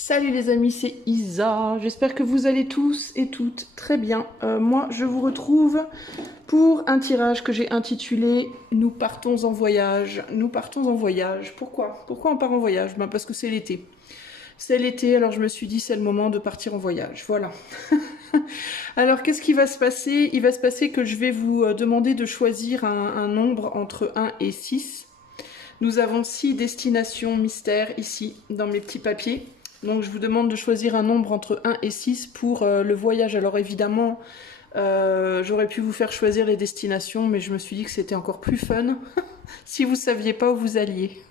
Salut les amis, c'est Isa. J'espère que vous allez tous et toutes très bien. Moi, je vous retrouve pour un tirage que j'ai intitulé Nous partons en voyage. Nous partons en voyage. Pourquoi on part en voyage? Parce que c'est l'été. C'est l'été, alors je me suis dit c'est le moment de partir en voyage. Voilà. Alors, qu'est-ce qui va se passer? Il va se passer que je vais vous demander de choisir un nombre entre 1 et 6. Nous avons 6 destinations mystères ici, dans mes petits papiers. Donc je vous demande de choisir un nombre entre 1 et 6 pour le voyage. Alors évidemment, j'aurais pu vous faire choisir les destinations, mais je me suis dit que c'était encore plus fun si vous ne saviez pas où vous alliez.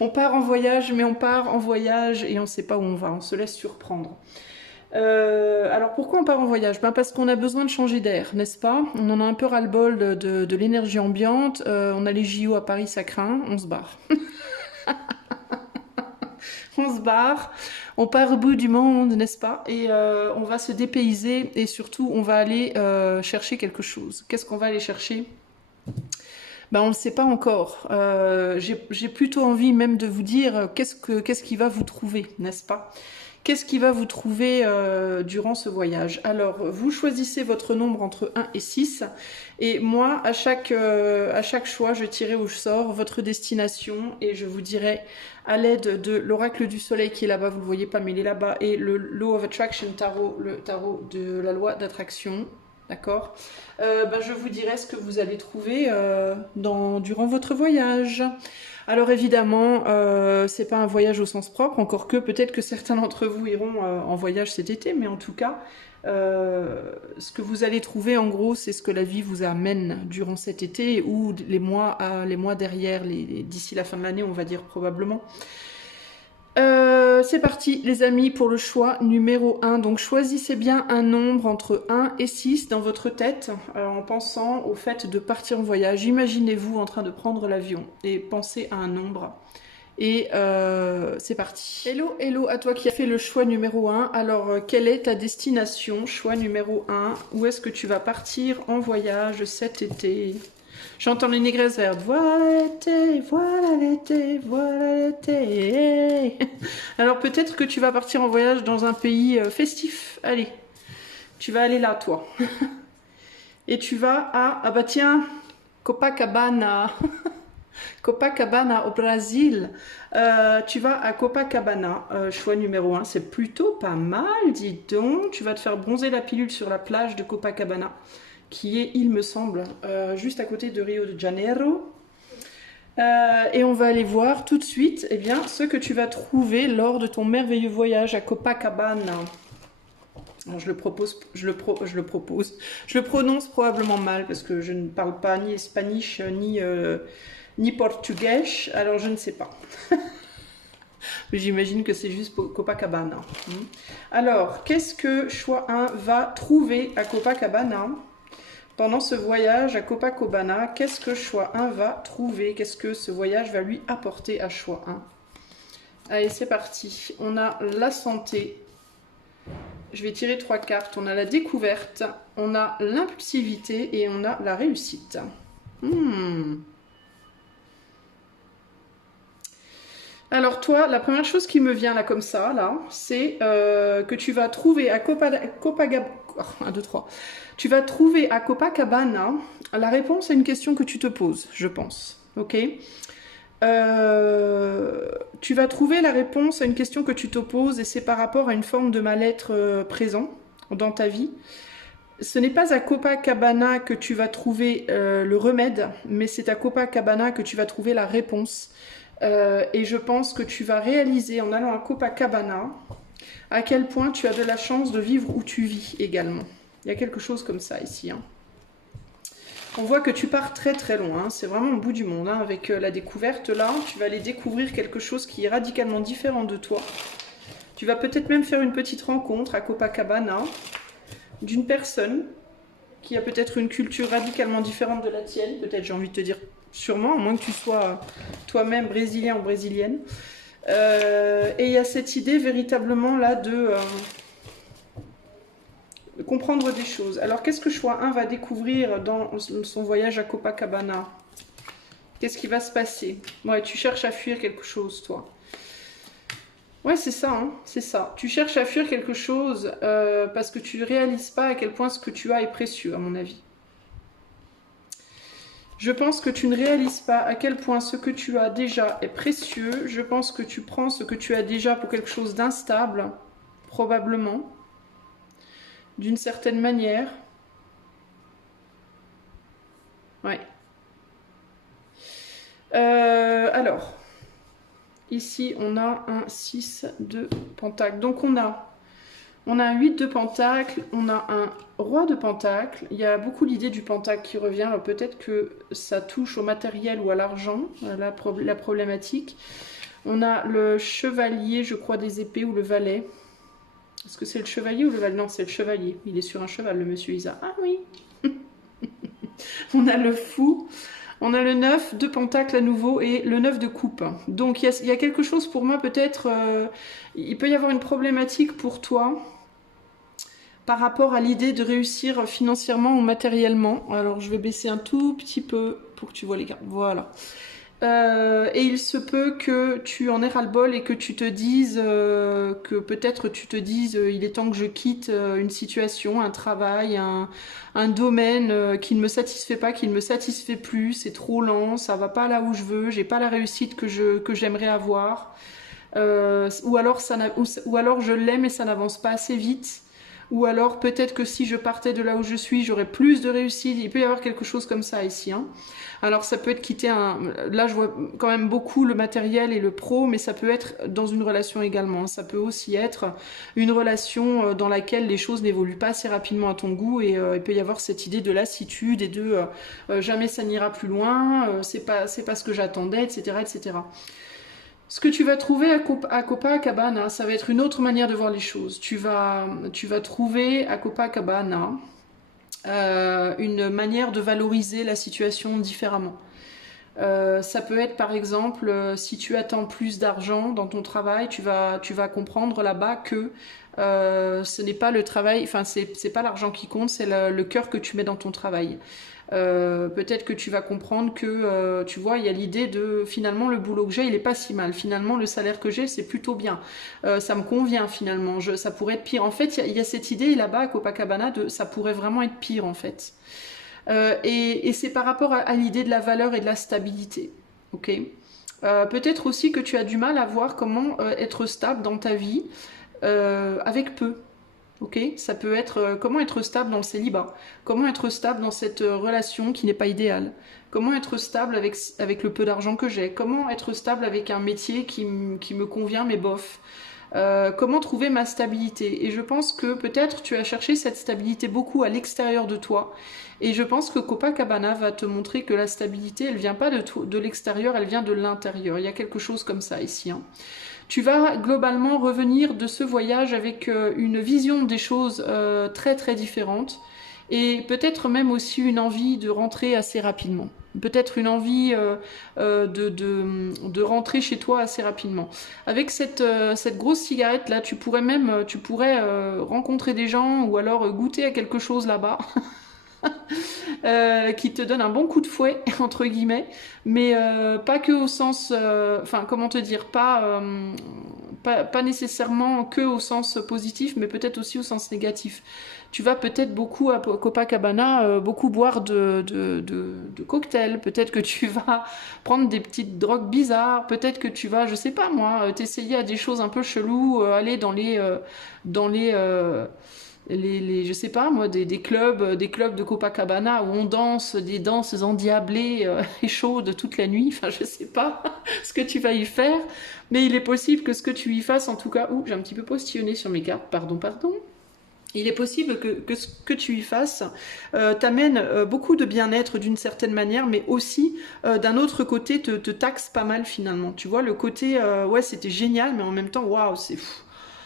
On part en voyage, mais on part en voyage et on ne sait pas où on va, on se laisse surprendre. Alors pourquoi on part en voyage? Parce qu'on a besoin de changer d'air, n'est-ce pas? On en a un peu ras-le-bol de l'énergie ambiante, on a les JO à Paris, ça craint, on se barre. On se barre, on part au bout du monde, n'est-ce pas? Et on va se dépayser et surtout on va aller chercher quelque chose. Qu'est-ce qu'on va aller chercher? On ne sait pas encore. J'ai plutôt envie même de vous dire qu'est-ce qui va vous trouver, n'est-ce pas? Qu'est-ce qui va vous trouver durant ce voyage? Alors, vous choisissez votre nombre entre 1 et 6. Et moi, à chaque choix, je tirerai au sort votre destination et je vous dirai à l'aide de l'oracle du soleil qui est là-bas, vous ne le voyez pas, mais il est là-bas, et le Law of Attraction Tarot, le tarot de la loi d'attraction. D'accord? Je vous dirai ce que vous allez trouver durant votre voyage. Alors évidemment, c'est pas un voyage au sens propre, encore que peut-être que certains d'entre vous iront en voyage cet été, mais en tout cas, ce que vous allez trouver en gros, c'est ce que la vie vous amène durant cet été ou les mois derrière, d'ici la fin de l'année, on va dire probablement. C'est parti les amis pour le choix numéro 1. Donc choisissez bien un nombre entre 1 et 6 dans votre tête en pensant au fait de partir en voyage. Imaginez-vous en train de prendre l'avion et pensez à un nombre. Et c'est parti. Hello, hello à toi qui as fait le choix numéro 1. Alors, quelle est ta destination? Choix numéro 1. Où est-ce que tu vas partir en voyage cet été? J'entends les négresses faire voilà l'été, voilà l'été, voilà l'été. Alors peut-être que tu vas partir en voyage dans un pays festif. Allez, tu vas aller là, toi. Et tu vas à, ah bah tiens, Copacabana. Copacabana au Brésil. Tu vas à Copacabana, choix numéro 1. C'est plutôt pas mal, dis donc. Tu vas te faire bronzer la pilule sur la plage de Copacabana, qui est, il me semble, juste à côté de Rio de Janeiro. Et on va aller voir tout de suite ce que tu vas trouver lors de ton merveilleux voyage à Copacabana. Alors je le prononce probablement mal parce que je ne parle pas ni espagnol ni portugais, alors je ne sais pas. J'imagine que c'est juste Copacabana. Alors, qu'est-ce que choix 1 va trouver à Copacabana? Pendant ce voyage à Copacabana, qu'est-ce que choix 1 va trouver? Qu'est-ce que ce voyage va lui apporter à choix 1? Allez, c'est parti. On a la santé. Je vais tirer 3 cartes. On a la découverte, on a l'impulsivité et on a la réussite. Alors toi, la première chose qui me vient là comme ça, là, c'est que tu vas trouver à Copacabana... 1, 2, 3. Tu vas trouver à Copacabana la réponse à une question que tu te poses, je pense. Ok? Tu vas trouver la réponse à une question que tu te poses et c'est par rapport à une forme de mal-être présent dans ta vie. Ce n'est pas à Copacabana que tu vas trouver le remède, mais c'est à Copacabana que tu vas trouver la réponse. Et je pense que tu vas réaliser en allant à Copacabana à quel point tu as de la chance de vivre où tu vis également. Il y a quelque chose comme ça ici. On voit que tu pars très très loin, c'est vraiment au bout du monde. Avec la découverte là, tu vas aller découvrir quelque chose qui est radicalement différent de toi. Tu vas peut-être même faire une petite rencontre à Copacabana d'une personne qui a peut-être une culture radicalement différente de la tienne. Peut-être, j'ai envie de te dire sûrement, à moins que tu sois toi-même brésilien ou brésilienne. Et il y a cette idée véritablement là de comprendre des choses. Alors, qu'est-ce que choix 1 va découvrir dans son voyage à Copacabana? Qu'est-ce qui va se passer? Ouais, tu cherches à fuir quelque chose, toi. Ouais, c'est ça, hein, c'est ça. Tu cherches à fuir quelque chose parce que tu ne réalises pas à quel point ce que tu as est précieux, à mon avis. Je pense que tu ne réalises pas à quel point ce que tu as déjà est précieux. Je pense que tu prends ce que tu as déjà pour quelque chose d'instable, probablement, d'une certaine manière. Ouais. Alors, ici, on a un 6 de pentacle. Donc, on a un 8 de pentacle, on a un roi de pentacle. Il y a beaucoup l'idée du pentacle qui revient. Peut-être que ça touche au matériel ou à l'argent, la problématique. On a le chevalier, je crois, des épées ou le valet. Est-ce que c'est le chevalier ou le valet? Non, c'est le chevalier. Il est sur un cheval, le monsieur Isa. Ah oui. On a le fou. On a le 9 de pentacle à nouveau et le 9 de coupe. Donc il y a quelque chose pour moi peut-être... il peut y avoir une problématique pour toi par rapport à l'idée de réussir financièrement ou matériellement. Alors je vais baisser un tout petit peu pour que tu vois les cartes. Voilà. Et il se peut que tu en aies ras-le-bol et que tu te dises, que peut-être tu te dises, il est temps que je quitte une situation, un travail, un domaine qui ne me satisfait pas, qui ne me satisfait plus, c'est trop lent, ça va pas là où je veux, j'ai pas la réussite que j'aimerais avoir. Ou alors je l'aime et ça n'avance pas assez vite. Ou alors peut-être que si je partais de là où je suis, j'aurais plus de réussite. Il peut y avoir quelque chose comme ça ici. Hein. Alors ça peut être quitter un... Là je vois quand même beaucoup le matériel et le pro, mais ça peut être dans une relation également. Ça peut aussi être une relation dans laquelle les choses n'évoluent pas assez rapidement à ton goût et il peut y avoir cette idée de lassitude et de jamais ça n'ira plus loin, c'est pas ce que j'attendais, etc., etc. Ce que tu vas trouver à Copacabana, ça va être une autre manière de voir les choses. Tu vas trouver à Copacabana une manière de valoriser la situation différemment. Ça peut être par exemple, si tu attends plus d'argent dans ton travail, tu vas comprendre là-bas que ce n'est pas le travail, enfin c'est pas l'argent qui compte, c'est le cœur que tu mets dans ton travail. Peut-être que tu vas comprendre que, tu vois, il y a l'idée de finalement le boulot que j'ai, il est pas si mal. Finalement, le salaire que j'ai, c'est plutôt bien. Ça me convient finalement. Ça pourrait être pire. En fait, il y a cette idée là-bas à Copacabana de ça pourrait vraiment être pire en fait. Et c'est par rapport à l'idée de la valeur et de la stabilité. Ok. Peut-être aussi que tu as du mal à voir comment être stable dans ta vie avec peu. Ok, ça peut être comment être stable dans le célibat, comment être stable dans cette relation qui n'est pas idéale, comment être stable avec le peu d'argent que j'ai, comment être stable avec un métier qui me convient mais bof, comment trouver ma stabilité. Et je pense que peut-être tu as cherché cette stabilité beaucoup à l'extérieur de toi. Et je pense que Copacabana va te montrer que la stabilité, elle vient pas de l'extérieur, elle vient de l'intérieur. Il y a quelque chose comme ça ici. Hein. Tu vas globalement revenir de ce voyage avec une vision des choses très très différente et peut-être même aussi une envie de rentrer assez rapidement. Peut-être une envie de rentrer chez toi assez rapidement. Avec cette grosse cigarette là, tu pourrais rencontrer des gens ou alors goûter à quelque chose là-bas. Qui te donne un bon coup de fouet entre guillemets, mais pas que au sens, enfin comment te dire, pas nécessairement que au sens positif, mais peut-être aussi au sens négatif. Tu vas peut-être beaucoup à Copacabana, beaucoup boire de cocktails, peut-être que tu vas prendre des petites drogues bizarres, peut-être que tu vas, je sais pas moi, t'essayer à des choses un peu cheloues, aller dans je sais pas moi, des clubs de Copacabana où on danse des danses endiablées et chaudes toute la nuit. Enfin, je sais pas ce que tu vas y faire, mais il est possible que ce que tu y fasses, en tout cas, j'ai un petit peu postillonné sur mes cartes, pardon. Il est possible que ce que tu y fasses t'amène beaucoup de bien-être d'une certaine manière, mais aussi d'un autre côté te taxe pas mal finalement. Tu vois, le côté ouais c'était génial, mais en même temps waouh c'est fou.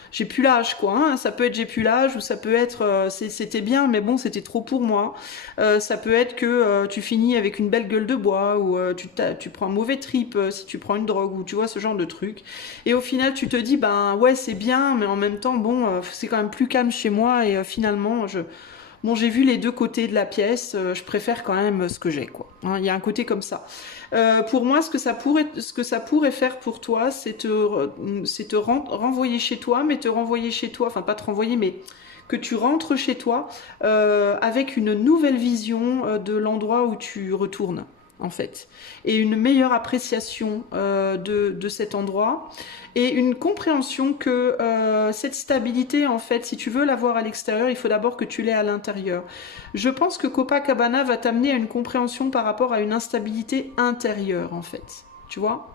J'ai plus l'âge quoi, hein. Ça peut être j'ai plus l'âge ou ça peut être c'était bien mais bon c'était trop pour moi. Ça peut être que tu finis avec une belle gueule de bois ou tu prends un mauvais trip si tu prends une drogue ou tu vois ce genre de truc. Et au final tu te dis ben ouais c'est bien mais en même temps bon c'est quand même plus calme chez moi et finalement bon, j'ai vu les deux côtés de la pièce, je préfère quand même ce que j'ai, quoi. Hein, il y a un côté comme ça. Pour moi, ce que ça pourrait faire pour toi, c'est te renvoyer chez toi, mais te renvoyer chez toi, enfin pas te renvoyer, mais que tu rentres chez toi avec une nouvelle vision de l'endroit où tu retournes, en fait, et une meilleure appréciation de cet endroit, et une compréhension que cette stabilité, en fait, si tu veux l'avoir à l'extérieur, il faut d'abord que tu l'aies à l'intérieur. Je pense que Copacabana va t'amener à une compréhension par rapport à une instabilité intérieure, en fait, tu vois.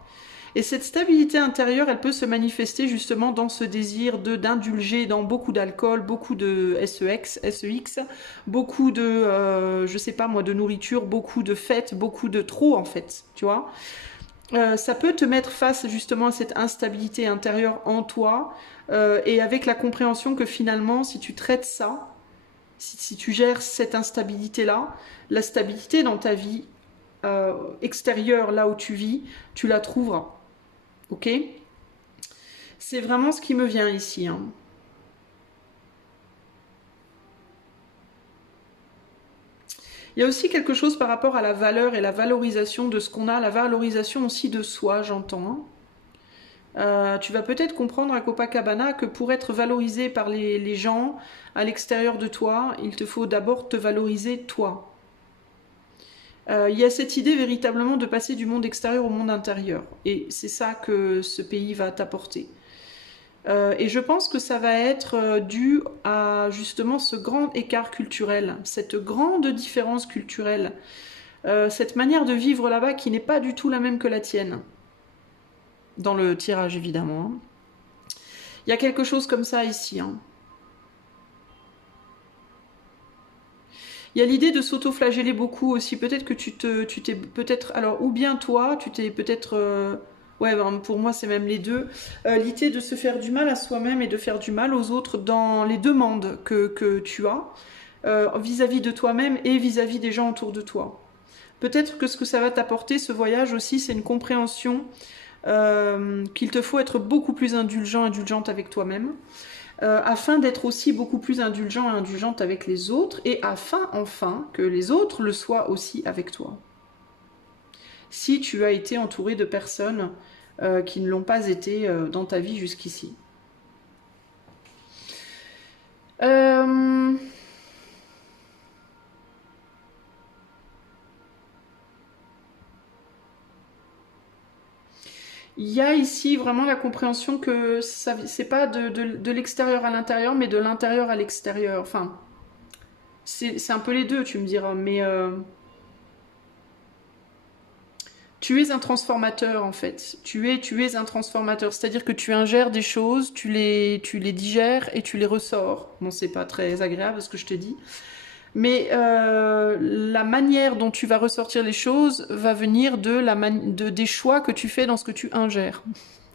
Et cette stabilité intérieure, elle peut se manifester justement dans ce désir d'indulger dans beaucoup d'alcool, beaucoup de sex, beaucoup de, je sais pas moi, de nourriture, beaucoup de fêtes, beaucoup de trop en fait, tu vois. Ça peut te mettre face justement à cette instabilité intérieure en toi et avec la compréhension que finalement, si tu traites ça, si tu gères cette instabilité-là, la stabilité dans ta vie extérieure, là où tu vis, tu la trouveras. Ok? C'est vraiment ce qui me vient ici. Hein. Il y a aussi quelque chose par rapport à la valeur et la valorisation de ce qu'on a, la valorisation aussi de soi, j'entends. Hein. Tu vas peut-être comprendre à Copacabana que pour être valorisé par les gens à l'extérieur de toi, il te faut d'abord te valoriser toi. Il y a cette idée véritablement de passer du monde extérieur au monde intérieur. Et c'est ça que ce pays va t'apporter. Et je pense que ça va être dû à justement ce grand écart culturel, cette grande différence culturelle, cette manière de vivre là-bas qui n'est pas du tout la même que la tienne. Dans le tirage, évidemment. Hein. Il y a quelque chose comme ça ici. Hein. Il y a l'idée de s'auto-flageller beaucoup aussi. Peut-être que tu t'es peut-être... Alors, ou bien toi, tu t'es peut-être... ouais, pour moi, c'est même les deux. L'idée de se faire du mal à soi-même et de faire du mal aux autres dans les demandes que tu as vis-à-vis de toi-même et vis-à-vis des gens autour de toi. Peut-être que ce que ça va t'apporter, ce voyage aussi, c'est une compréhension qu'il te faut être beaucoup plus indulgente avec toi-même. Afin d'être aussi beaucoup plus indulgent et indulgente avec les autres, et afin, enfin, que les autres le soient aussi avec toi. Si tu as été entouré de personnes qui ne l'ont pas été dans ta vie jusqu'ici. Il y a ici vraiment la compréhension que c'est pas de l'extérieur à l'intérieur, mais de l'intérieur à l'extérieur. Enfin, c'est un peu les deux, tu me diras, mais tu es un transformateur en fait. Tu es un transformateur, c'est-à-dire que tu ingères des choses, tu les digères et tu les ressors. Bon, c'est pas très agréable ce que je te dis. Mais la manière dont tu vas ressortir les choses va venir des choix que tu fais dans ce que tu ingères.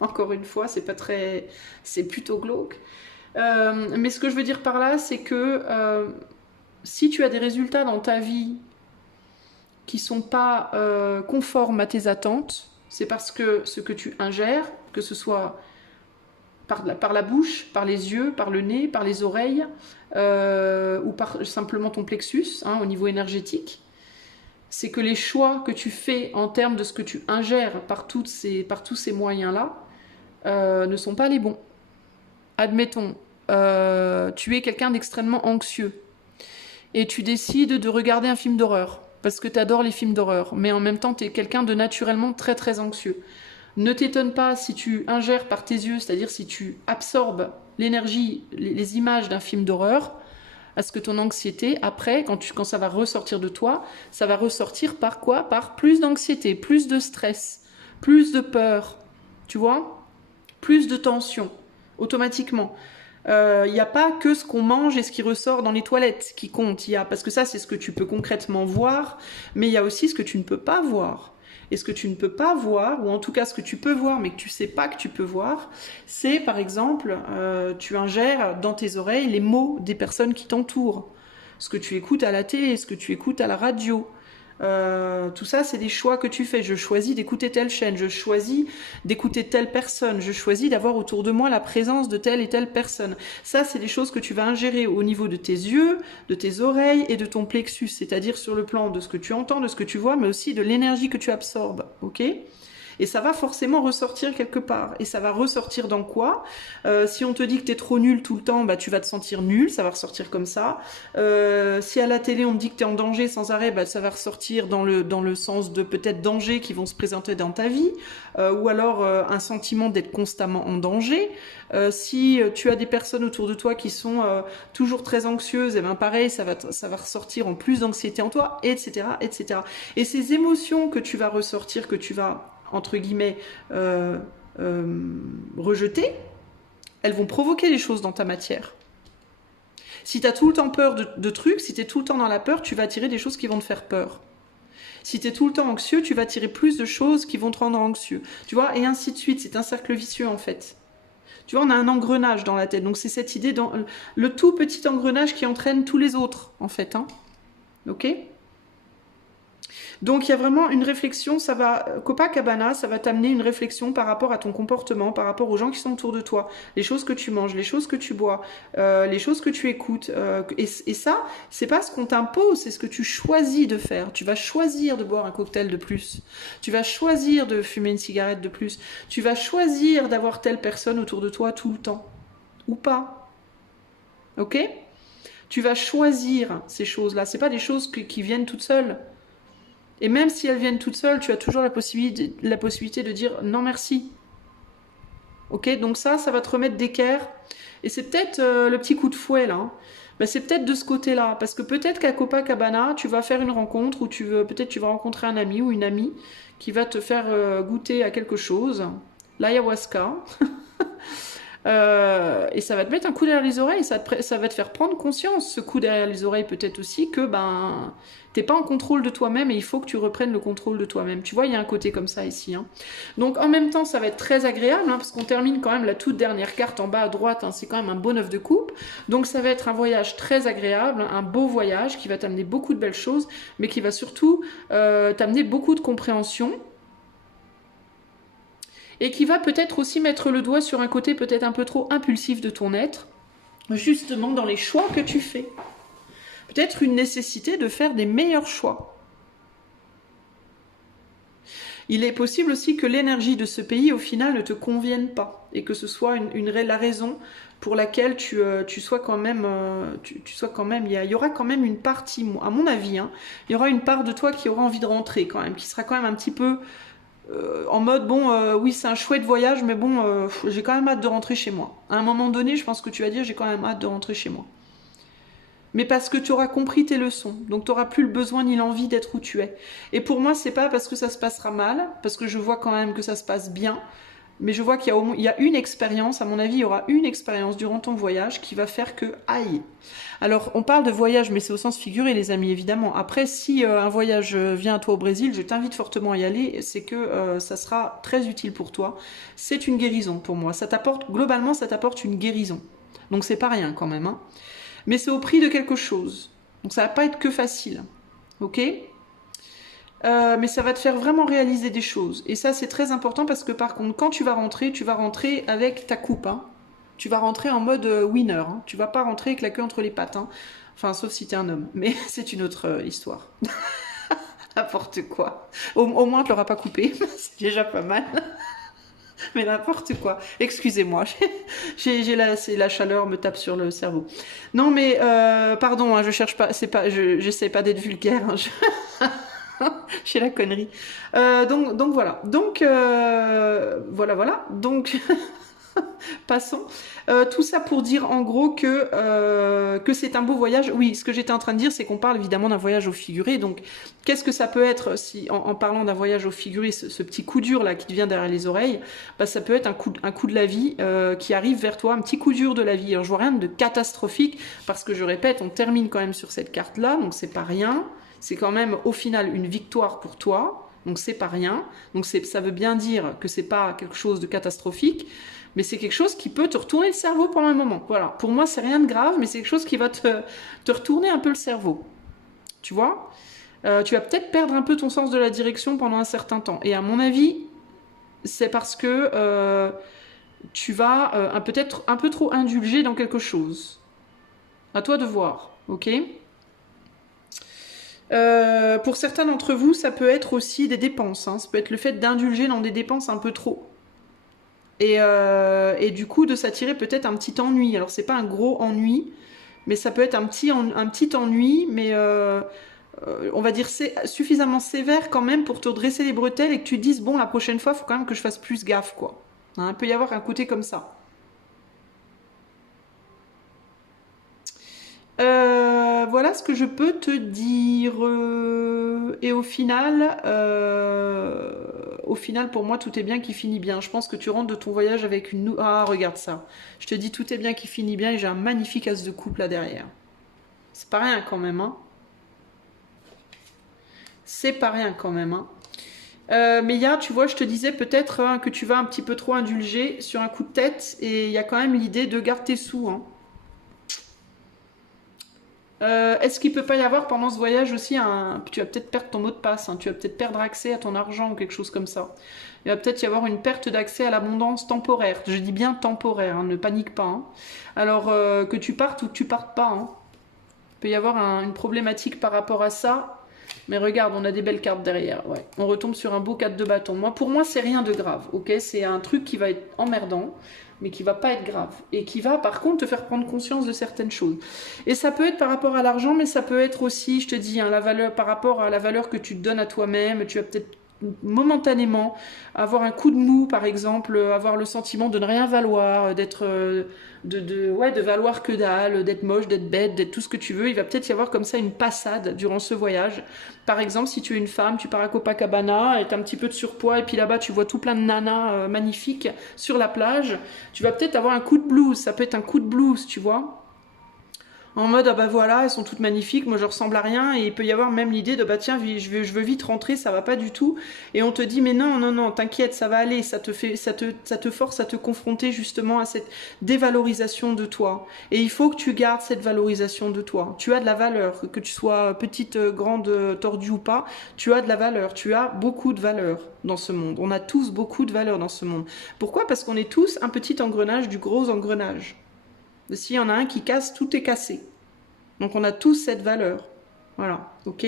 Encore une fois, c'est plutôt glauque. Mais ce que je veux dire par là, c'est que si tu as des résultats dans ta vie qui sont pas conformes à tes attentes, c'est parce que ce que tu ingères, que ce soit par la bouche, par les yeux, par le nez, par les oreilles, ou par simplement ton plexus, hein, au niveau énergétique, c'est que les choix que tu fais en termes de ce que tu ingères par tous ces moyens-là ne sont pas les bons. Admettons, tu es quelqu'un d'extrêmement anxieux et tu décides de regarder un film d'horreur parce que tu adores les films d'horreur, mais en même temps tu es quelqu'un de naturellement très très anxieux. Ne t'étonne pas si tu ingères par tes yeux, c'est-à-dire si tu absorbes l'énergie, les images d'un film d'horreur, à ce que ton anxiété, après, quand ça va ressortir de toi, ça va ressortir par quoi? Par plus d'anxiété, plus de stress, plus de peur, tu vois? Plus de tension, automatiquement. Il n'y a pas que ce qu'on mange et ce qui ressort dans les toilettes qui compte. Parce que ça, c'est ce que tu peux concrètement voir, mais il y a aussi ce que tu ne peux pas voir. Et ce que tu ne peux pas voir, ou en tout cas ce que tu peux voir, mais que tu ne sais pas que tu peux voir, c'est par exemple, tu ingères dans tes oreilles les mots des personnes qui t'entourent. Ce que tu écoutes à la télé, ce que tu écoutes à la radio. Tout ça, c'est des choix que tu fais. Je choisis d'écouter telle chaîne, je choisis d'écouter telle personne, je choisis d'avoir autour de moi la présence de telle et telle personne. Ça, c'est des choses que tu vas ingérer au niveau de tes yeux, de tes oreilles et de ton plexus, c'est-à-dire sur le plan de ce que tu entends, de ce que tu vois, mais aussi de l'énergie que tu absorbes, ok ? Et ça va forcément ressortir quelque part. Et ça va ressortir dans quoi? Si on te dit que t'es trop nul tout le temps, bah, tu vas te sentir nul, ça va ressortir comme ça. Si à la télé on te dit que t'es en danger sans arrêt, bah, ça va ressortir dans le sens de peut-être dangers qui vont se présenter dans ta vie. Ou alors un sentiment d'être constamment en danger. Si tu as des personnes autour de toi qui sont toujours très anxieuses, et ben pareil, ça va ressortir en plus d'anxiété en toi, etc., etc. Et ces émotions que tu vas ressortir, que tu vas entre guillemets rejetées, elles vont provoquer des choses dans ta matière. Si tu as tout le temps peur de trucs, si tu es tout le temps dans la peur, tu vas attirer des choses qui vont te faire peur. Si tu es tout le temps anxieux, tu vas attirer plus de choses qui vont te rendre anxieux. Tu vois, et ainsi de suite. C'est un cercle vicieux en fait. Tu vois, on a un engrenage dans la tête. Donc c'est cette idée, dans le tout petit engrenage qui entraîne tous les autres en fait. Hein. Ok ? Donc il y a vraiment une réflexion, ça va, Copacabana, ça va t'amener une réflexion par rapport à ton comportement, par rapport aux gens qui sont autour de toi, les choses que tu manges, les choses que tu bois, les choses que tu écoutes. Et ça, c'est pas ce qu'on t'impose, c'est ce que tu choisis de faire. Tu vas choisir de boire un cocktail de plus. Tu vas choisir de fumer une cigarette de plus. Tu vas choisir d'avoir telle personne autour de toi tout le temps. Ou pas. Ok ? Tu vas choisir ces choses-là. C'est pas des choses qui viennent toutes seules. Et même si elles viennent toutes seules, tu as toujours la possibilité de dire non merci. Ok, donc ça va te remettre d'équerre. Et c'est peut-être le petit coup de fouet là. Hein. Ben, c'est peut-être de ce côté-là. Parce que peut-être qu'à Copacabana, tu vas faire une rencontre où peut-être tu vas rencontrer un ami ou une amie qui va te faire goûter à quelque chose. L'ayahuasca. Et ça va te mettre un coup derrière les oreilles, ça va te faire prendre conscience, ce coup derrière les oreilles peut-être aussi, que ben t'es pas en contrôle de toi-même et il faut que tu reprennes le contrôle de toi-même. Tu vois, il y a un côté comme ça ici. Hein. Donc en même temps, ça va être très agréable, hein, parce qu'on termine quand même la toute dernière carte en bas à droite, hein, c'est quand même un beau 9 de coupe. Donc ça va être un voyage très agréable, un beau voyage qui va t'amener beaucoup de belles choses, mais qui va surtout t'amener beaucoup de compréhension. Et qui va peut-être aussi mettre le doigt sur un côté peut-être un peu trop impulsif de ton être, justement dans les choix que tu fais. Peut-être une nécessité de faire des meilleurs choix. Il est possible aussi que l'énergie de ce pays, au final, ne te convienne pas, et que ce soit la raison pour laquelle tu sois quand même, il y aura quand même une partie, à mon avis, hein, il y aura une part de toi qui aura envie de rentrer quand même, qui sera quand même un petit peu en mode, bon, oui, c'est un chouette voyage, mais bon, j'ai quand même hâte de rentrer chez moi. À un moment donné, je pense que tu vas dire, j'ai quand même hâte de rentrer chez moi. Mais parce que tu auras compris tes leçons, donc tu n'auras plus le besoin ni l'envie d'être où tu es. Et pour moi, c'est pas parce que ça se passera mal, parce que je vois quand même que ça se passe bien, mais je vois qu'il y a une expérience, à mon avis, il y aura une expérience durant ton voyage qui va faire que, aïe. Alors, on parle de voyage, mais c'est au sens figuré, les amis, évidemment. Après, si un voyage vient à toi au Brésil, je t'invite fortement à y aller, c'est que ça sera très utile pour toi. C'est une guérison pour moi. Globalement, ça t'apporte une guérison. Donc, c'est pas rien quand même. Hein. Mais c'est au prix de quelque chose. Donc, ça va pas être que facile. Ok ? Mais ça va te faire vraiment réaliser des choses. Et ça, c'est très important parce que par contre, quand tu vas rentrer avec ta coupe. Hein. Tu vas rentrer en mode winner. Hein. Tu vas pas rentrer avec la queue entre les pattes. Hein. Enfin, sauf si t'es un homme. Mais c'est une autre histoire. N'importe quoi. Au moins, tu l'auras pas coupé. C'est déjà pas mal. Mais n'importe quoi. Excusez-moi. La chaleur me tape sur le cerveau. Non, mais pardon. Hein, je cherche pas. J'essaie pas d'être vulgaire. Hein, j'ai la connerie. Donc voilà. Donc voilà. Donc passons. Tout ça pour dire en gros que c'est un beau voyage. Oui, ce que j'étais en train de dire, c'est qu'on parle évidemment d'un voyage au figuré. Donc, qu'est-ce que ça peut être si, en parlant d'un voyage au figuré, ce petit coup dur là qui te vient derrière les oreilles, bah, ça peut être un coup de la vie qui arrive vers toi, un petit coup dur de la vie. Alors, je vois rien de catastrophique parce que je répète, on termine quand même sur cette carte-là, donc c'est pas rien. C'est quand même au final une victoire pour toi. Donc c'est pas rien. Donc ça veut bien dire que c'est pas quelque chose de catastrophique. Mais c'est quelque chose qui peut te retourner le cerveau pendant un moment. Voilà. Pour moi, c'est rien de grave, mais c'est quelque chose qui va te retourner un peu le cerveau. Tu vois ? Tu vas peut-être perdre un peu ton sens de la direction pendant un certain temps. Et à mon avis, c'est parce que tu vas peut-être un peu trop indulger dans quelque chose. À toi de voir, ok? Pour certains d'entre vous, ça peut être aussi des dépenses. Hein. Ça peut être le fait d'indulger dans des dépenses un peu trop. Et du coup, de s'attirer peut-être un petit ennui. Alors, c'est pas un gros ennui, mais ça peut être un petit ennui, mais on va dire suffisamment sévère quand même pour te dresser les bretelles et que tu te dises, bon, la prochaine fois, il faut quand même que je fasse plus gaffe, quoi. Hein, il peut y avoir un côté comme ça. Voilà ce que je peux te dire. Et au final, pour moi, tout est bien qui finit bien. Je pense que tu rentres de ton voyage avec une... Ah, regarde ça. Je te dis, tout est bien qui finit bien et j'ai un magnifique as de coupe là derrière. C'est pas rien quand même, hein. C'est pas rien quand même, hein. Mais il y a, tu vois, je te disais peut-être hein, que tu vas un petit peu trop indulger sur un coup de tête et il y a quand même l'idée de garder tes sous, hein. Est-ce qu'il peut pas y avoir pendant ce voyage aussi un... Tu vas peut-être perdre ton mot de passe, hein, tu vas peut-être perdre accès à ton argent ou quelque chose comme ça. Il va peut-être y avoir une perte d'accès à l'abondance temporaire. Je dis bien temporaire, hein, ne panique pas. Hein. Alors que tu partes ou que tu partes pas. Hein. Il peut y avoir une problématique par rapport à ça. Mais regarde, on a des belles cartes derrière. Ouais. On retombe sur un beau 4 de bâton. Pour moi, c'est rien de grave. Ok, c'est un truc qui va être emmerdant, mais qui va pas être grave. Et qui va, par contre, te faire prendre conscience de certaines choses. Et ça peut être par rapport à l'argent, mais ça peut être aussi, je te dis, hein, la valeur, par rapport à la valeur que tu te donnes à toi-même. Tu vas peut-être momentanément avoir un coup de mou, par exemple, avoir le sentiment de ne rien valoir, d'être de valoir que dalle, d'être moche, d'être bête, d'être tout ce que tu veux. Il va peut-être y avoir comme ça une passade durant ce voyage. Par exemple, si tu es une femme, tu pars à Copacabana et tu as un petit peu de surpoids et puis là-bas tu vois tout plein de nanas magnifiques sur la plage, tu vas peut-être avoir un coup de blues. Ça peut être un coup de blues, tu vois. En mode, ah bah voilà, elles sont toutes magnifiques, moi je ressemble à rien, et il peut y avoir même l'idée de, bah tiens, je veux vite rentrer, ça va pas du tout, et on te dit, mais non, non, non, t'inquiète, ça va aller, ça te force à te confronter justement à cette dévalorisation de toi, et il faut que tu gardes cette valorisation de toi, tu as de la valeur, que tu sois petite, grande, tordue ou pas, tu as de la valeur, tu as beaucoup de valeur dans ce monde, on a tous beaucoup de valeur dans ce monde. Pourquoi? Parce qu'on est tous un petit engrenage du gros engrenage. S'il y en a un qui casse, tout est cassé. Donc on a tous cette valeur. Voilà, ok.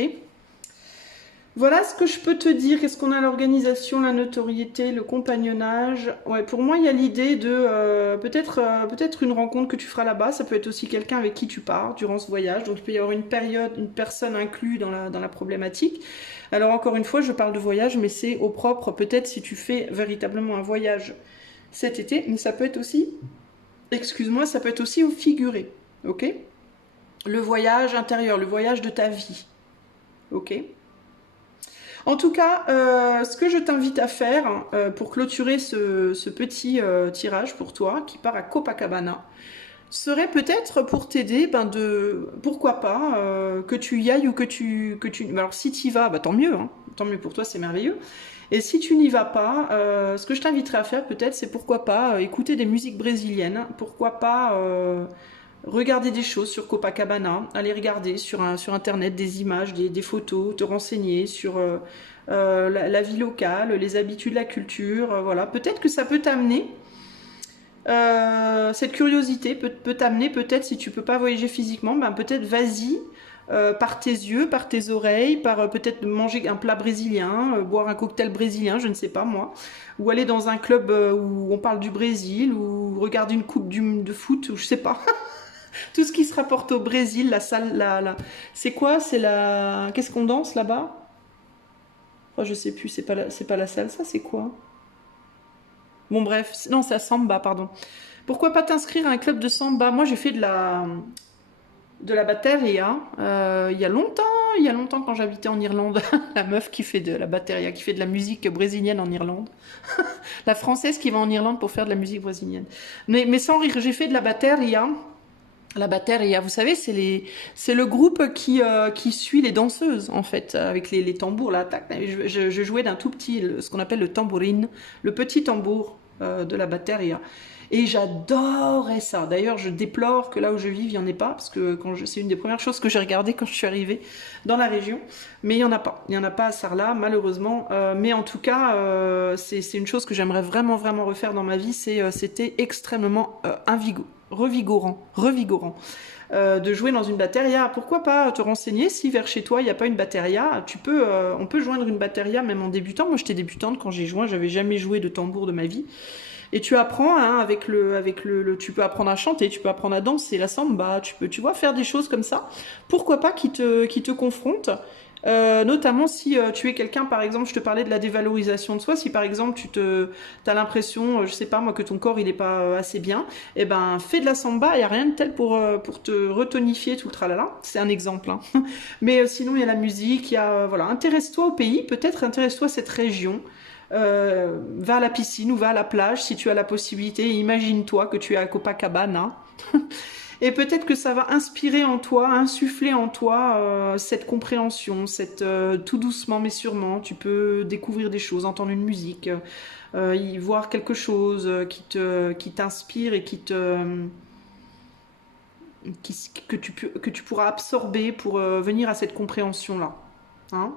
Voilà ce que je peux te dire. Qu'est-ce qu'on a? L'organisation, la notoriété, le compagnonnage. Ouais, pour moi, il y a l'idée de peut-être une rencontre que tu feras là-bas. Ça peut être aussi quelqu'un avec qui tu pars durant ce voyage. Donc il peut y avoir une personne inclue dans la problématique. Alors encore une fois, je parle de voyage, mais c'est au propre. Peut-être si tu fais véritablement un voyage cet été, mais ça peut être aussi... Excuse-moi, ça peut être aussi au figuré, ok? Le voyage intérieur, le voyage de ta vie, ok? En tout cas, ce que je t'invite à faire pour clôturer ce petit tirage pour toi qui part à Copacabana serait peut-être pour t'aider, pourquoi pas, que tu y ailles ou que tu... Alors si tu y vas, bah, tant mieux, hein, tant mieux pour toi, c'est merveilleux. Et si tu n'y vas pas, ce que je t'inviterais à faire peut-être, c'est pourquoi pas écouter des musiques brésiliennes, pourquoi pas regarder des choses sur Copacabana, aller regarder sur Internet des images, des photos, te renseigner sur la vie locale, les habitudes, la culture, voilà. Peut-être que ça peut t'amener, cette curiosité peut t'amener peut-être, si tu peux pas voyager physiquement, peut-être vas-y, par tes yeux, par tes oreilles, par peut-être manger un plat brésilien, boire un cocktail brésilien, je ne sais pas moi, ou aller dans un club où on parle du Brésil, ou regarder une coupe de foot, ou je sais pas. Tout ce qui se rapporte au Brésil, la salle, c'est quoi? C'est la... Qu'est-ce qu'on danse là-bas? Oh, je sais plus, c'est pas la salsa, c'est quoi? Bon bref, non, c'est la samba, pardon. Pourquoi pas t'inscrire à un club de samba? Moi j'ai fait de la batteria il y a longtemps quand j'habitais en Irlande. La meuf qui fait de la batteria, qui fait de la musique brésilienne en Irlande. La française qui va en Irlande pour faire de la musique brésilienne. Mais sans rire, j'ai fait de la batteria. La batteria, vous savez, c'est le groupe qui suit les danseuses, en fait, avec les tambours, là, tac. Je jouais d'un tout petit, ce qu'on appelle le tambourine, le petit tambour de la batteria. Et j'adorais ça. D'ailleurs, je déplore que là où je vis, il n'y en ait pas, parce que c'est une des premières choses que j'ai regardées quand je suis arrivée dans la région. Mais il n'y en a pas. Il n'y en a pas à Sarlat, malheureusement. Mais en tout cas, c'est une chose que j'aimerais vraiment, vraiment refaire dans ma vie. C'était extrêmement revigorant. De jouer dans une batteria. Pourquoi pas te renseigner si vers chez toi il n'y a pas une batteria. On peut joindre une batteria même en débutant. Moi j'étais débutante quand j'ai joint, j'avais jamais joué de tambour de ma vie. Et tu apprends hein, tu peux apprendre à chanter, tu peux apprendre à danser, la samba, tu vois, faire des choses comme ça. Pourquoi pas qui te confrontent. Notamment si tu es quelqu'un, par exemple, je te parlais de la dévalorisation de soi, si par exemple t'as l'impression, je sais pas moi, que ton corps il est pas assez bien, eh ben fais de la samba, il n'y a rien de tel pour te retonifier tout le tralala, c'est un exemple. Hein. Mais sinon il y a la musique, il y a, voilà, intéresse-toi au pays, peut-être intéresse-toi à cette région, va à la piscine ou va à la plage si tu as la possibilité, imagine-toi que tu es à Copacabana. Et peut-être que ça va inspirer en toi, insuffler en toi cette compréhension, tout doucement mais sûrement, tu peux découvrir des choses, entendre une musique, y voir quelque chose qui t'inspire et que tu pourras absorber pour venir à cette compréhension-là. Hein?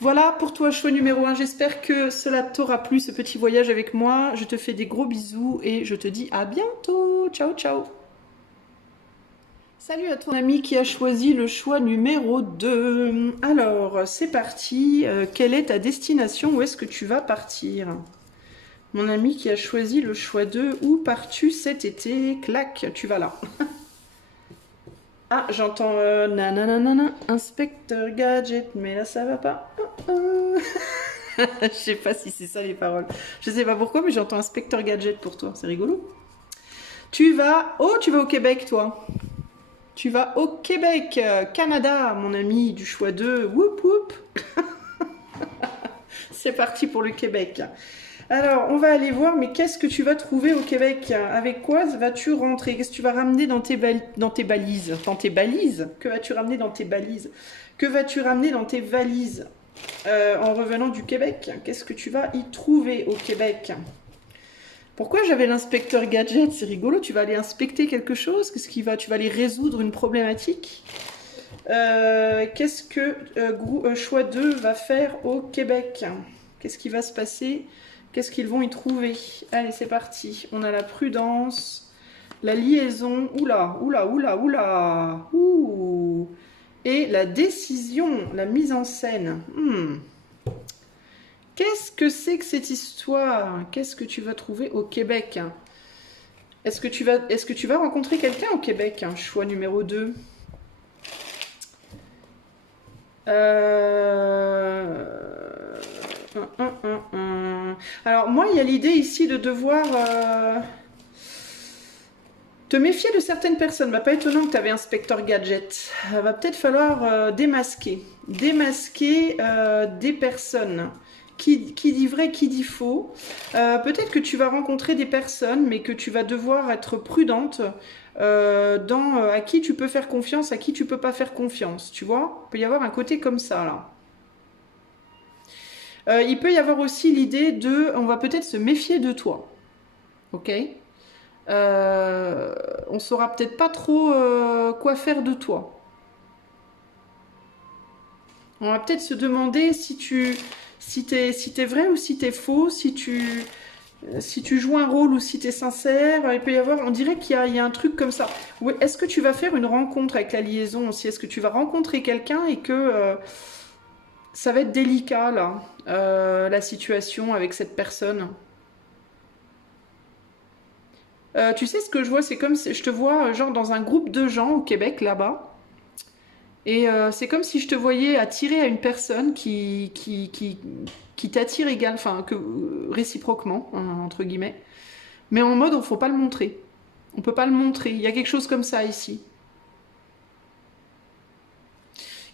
Voilà pour toi, choix numéro 1. J'espère que cela t'aura plu, ce petit voyage avec moi. Je te fais des gros bisous et je te dis à bientôt. Ciao, ciao. Salut à ton ami qui a choisi le choix numéro 2. Alors, c'est parti. Quelle est ta destination? Où est-ce que tu vas partir? Mon ami qui a choisi le choix 2. Où pars-tu cet été? Clac, tu vas là. Ah, j'entends nananana, Inspecteur Gadget, mais là ça va pas. Je sais pas si c'est ça les paroles. Je sais pas pourquoi, mais j'entends Inspecteur Gadget pour toi. C'est rigolo. Tu vas au Québec, toi. Tu vas au Québec, Canada, mon ami, du choix 2. Whoop whoop. C'est parti pour le Québec. Alors, on va aller voir, mais qu'est-ce que tu vas trouver au Québec? Avec quoi vas-tu rentrer? Qu'est-ce que tu vas ramener dans tes balises? Dans tes balises? Que vas-tu ramener dans tes balises? Que vas-tu ramener dans tes valises en revenant du Québec? Qu'est-ce que tu vas y trouver au Québec? Pourquoi j'avais l'inspecteur gadget? C'est rigolo, tu vas aller inspecter quelque chose? Tu vas aller résoudre une problématique? Qu'est-ce que choix 2 va faire au Québec? Qu'est-ce qui va se passer? Qu'est-ce qu'ils vont y trouver? Allez, c'est parti. On a la prudence, la liaison, oula, oula, oula, oula, ouh, et la décision, la mise en scène. Qu'est-ce que c'est que cette histoire? Qu'est-ce que tu vas trouver au Québec? Est-ce que tu vas rencontrer quelqu'un au Québec? Choix numéro 2. Alors moi, il y a l'idée ici de devoir te méfier de certaines personnes. Pas étonnant que tu avais Inspecteur Gadget. Va peut-être falloir démasquer des personnes. Qui dit vrai, qui dit faux. Peut-être que tu vas rencontrer des personnes, mais que tu vas devoir être prudente à qui tu peux faire confiance, à qui tu peux pas faire confiance. Tu vois, il peut y avoir un côté comme ça, là. Il peut y avoir aussi l'idée on va peut-être se méfier de toi. Ok, on saura peut-être pas trop quoi faire de toi. On va peut-être se demander si t'es vrai ou si t'es faux, si tu joues un rôle ou si t'es sincère. Il peut y avoir, on dirait qu'il y a un truc comme ça. Est-ce que tu vas faire une rencontre avec la liaison aussi? Est-ce que tu vas rencontrer quelqu'un et que ça va être délicat là, la situation avec cette personne? Tu sais ce que je vois, c'est comme si je te vois genre dans un groupe de gens au Québec là-bas. Et c'est comme si je te voyais attirer à une personne qui t'attire également, enfin réciproquement, hein, entre guillemets. Mais en mode, il ne faut pas le montrer. On ne peut pas le montrer. Il y a quelque chose comme ça ici.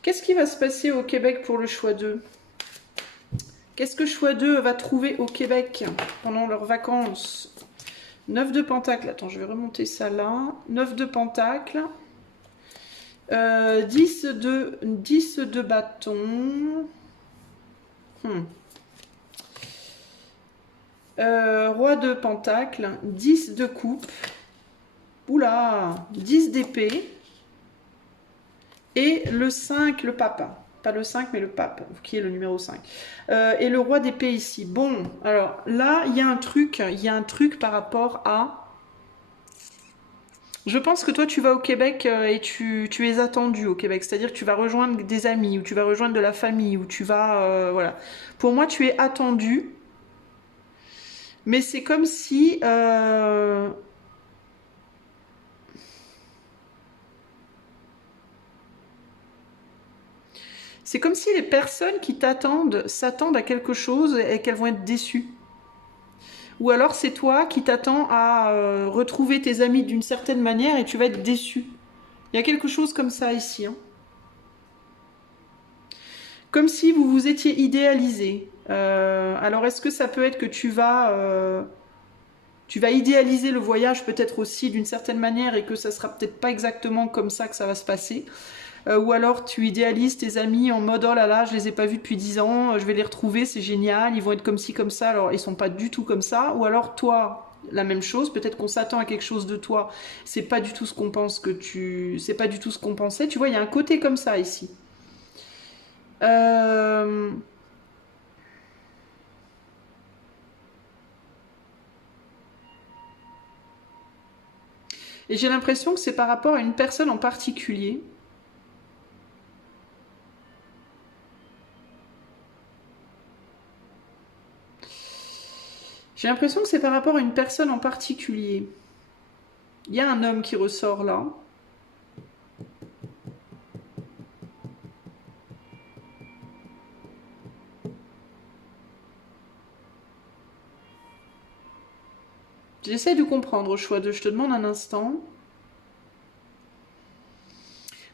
Qu'est-ce qui va se passer au Québec pour le choix 2? Qu'est-ce que choix 2 va trouver au Québec pendant leurs vacances? 9 de Pentacle. Attends, je vais remonter ça là. 9 de Pentacle. 10 de bâton. Roi de Pentacle, 10 de coupe, oula, 10 d'épée, et le 5, le pape. Pas le 5, mais le pape, qui est le numéro 5. Et le roi d'épée ici. Bon, alors là, il y a un truc par rapport à... Je pense que toi, tu vas au Québec et tu es attendu au Québec. C'est-à-dire que tu vas rejoindre des amis, ou tu vas rejoindre de la famille, ou tu vas... voilà. Pour moi, tu es attendu. Mais c'est comme si... c'est comme si les personnes qui t'attendent s'attendent à quelque chose et qu'elles vont être déçues. Ou alors c'est toi qui t'attends à retrouver tes amis d'une certaine manière et tu vas être déçu. Il y a quelque chose comme ça ici. Hein. Comme si vous vous étiez idéalisé. Alors est-ce que ça peut être que tu vas idéaliser le voyage peut-être aussi d'une certaine manière et que ça sera peut-être pas exactement comme ça que ça va se passer. Ou alors tu idéalises tes amis en mode oh là là, je les ai pas vus depuis 10 ans, je vais les retrouver, c'est génial, ils vont être comme ci, comme ça, alors ils sont pas du tout comme ça. Ou alors toi, la même chose, peut-être qu'on s'attend à quelque chose de toi, c'est pas du tout ce qu'on pense que tu. C'est pas du tout ce qu'on pensait. Tu vois, il y a un côté comme ça ici. Euh... Et j'ai l'impression que c'est par rapport à une personne en particulier. J'ai l'impression que c'est par rapport à une personne en particulier. Il y a un homme qui ressort là. J'essaie de comprendre au choix de. Je te demande un instant.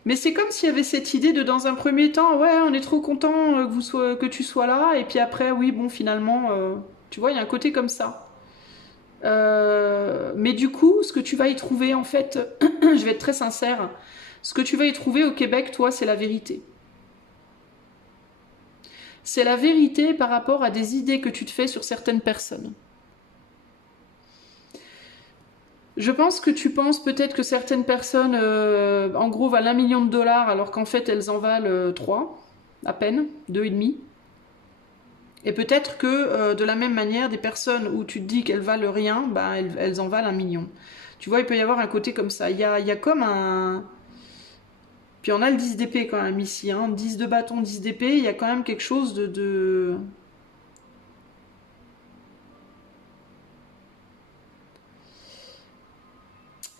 Mais c'est comme s'il y avait cette idée de, dans un premier temps, ouais, on est trop content que tu sois là, et puis après, oui, bon, finalement, tu vois, il y a un côté comme ça. Mais du coup, ce que tu vas y trouver, en fait, je vais être très sincère, ce que tu vas y trouver au Québec, toi, c'est la vérité. C'est la vérité par rapport à des idées que tu te fais sur certaines personnes. Je pense que tu penses peut-être que certaines personnes, en gros, valent 1 million de dollars, alors qu'en fait, elles en valent 3, à peine, 2,5. Et peut-être que de la même manière, des personnes où tu te dis qu'elles valent rien, bah, elles en valent 1 million. Tu vois, il peut y avoir un côté comme ça. Il y a comme un... Puis on a le 10 d'épée quand même ici. Hein. 10 de bâton, 10 d'épée, il y a quand même quelque chose de...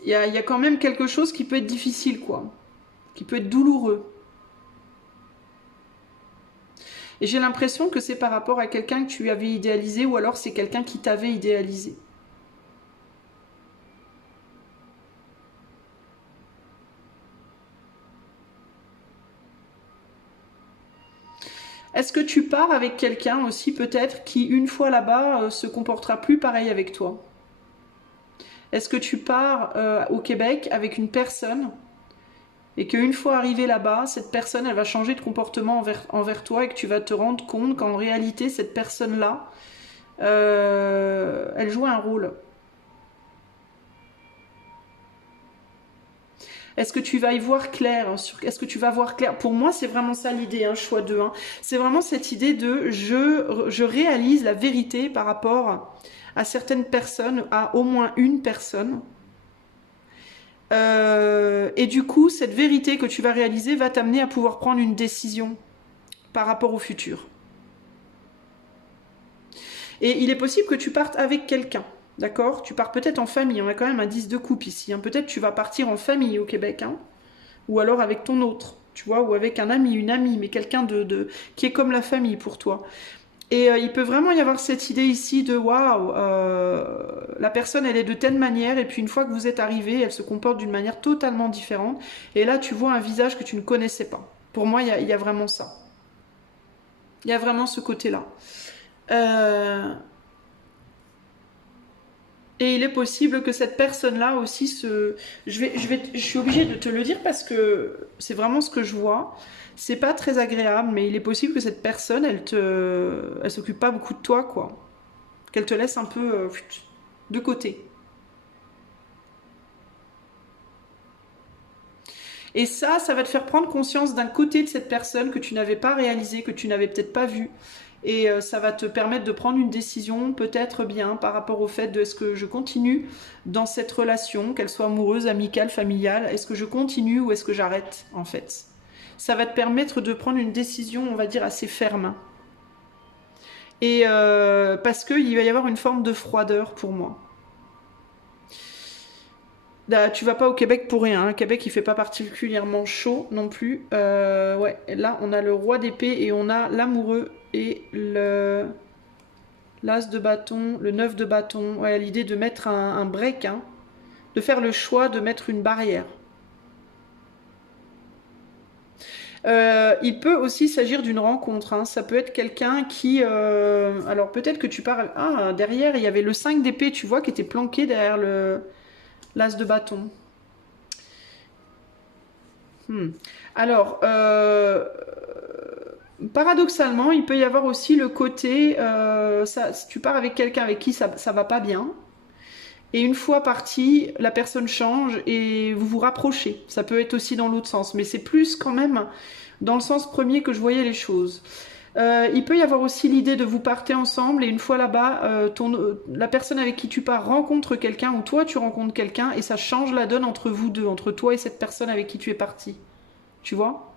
Il y a quand même quelque chose qui peut être difficile, quoi. Qui peut être douloureux. Et j'ai l'impression que c'est par rapport à quelqu'un que tu avais idéalisé ou alors c'est quelqu'un qui t'avait idéalisé. Est-ce que tu pars avec quelqu'un aussi peut-être qui une fois là-bas se comportera plus pareil avec toi? Est-ce que tu pars au Québec avec une personne et qu'une fois arrivé là-bas, cette personne elle va changer de comportement envers toi et que tu vas te rendre compte qu'en réalité cette personne-là, elle joue un rôle. Est-ce que tu vas y voir clair Est-ce que tu vas voir clair? Pour moi, c'est vraiment ça l'idée, hein, choix 2. Hein. C'est vraiment cette idée de je réalise la vérité par rapport à certaines personnes, à au moins une personne. Et du coup, cette vérité que tu vas réaliser va t'amener à pouvoir prendre une décision par rapport au futur. Et il est possible que tu partes avec quelqu'un. D'accord? Tu pars peut-être en famille. On a quand même un 10 de coupe ici. Hein. Peut-être tu vas partir en famille au Québec. Hein. Ou alors avec ton autre. Tu vois? Ou avec un ami, une amie. Mais quelqu'un qui est comme la famille pour toi. Et il peut vraiment y avoir cette idée ici de waouh, la personne elle est de telle manière et puis une fois que vous êtes arrivé, elle se comporte d'une manière totalement différente. Et là tu vois un visage que tu ne connaissais pas. Pour moi, il y a vraiment ça. Il y a vraiment ce côté-là. Euh, Et il est possible que cette personne-là aussi se... Je suis obligée de te le dire parce que c'est vraiment ce que je vois. C'est pas très agréable, mais il est possible que cette personne, elle s'occupe pas beaucoup de toi, quoi. qu'elle te laisse un peu de côté. Et ça va te faire prendre conscience d'un côté de cette personne que tu n'avais pas réalisé, que tu n'avais peut-être pas vu. Et ça va te permettre de prendre une décision peut-être bien par rapport au fait de est-ce que je continue dans cette relation, qu'elle soit amoureuse, amicale, familiale, est-ce que je continue ou est-ce que j'arrête en fait. Ça va te permettre de prendre une décision, on va dire, assez ferme. Et parce qu'il va y avoir une forme de froideur pour moi. Là, tu vas pas au Québec pour rien. Hein. Québec, il fait pas particulièrement chaud non plus. Ouais, là, on a le roi d'épée et on a l'amoureux et le l'as de bâton, le 9 de bâton. Ouais, l'idée de mettre un break, hein, de faire le choix de mettre une barrière. Il peut aussi s'agir d'une rencontre. Hein. Ça peut être quelqu'un qui... alors peut-être que tu parles... Ah, derrière, il y avait le 5 d'épée, tu vois, qui était planqué derrière l'as de bâton. Alors, paradoxalement, il peut y avoir aussi le côté... si tu pars avec quelqu'un avec qui ça va pas bien, et une fois parti, la personne change et vous vous rapprochez. Ça peut être aussi dans l'autre sens, mais c'est plus quand même dans le sens premier que je voyais les choses. Il peut y avoir aussi l'idée de vous partez ensemble et une fois là-bas, la personne avec qui tu pars rencontre quelqu'un ou toi tu rencontres quelqu'un et ça change la donne entre vous deux, entre toi et cette personne avec qui tu es parti. Tu vois ?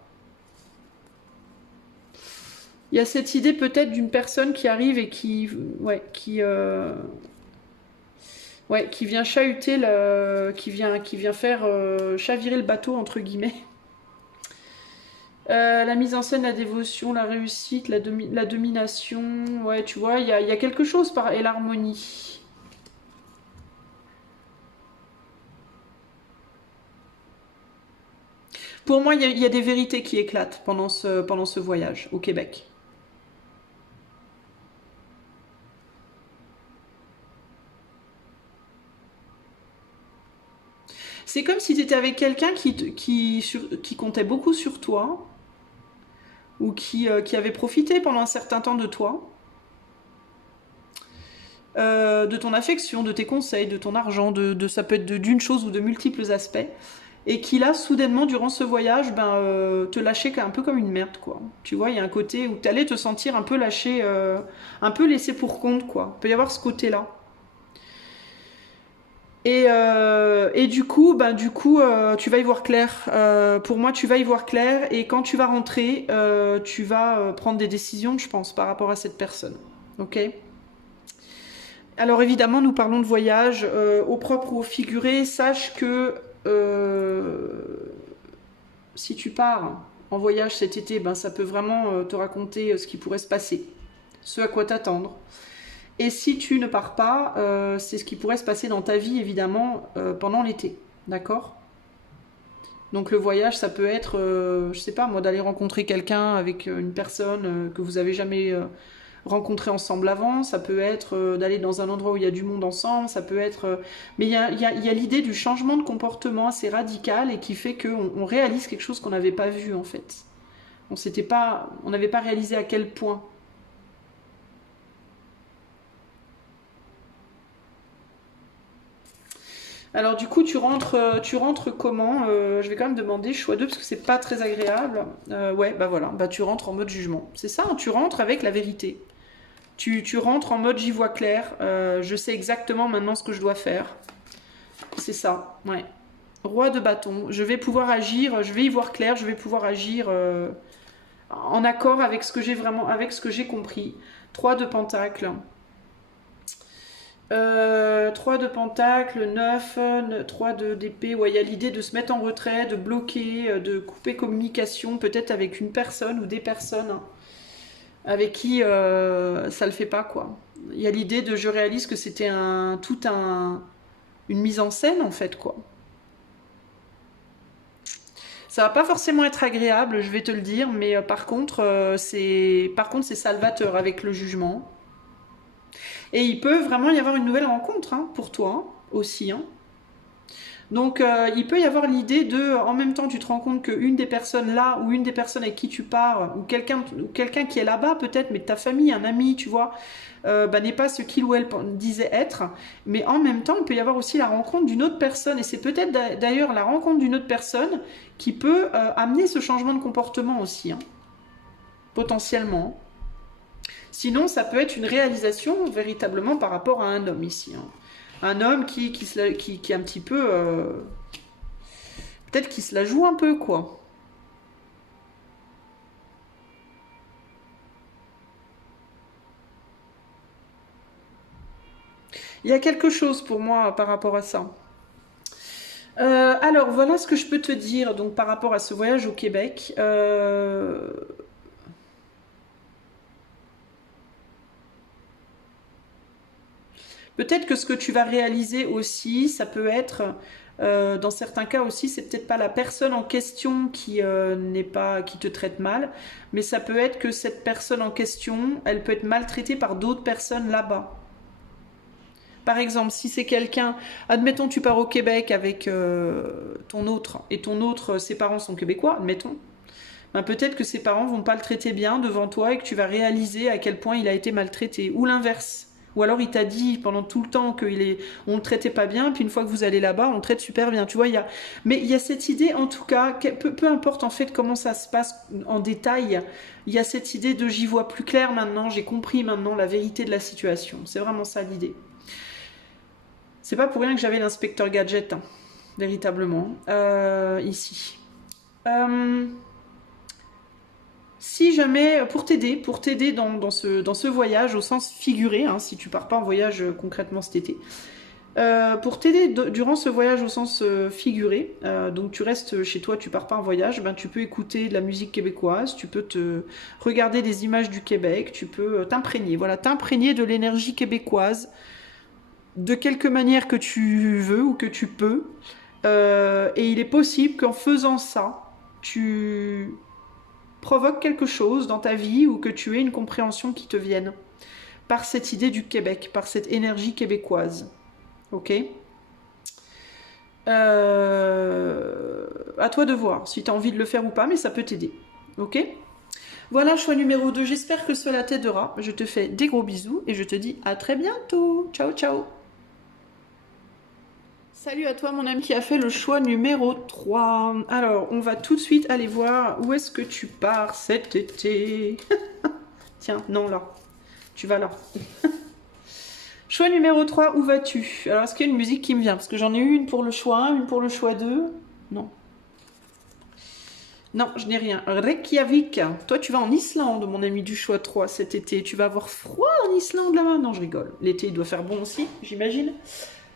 Il y a cette idée peut-être d'une personne qui arrive et qui vient chahuter, qui vient faire chavirer le bateau entre guillemets. La mise en scène, la dévotion, la réussite, la domination, ouais, tu vois, il y a quelque chose et l'harmonie. Pour moi, il y a des vérités qui éclatent pendant ce voyage au Québec. C'est comme si tu étais avec quelqu'un qui comptait beaucoup sur toi, ou qui avait profité pendant un certain temps de toi, de ton affection, de tes conseils, de ton argent, ça peut être d'une chose ou de multiples aspects, et qui là, soudainement, durant ce voyage, te lâchait un peu comme une merde, quoi. Tu vois, il y a un côté où tu allais te sentir un peu lâché, un peu laissé pour compte, quoi. Il peut y avoir ce côté-là. Et du coup, tu vas y voir clair. Pour moi, tu vas y voir clair. Et quand tu vas rentrer, tu vas prendre des décisions, je pense, par rapport à cette personne. Ok ? Alors évidemment, nous parlons de voyage, au propre ou au figuré. Sache que si tu pars en voyage cet été, ça peut vraiment te raconter ce qui pourrait se passer, ce à quoi t'attendre. Et si tu ne pars pas, c'est ce qui pourrait se passer dans ta vie, évidemment, pendant l'été. D'accord ? Donc le voyage, ça peut être, je sais pas moi, d'aller rencontrer quelqu'un avec une personne que vous avez jamais rencontré ensemble avant. Ça peut être d'aller dans un endroit où il y a du monde ensemble. Ça peut être... mais il y a l'idée du changement de comportement assez radical et qui fait qu'on réalise quelque chose qu'on n'avait pas vu, en fait. On n'avait pas réalisé à quel point. Alors du coup, tu rentres comment Je vais quand même demander choix 2 parce que c'est pas très agréable. Ouais, voilà, tu rentres en mode jugement. C'est ça, hein, tu rentres avec la vérité. Tu rentres en mode j'y vois clair. Je sais exactement maintenant ce que je dois faire. C'est ça, ouais. Roi de bâton. Je vais pouvoir agir, je vais y voir clair, je vais pouvoir agir en accord avec ce que j'ai compris. 3 de pentacle. 3 de pentacle, 9, 3 d'épée. Ouais, il y a l'idée de se mettre en retrait, de bloquer, de couper communication, peut-être avec une personne ou des personnes avec qui ça le fait pas, quoi. Il y a l'idée de je réalise que c'était une mise en scène, en fait, quoi. Ça va pas forcément être agréable, je vais te le dire, mais par contre, c'est salvateur avec le jugement. Et il peut vraiment y avoir une nouvelle rencontre, hein, pour toi, hein, aussi. Hein. Donc il peut y avoir l'idée de, en même temps tu te rends compte qu'une des personnes là, ou une des personnes avec qui tu pars, ou quelqu'un qui est là-bas peut-être, mais de ta famille, un ami, tu vois, n'est pas ce qu'il ou elle disait être. Mais en même temps, il peut y avoir aussi la rencontre d'une autre personne, et c'est peut-être d'ailleurs la rencontre d'une autre personne qui peut amener ce changement de comportement aussi, hein, potentiellement. Sinon, ça peut être une réalisation véritablement par rapport à un homme ici, hein. Un homme qui est un petit peu... peut-être qu'il se la joue un peu, quoi. Il y a quelque chose pour moi par rapport à ça. Alors, voilà ce que je peux te dire donc par rapport à ce voyage au Québec. Peut-être que ce que tu vas réaliser aussi, ça peut être, dans certains cas aussi, c'est peut-être pas la personne en question qui n'est pas, qui te traite mal, mais ça peut être que cette personne en question, elle peut être maltraitée par d'autres personnes là-bas. Par exemple, si c'est quelqu'un, admettons tu pars au Québec avec ton autre, et ton autre, ses parents sont québécois, admettons, ben peut-être que ses parents vont pas le traiter bien devant toi et que tu vas réaliser à quel point il a été maltraité. Ou l'inverse. Ou alors il t'a dit pendant tout le temps on le traitait pas bien, puis une fois que vous allez là-bas, on le traite super bien. Tu vois, mais il y a cette idée, en tout cas, peu importe en fait comment ça se passe en détail, il y a cette idée de j'y vois plus clair maintenant, j'ai compris maintenant la vérité de la situation. C'est vraiment ça l'idée. C'est pas pour rien que j'avais l'inspecteur Gadget, hein, véritablement, ici. Si jamais, pour t'aider dans ce voyage au sens figuré, hein, si tu pars pas en voyage concrètement cet été, pour t'aider durant ce voyage au sens figuré, donc tu restes chez toi, tu pars pas en voyage, ben tu peux écouter de la musique québécoise, tu peux te regarder des images du Québec, tu peux t'imprégner, voilà, t'imprégner de l'énergie québécoise, de quelque manière que tu veux ou que tu peux. Et il est possible qu'en faisant ça, tu provoques quelque chose dans ta vie ou que tu aies une compréhension qui te vienne par cette idée du Québec, par cette énergie québécoise. Ok ? À toi de voir si tu as envie de le faire ou pas, mais ça peut t'aider. Ok ? Voilà, choix numéro 2. J'espère que cela t'aidera. Je te fais des gros bisous et je te dis à très bientôt. Ciao, ciao. Salut à toi mon ami qui a fait le choix numéro 3. Alors, on va tout de suite aller voir où est-ce que tu pars cet été. Tiens, non là. Tu vas là. Choix numéro 3, où vas-tu? Alors, est-ce qu'il y a une musique qui me vient? Parce que j'en ai eu une pour le choix 1, une pour le choix 2. Non. Non, je n'ai rien. Reykjavik. Toi, tu vas en Islande, mon ami du choix 3 cet été. Tu vas avoir froid en Islande là-bas? Non, je rigole. L'été, il doit faire bon aussi, j'imagine.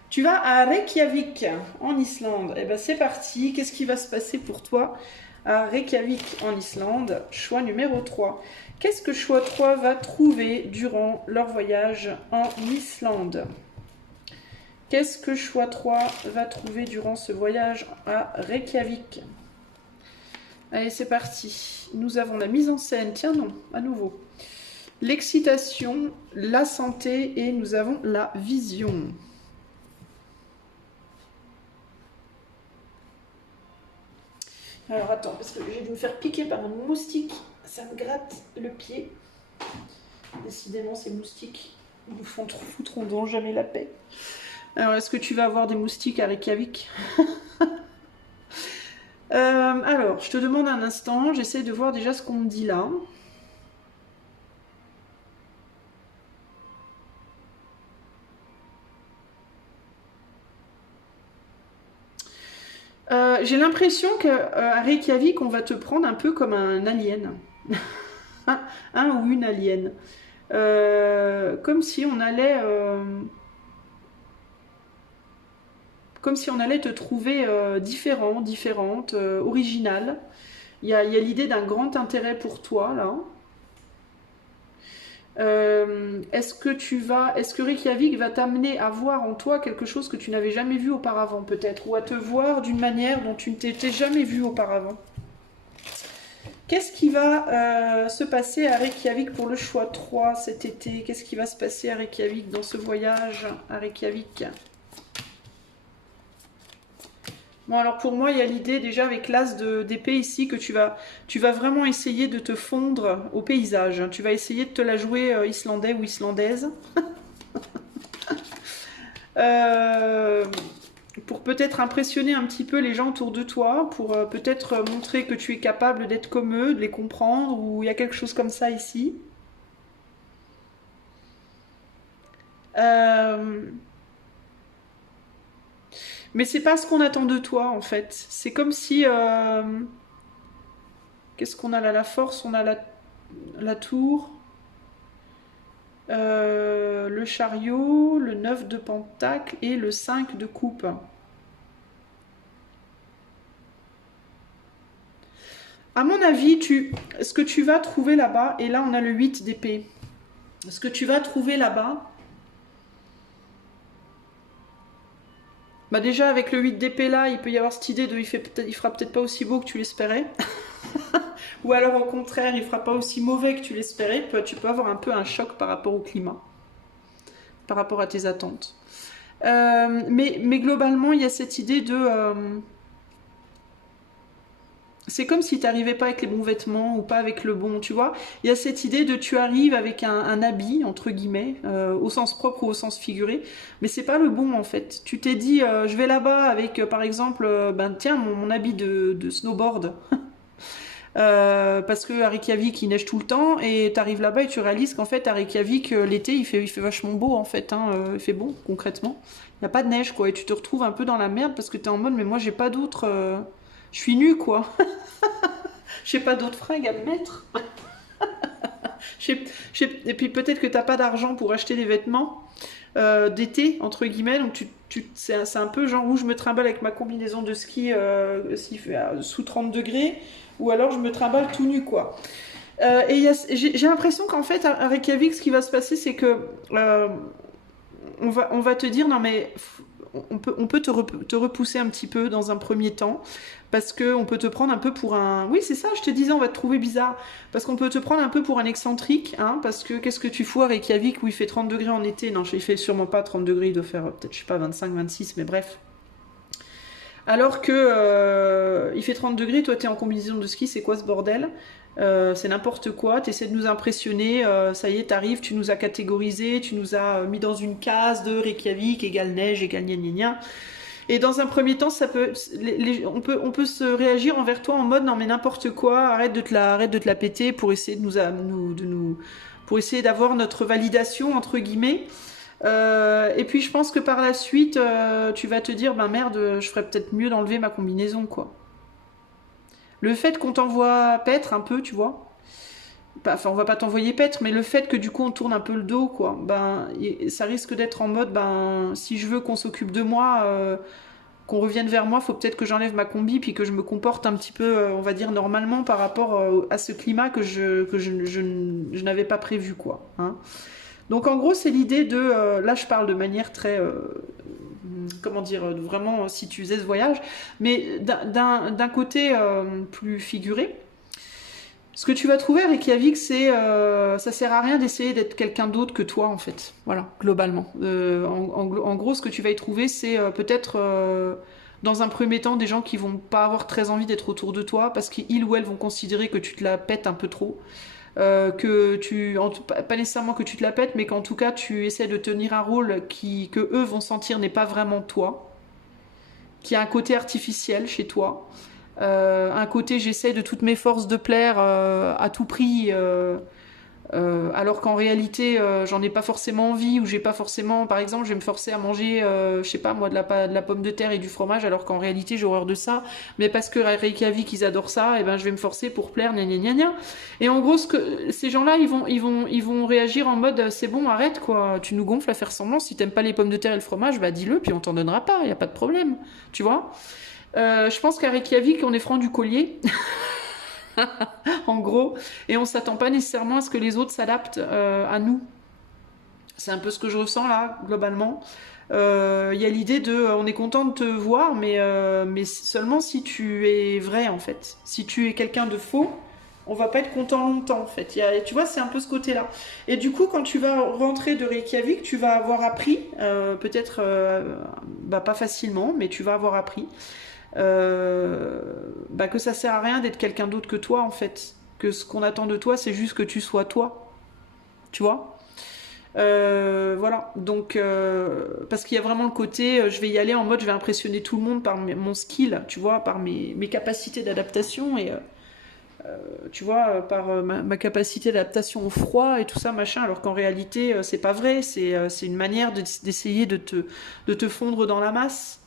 Tu vas à Reykjavik, en Islande. Eh ben c'est parti. Qu'est-ce qui va se passer pour toi à Reykjavik, en Islande? Choix numéro 3. Qu'est-ce que choix 3 va trouver durant leur voyage en Islande? Qu'est-ce que choix 3 va trouver durant ce voyage à Reykjavik? Allez, c'est parti. Nous avons la mise en scène. Tiens, non, à nouveau. L'excitation, la santé et nous avons la vision. Alors attends, parce que j'ai dû me faire piquer par un moustique, ça me gratte le pied. Décidément, ces moustiques nous foutront donc jamais la paix. Alors, est-ce que tu vas avoir des moustiques à Reykjavik? Alors, je te demande un instant, j'essaie de voir déjà ce qu'on me dit là. J'ai l'impression qu'à Reykjavik, on va te prendre un peu comme un alien. Un ou une alien. Comme si on allait... comme si on allait te trouver différent, différente, originale. Il y a l'idée d'un grand intérêt pour toi, là. Est-ce que Reykjavik va t'amener à voir en toi quelque chose que tu n'avais jamais vu auparavant, peut-être, ou à te voir d'une manière dont tu ne t'étais jamais vu auparavant? Qu'est-ce qui va se passer à Reykjavik pour le choix 3 cet été? Qu'est-ce qui va se passer à Reykjavik dans ce voyage à Reykjavik? Bon, alors pour moi, il y a l'idée déjà avec l'as d'épée ici que tu vas vraiment essayer de te fondre au paysage. Tu vas essayer de te la jouer islandais ou islandaise. Euh, pour peut-être impressionner un petit peu les gens autour de toi, pour peut-être montrer que tu es capable d'être comme eux, de les comprendre, ou il y a quelque chose comme ça ici. Euh, mais c'est pas ce qu'on attend de toi en fait. C'est comme si... qu'est-ce qu'on a là? La force, on a la tour, le chariot, le 9 de pentacle et le 5 de coupe. À mon avis, ce que tu vas trouver là-bas, et là on a le 8 d'épée, ce que tu vas trouver là-bas, bah déjà avec le 8 d'épée là, il peut y avoir cette idée de il fera peut-être pas aussi beau que tu l'espérais. Ou alors au contraire, il fera pas aussi mauvais que tu l'espérais. Tu peux avoir un peu un choc par rapport au climat, par rapport à tes attentes. Mais globalement, il y a cette idée de... c'est comme si tu n'arrivais pas avec les bons vêtements ou pas avec le bon, tu vois. Il y a cette idée de tu arrives avec un habit, entre guillemets, au sens propre ou au sens figuré, mais c'est pas le bon en fait. Tu t'es dit, je vais là-bas avec, par exemple, ben tiens, mon habit de snowboard. Parce que à Reykjavik il neige tout le temps et t'arrives là-bas et tu réalises qu'en fait à Reykjavik l'été il fait vachement beau en fait, hein, il fait bon concrètement. Il n'y a pas de neige quoi et tu te retrouves un peu dans la merde parce que t'es en mode mais moi j'ai pas d'autres... je suis nue quoi. J'ai pas d'autres fringues à me mettre. Et puis peut-être que t'as pas d'argent pour acheter des vêtements d'été entre guillemets donc c'est un peu genre où je me trimballe avec ma combinaison de ski s'il fait sous 30 degrés ou alors je me trimballe tout nu quoi. Et j'ai l'impression qu'en fait à Reykjavik ce qui va se passer c'est que on va te dire non mais on peut te repousser un petit peu dans un premier temps parce qu'on peut te prendre un peu pour un... Oui c'est ça, je te disais on va te trouver bizarre parce qu'on peut te prendre un peu pour un excentrique hein, parce que qu'est-ce que tu fous à Reykjavik où il fait 30 degrés en été? Non, il fait sûrement pas 30 degrés, il doit faire peut-être je sais pas 25, 26 mais bref. Alors que il fait 30 degrés, toi t'es en combinaison de ski, c'est quoi ce bordel? C'est n'importe quoi, t'essaies de nous impressionner, ça y est, t'arrives, tu nous as catégorisés, tu nous as mis dans une case de Reykjavik égale neige, égale gna gna gna. Et dans un premier temps, on peut se réagir envers toi en mode non mais n'importe quoi, arrête de te la péter pour essayer pour essayer d'avoir notre validation entre guillemets. Et puis je pense que par la suite, tu vas te dire, ben merde, je ferais peut-être mieux d'enlever ma combinaison, quoi. Le fait qu'on t'envoie paître un peu, tu vois, enfin on va pas t'envoyer paître, mais le fait que du coup on tourne un peu le dos, quoi, ben ça risque d'être en mode, ben si je veux qu'on s'occupe de moi, qu'on revienne vers moi, faut peut-être que j'enlève ma combi puis que je me comporte un petit peu, on va dire normalement par rapport à ce climat que je n'avais pas prévu, quoi. Hein. Donc en gros, c'est l'idée de... là, je parle de manière très... comment dire, vraiment si tu faisais ce voyage, mais d'un côté plus figuré, ce que tu vas trouver à Reykjavik, c'est... ça sert à rien d'essayer d'être quelqu'un d'autre que toi, en fait. Voilà, globalement. En gros, ce que tu vas y trouver, c'est peut-être... dans un premier temps, des gens qui vont pas avoir très envie d'être autour de toi parce qu'ils ou elles vont considérer que tu te la pètes un peu trop. Pas nécessairement que tu te la pètes, mais qu'en tout cas tu essaies de tenir un rôle que eux vont sentir n'est pas vraiment toi, qui a un côté artificiel chez toi, un côté j'essaie de toutes mes forces de plaire à tout prix, alors qu'en réalité j'en ai pas forcément envie ou j'ai pas forcément, par exemple je vais me forcer à manger je sais pas moi de la pomme de terre et du fromage alors qu'en réalité j'ai horreur de ça, mais parce que à Reykjavik ils adorent ça et ben je vais me forcer pour plaire gna gna gna gna. Et en gros ces gens-là ils vont réagir en mode c'est bon arrête quoi, tu nous gonfles à faire semblant, si t'aimes pas les pommes de terre et le fromage bah dis-le puis on t'en donnera pas, y a pas de problème, tu vois. Je pense qu'à Reykjavik on est franc du collier. En gros, et on s'attend pas nécessairement à ce que les autres s'adaptent à nous. C'est un peu ce que je ressens là, globalement. Il y a l'idée de, on est content de te voir, mais seulement si tu es vrai en fait. Si tu es quelqu'un de faux, on va pas être content longtemps en fait. Tu vois, c'est un peu ce côté-là. Et du coup, quand tu vas rentrer de Reykjavik, tu vas avoir appris, peut-être, bah, pas facilement, mais tu vas avoir appris que ça sert à rien d'être quelqu'un d'autre que toi, en fait. Que ce qu'on attend de toi, c'est juste que tu sois toi. Tu vois? Voilà, donc parce qu'il y a vraiment le côté je vais y aller en mode je vais impressionner tout le monde par mon skill, tu vois, par mes capacités d'adaptation et tu vois, par ma capacité d'adaptation au froid et tout ça, machin, alors qu'en réalité c'est pas vrai, c'est une manière d'essayer de te fondre dans la masse.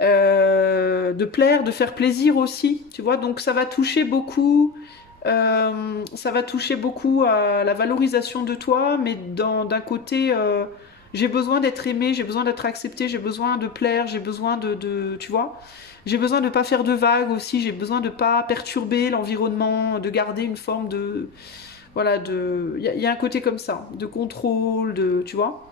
De plaire, de faire plaisir aussi, tu vois, donc ça va toucher beaucoup à la valorisation de toi, mais d'un côté, j'ai besoin d'être aimé, j'ai besoin d'être accepté, j'ai besoin de plaire, j'ai besoin tu vois, j'ai besoin de pas faire de vagues aussi, j'ai besoin de pas perturber l'environnement, de garder une forme de, voilà, y a un côté comme ça, de contrôle, tu vois.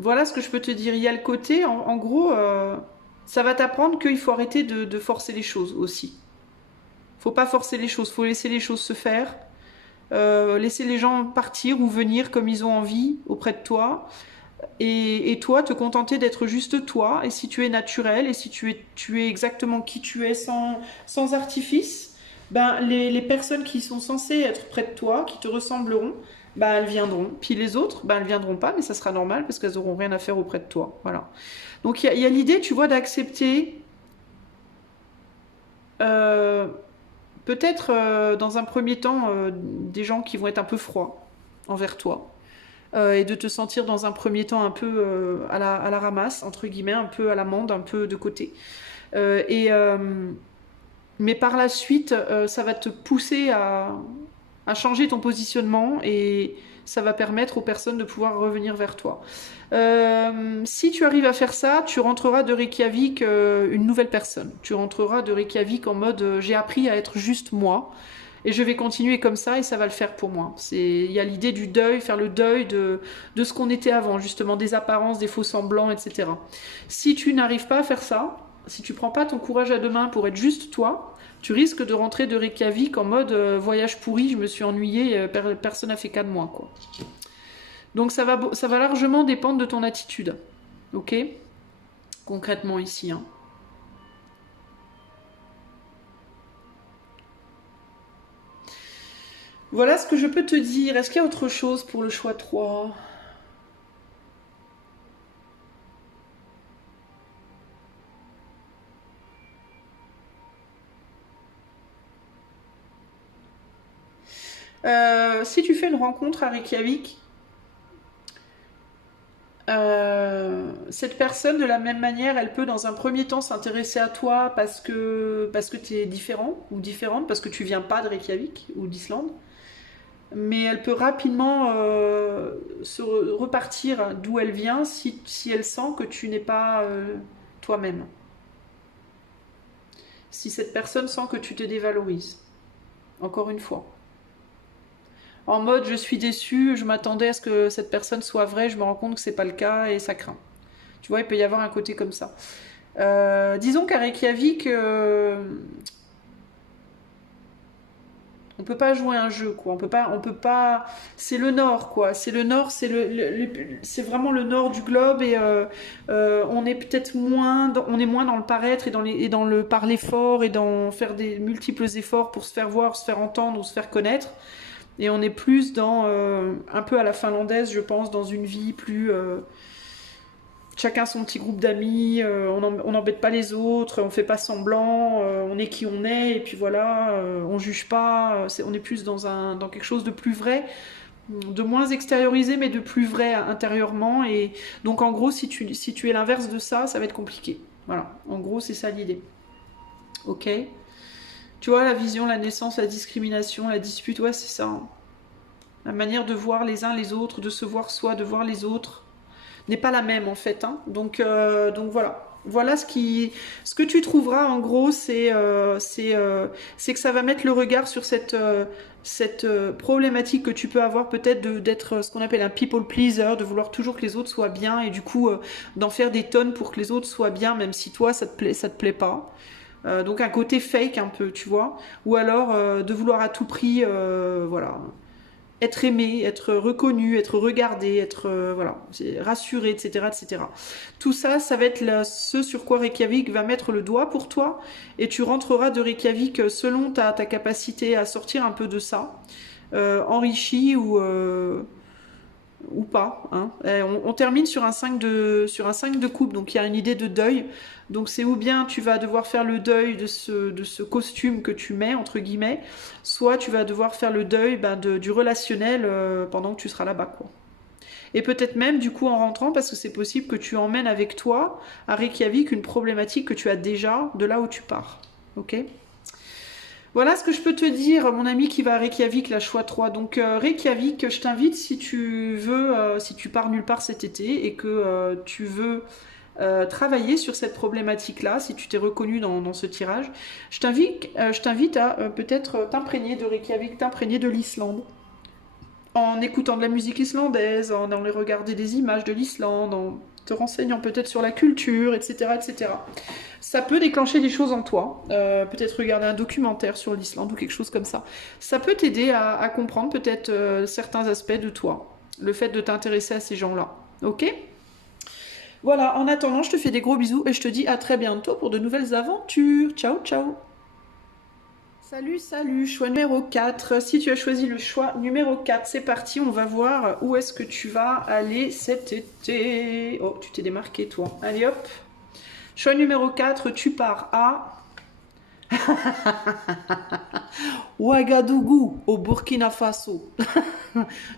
Voilà ce que je peux te dire. Il y a le côté, en gros, ça va t'apprendre qu'il faut arrêter de forcer les choses aussi. Faut pas forcer les choses, faut laisser les choses se faire, laisser les gens partir ou venir comme ils ont envie auprès de toi, et toi te contenter d'être juste toi. Et si tu es naturel, et si tu es exactement qui tu es sans artifice, ben les personnes qui sont censées être près de toi, qui te ressembleront, ben elles viendront. Puis les autres, ben elles viendront pas, mais ça sera normal parce qu'elles auront rien à faire auprès de toi. Voilà. Donc il y a l'idée, tu vois, d'accepter euh, peut-être dans un premier temps des gens qui vont être un peu froids envers toi. Et de te sentir dans un premier temps un peu à la ramasse, entre guillemets, un peu à l'amende, un peu de côté. Euh, et, euh, mais par la suite, ça va te pousser à changer ton positionnement et ça va permettre aux personnes de pouvoir revenir vers toi. Si tu arrives à faire ça, tu rentreras de Reykjavik une nouvelle personne. Tu rentreras de Reykjavik en mode j'ai appris à être juste moi et je vais continuer comme ça et ça va le faire pour moi. Il y a l'idée du deuil, faire le deuil de ce qu'on était avant, justement des apparences, des faux semblants, etc. Si tu n'arrives pas à faire ça, si tu prends pas ton courage à deux mains pour être juste toi, tu risques de rentrer de Reykjavik en mode voyage pourri, je me suis ennuyée, personne n'a fait cas de moi, quoi. Donc ça va largement dépendre de ton attitude, ok? Concrètement ici, hein. Voilà ce que je peux te dire. Est-ce qu'il y a autre chose pour le choix 3? Si tu fais une rencontre à Reykjavik, cette personne, de la même manière, elle peut dans un premier temps s'intéresser à toi parce que tu es différent ou différente, parce que tu viens pas de Reykjavik ou d'Islande. Mais elle peut rapidement repartir d'où elle vient si elle sent que tu n'es pas toi-même. Si cette personne sent que tu te dévalorises. Encore une fois. En mode je suis déçue, je m'attendais à ce que cette personne soit vraie, je me rends compte que c'est pas le cas et ça craint. Tu vois, il peut y avoir un côté comme ça. Disons qu'à Reykjavik, on peut pas jouer un jeu, quoi. On peut pas. C'est le nord, quoi. C'est le nord, c'est vraiment le nord du globe et on est peut-être on est moins dans le paraître et dans le parler fort et dans faire des multiples efforts pour se faire voir, se faire entendre ou se faire connaître. Et on est plus dans un peu à la finlandaise, je pense, dans une vie plus chacun son petit groupe d'amis, on n'embête pas les autres, on fait pas semblant, on est qui on est, et puis voilà, on juge pas, on est plus dans quelque chose de plus vrai, de moins extériorisé, mais de plus vrai intérieurement, et donc en gros, si tu es l'inverse de ça, ça va être compliqué. Voilà, en gros, c'est ça l'idée. Ok? Tu vois, la vision, la naissance, la discrimination, la dispute, ouais, c'est ça, hein. La manière de voir les uns les autres, de se voir soi, de voir les autres, n'est pas la même en fait, hein. Donc voilà. Voilà ce que tu trouveras en gros, c'est que ça va mettre le regard sur cette problématique que tu peux avoir peut-être d'être ce qu'on appelle un people pleaser, de vouloir toujours que les autres soient bien et du coup d'en faire des tonnes pour que les autres soient bien, même si toi ça te plaît pas. Donc un côté fake un peu, tu vois. Ou alors de vouloir à tout prix, voilà, être aimé, être reconnu, être regardé, être voilà, rassuré, etc., etc. Tout ça, ça va être ce sur quoi Reykjavik va mettre le doigt pour toi, et tu rentreras de Reykjavik selon ta capacité à sortir un peu de ça, enrichi ou pas. Hein. On termine sur un 5 de coupe, donc il y a une idée de deuil. Donc c'est ou bien tu vas devoir faire le deuil de ce costume que tu mets, entre guillemets, soit tu vas devoir faire le deuil du relationnel pendant que tu seras là-bas, quoi. Et peut-être même du coup en rentrant, parce que c'est possible que tu emmènes avec toi à Reykjavik une problématique que tu as déjà de là où tu pars. Ok ? Voilà ce que je peux te dire, mon ami qui va à Reykjavik, la choix 3. Donc Reykjavik, je t'invite si tu veux, si tu pars nulle part cet été et que tu veux travailler sur cette problématique-là, si tu t'es reconnu dans ce tirage, je t'invite à peut-être t'imprégner de Reykjavik, t'imprégner de l'Islande. En écoutant de la musique islandaise, en allant regarder des images de l'Islande, en te renseignant peut-être sur la culture, etc., etc. Ça peut déclencher des choses en toi. Peut-être regarder un documentaire sur l'Islande ou quelque chose comme ça. Ça peut t'aider à comprendre peut-être certains aspects de toi. Le fait de t'intéresser à ces gens-là. Ok ? Voilà, en attendant, je te fais des gros bisous et je te dis à très bientôt pour de nouvelles aventures. Ciao, ciao. Salut, salut, choix numéro 4. Si tu as choisi le choix numéro 4, c'est parti, on va voir où est-ce que tu vas aller cet été. Oh, tu t'es démarqué toi. Allez hop. Choix numéro 4, tu pars à Ouagadougou, au Burkina Faso.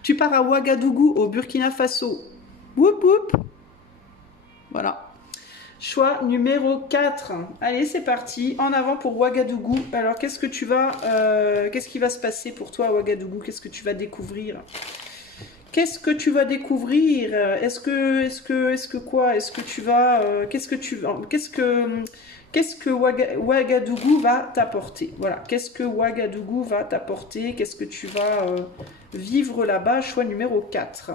Tu pars à Ouagadougou, au Burkina Faso. Whoop whoop. Voilà. Choix numéro 4. Allez, c'est parti. En avant pour Ouagadougou. Alors, qu'est-ce qui va se passer pour toi à Ouagadougou? Qu'est-ce que tu vas découvrir? Qu'est-ce que tu vas découvrir? Est-ce que quoi? Est-ce que tu vas... Qu'est-ce que Ouagadougou va t'apporter? Voilà. Qu'est-ce que Ouagadougou va t'apporter? Qu'est-ce que tu vas vivre là-bas? Choix numéro 4.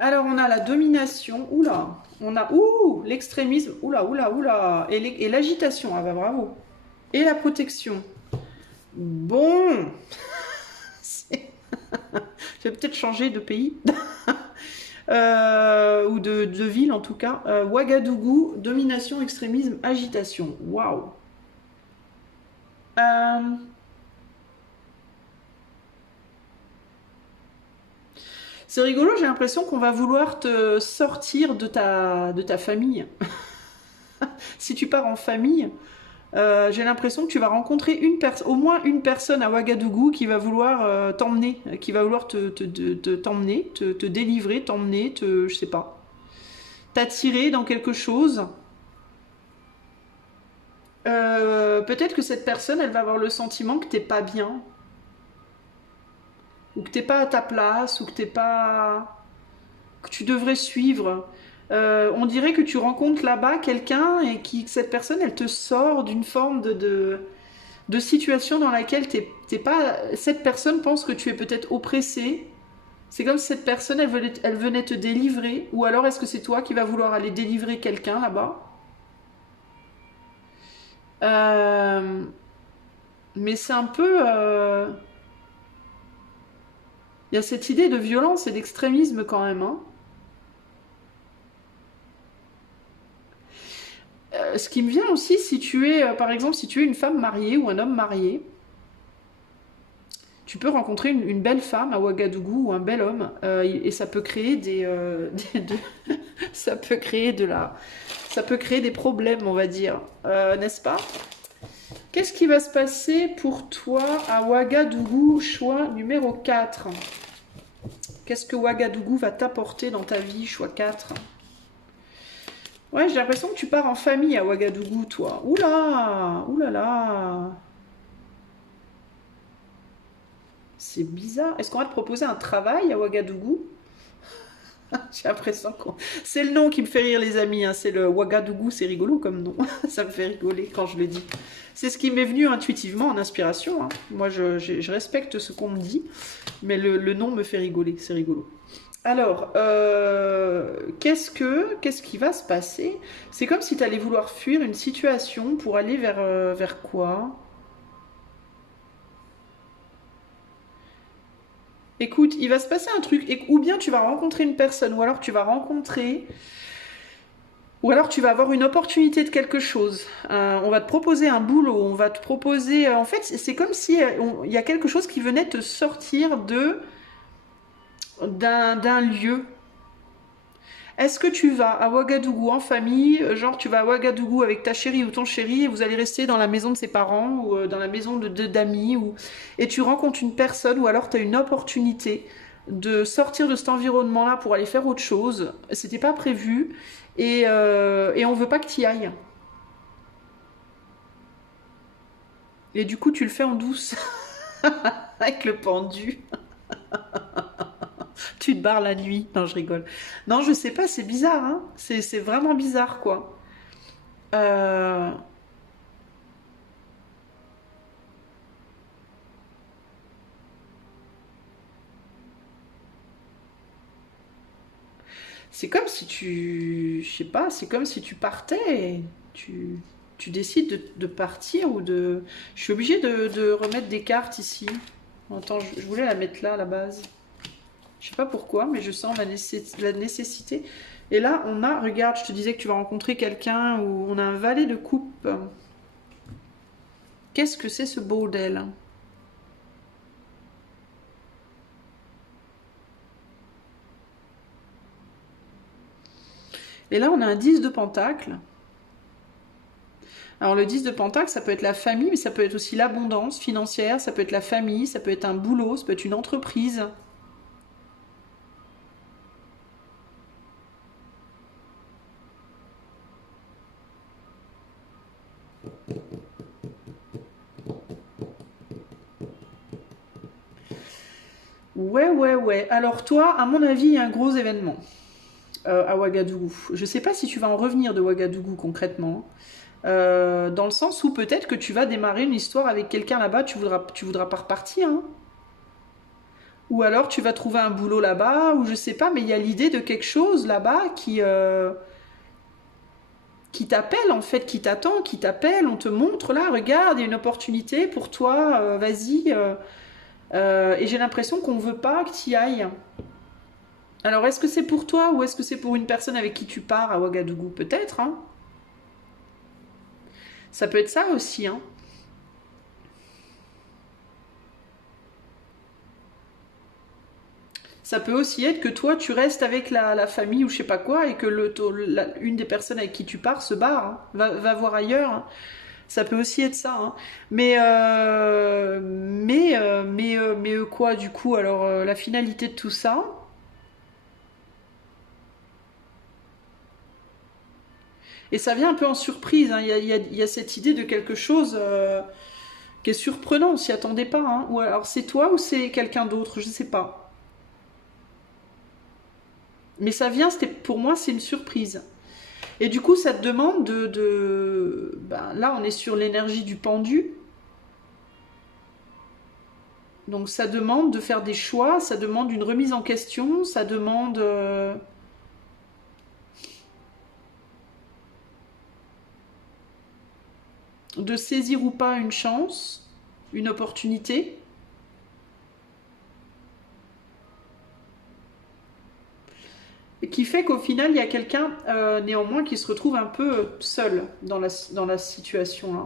Alors, on a la domination. Oula. On a l'extrémisme. Oula, oula, oula. Et l'agitation. Ah bah bravo. Et la protection. Bon. Je vais peut-être changer de pays. Ou de ville en tout cas. Ouagadougou, domination, extrémisme, agitation. Waouh. C'est rigolo, j'ai l'impression qu'on va vouloir te sortir de ta famille. Si tu pars en famille, j'ai l'impression que tu vas rencontrer au moins une personne à Ouagadougou qui va vouloir t'emmener, qui va vouloir t'emmener, te délivrer, t'emmener, je sais pas, t'attirer dans quelque chose. Peut-être que cette personne, elle va avoir le sentiment que t'es pas bien, ou que t'es pas à ta place, ou que tu devrais suivre. On dirait que tu rencontres là-bas quelqu'un et que cette personne, elle te sort d'une forme de situation dans laquelle t'es pas. Cette personne pense que tu es peut-être oppressé. C'est comme si cette personne, elle venait te délivrer. Ou alors, est-ce que c'est toi qui vas vouloir aller délivrer quelqu'un là-bas? Mais c'est un peu. Il y a cette idée de violence et d'extrémisme quand même. Hein. Ce qui me vient aussi, si tu es, par exemple, si tu es une femme mariée ou un homme marié, tu peux rencontrer une belle femme à Ouagadougou ou un bel homme, et ça peut créer ça peut créer ça peut créer des problèmes, on va dire, n'est-ce pas? Qu'est-ce qui va se passer pour toi à Ouagadougou, choix numéro 4? Qu'est-ce que Ouagadougou va t'apporter dans ta vie, choix 4? Ouais, j'ai l'impression que tu pars en famille à Ouagadougou, toi. Oula, oulala. C'est bizarre. Est-ce qu'on va te proposer un travail à Ouagadougou? J'ai l'impression qu'on... C'est le nom qui me fait rire, les amis. Hein. C'est le Ouagadougou, c'est rigolo comme nom. Ça me fait rigoler quand je le dis. C'est ce qui m'est venu intuitivement en inspiration. Hein. Moi, je respecte ce qu'on me dit, mais le nom me fait rigoler. C'est rigolo. Alors, qu'est-ce qui va se passer? C'est comme si tu allais vouloir fuir une situation pour aller vers quoi? Écoute, il va se passer un truc, ou bien tu vas rencontrer une personne, ou alors tu vas rencontrer, ou alors tu vas avoir une opportunité de quelque chose. On va te proposer un boulot, on va te proposer... en fait, c'est comme si il y a quelque chose qui venait te sortir d'un lieu. Est-ce que tu vas à Ouagadougou en famille, genre tu vas à Ouagadougou avec ta chérie ou ton chéri et vous allez rester dans la maison de ses parents ou dans la maison d'amis et tu rencontres une personne ou alors tu as une opportunité de sortir de cet environnement-là pour aller faire autre chose. C'était pas prévu et on veut pas que tu y ailles. Et du coup tu le fais en douce avec le pendu. Tu te barres la nuit. Non, je rigole. Non, je sais pas, c'est bizarre, hein. C'est vraiment bizarre, quoi. Euh, C'est comme si tu... Je sais pas, c'est comme si tu partais et tu décides de partir ou de... Je suis obligée de remettre des cartes ici. Attends, je voulais la mettre là, à la base. Je sais pas pourquoi, mais je sens la nécessité. Et là, on a... Regarde, je te disais que tu vas rencontrer quelqu'un où on a un valet de coupe. Qu'est-ce que c'est ce bordel? Et là, on a un 10 de pentacle. Alors le 10 de pentacle, ça peut être la famille, mais ça peut être aussi l'abondance financière, ça peut être la famille, ça peut être un boulot, ça peut être une entreprise. Ouais, ouais, ouais. Alors toi, à mon avis, il y a un gros événement à Ouagadougou. Je sais pas si tu vas en revenir de Ouagadougou concrètement. Dans le sens où peut-être que tu vas démarrer une histoire avec quelqu'un là-bas, tu voudras pas repartir, hein. Ou alors tu vas trouver un boulot là-bas, ou je sais pas, mais il y a l'idée de quelque chose là-bas qui t'appelle en fait, qui t'attend, qui t'appelle, on te montre là, regarde, il y a une opportunité pour toi, vas-y. Et j'ai l'impression qu'on veut pas que tu y ailles. Alors est-ce que c'est pour toi ou est-ce que c'est pour une personne avec qui tu pars à Ouagadougou? Peut-être, hein. Ça peut être ça aussi, hein. Ça peut aussi être que toi, tu restes avec la famille ou je sais pas quoi et que une des personnes avec qui tu pars se barre, hein, va voir ailleurs, hein. Ça peut aussi être ça, hein. Mais quoi du coup? Alors la finalité de tout ça. Et ça vient un peu en surprise, hein. Il y a cette idée de quelque chose qui est surprenant, on s'y attendait pas, hein. Ou alors c'est toi ou c'est quelqu'un d'autre, je sais pas. Mais ça vient, pour moi, c'est une surprise. Et du coup, ça te demande ben, là, on est sur l'énergie du pendu. Donc ça demande de faire des choix, ça demande une remise en question, ça demande de saisir ou pas une chance, une opportunité. Qui fait qu'au final, il y a quelqu'un néanmoins qui se retrouve un peu seul dans la situation là.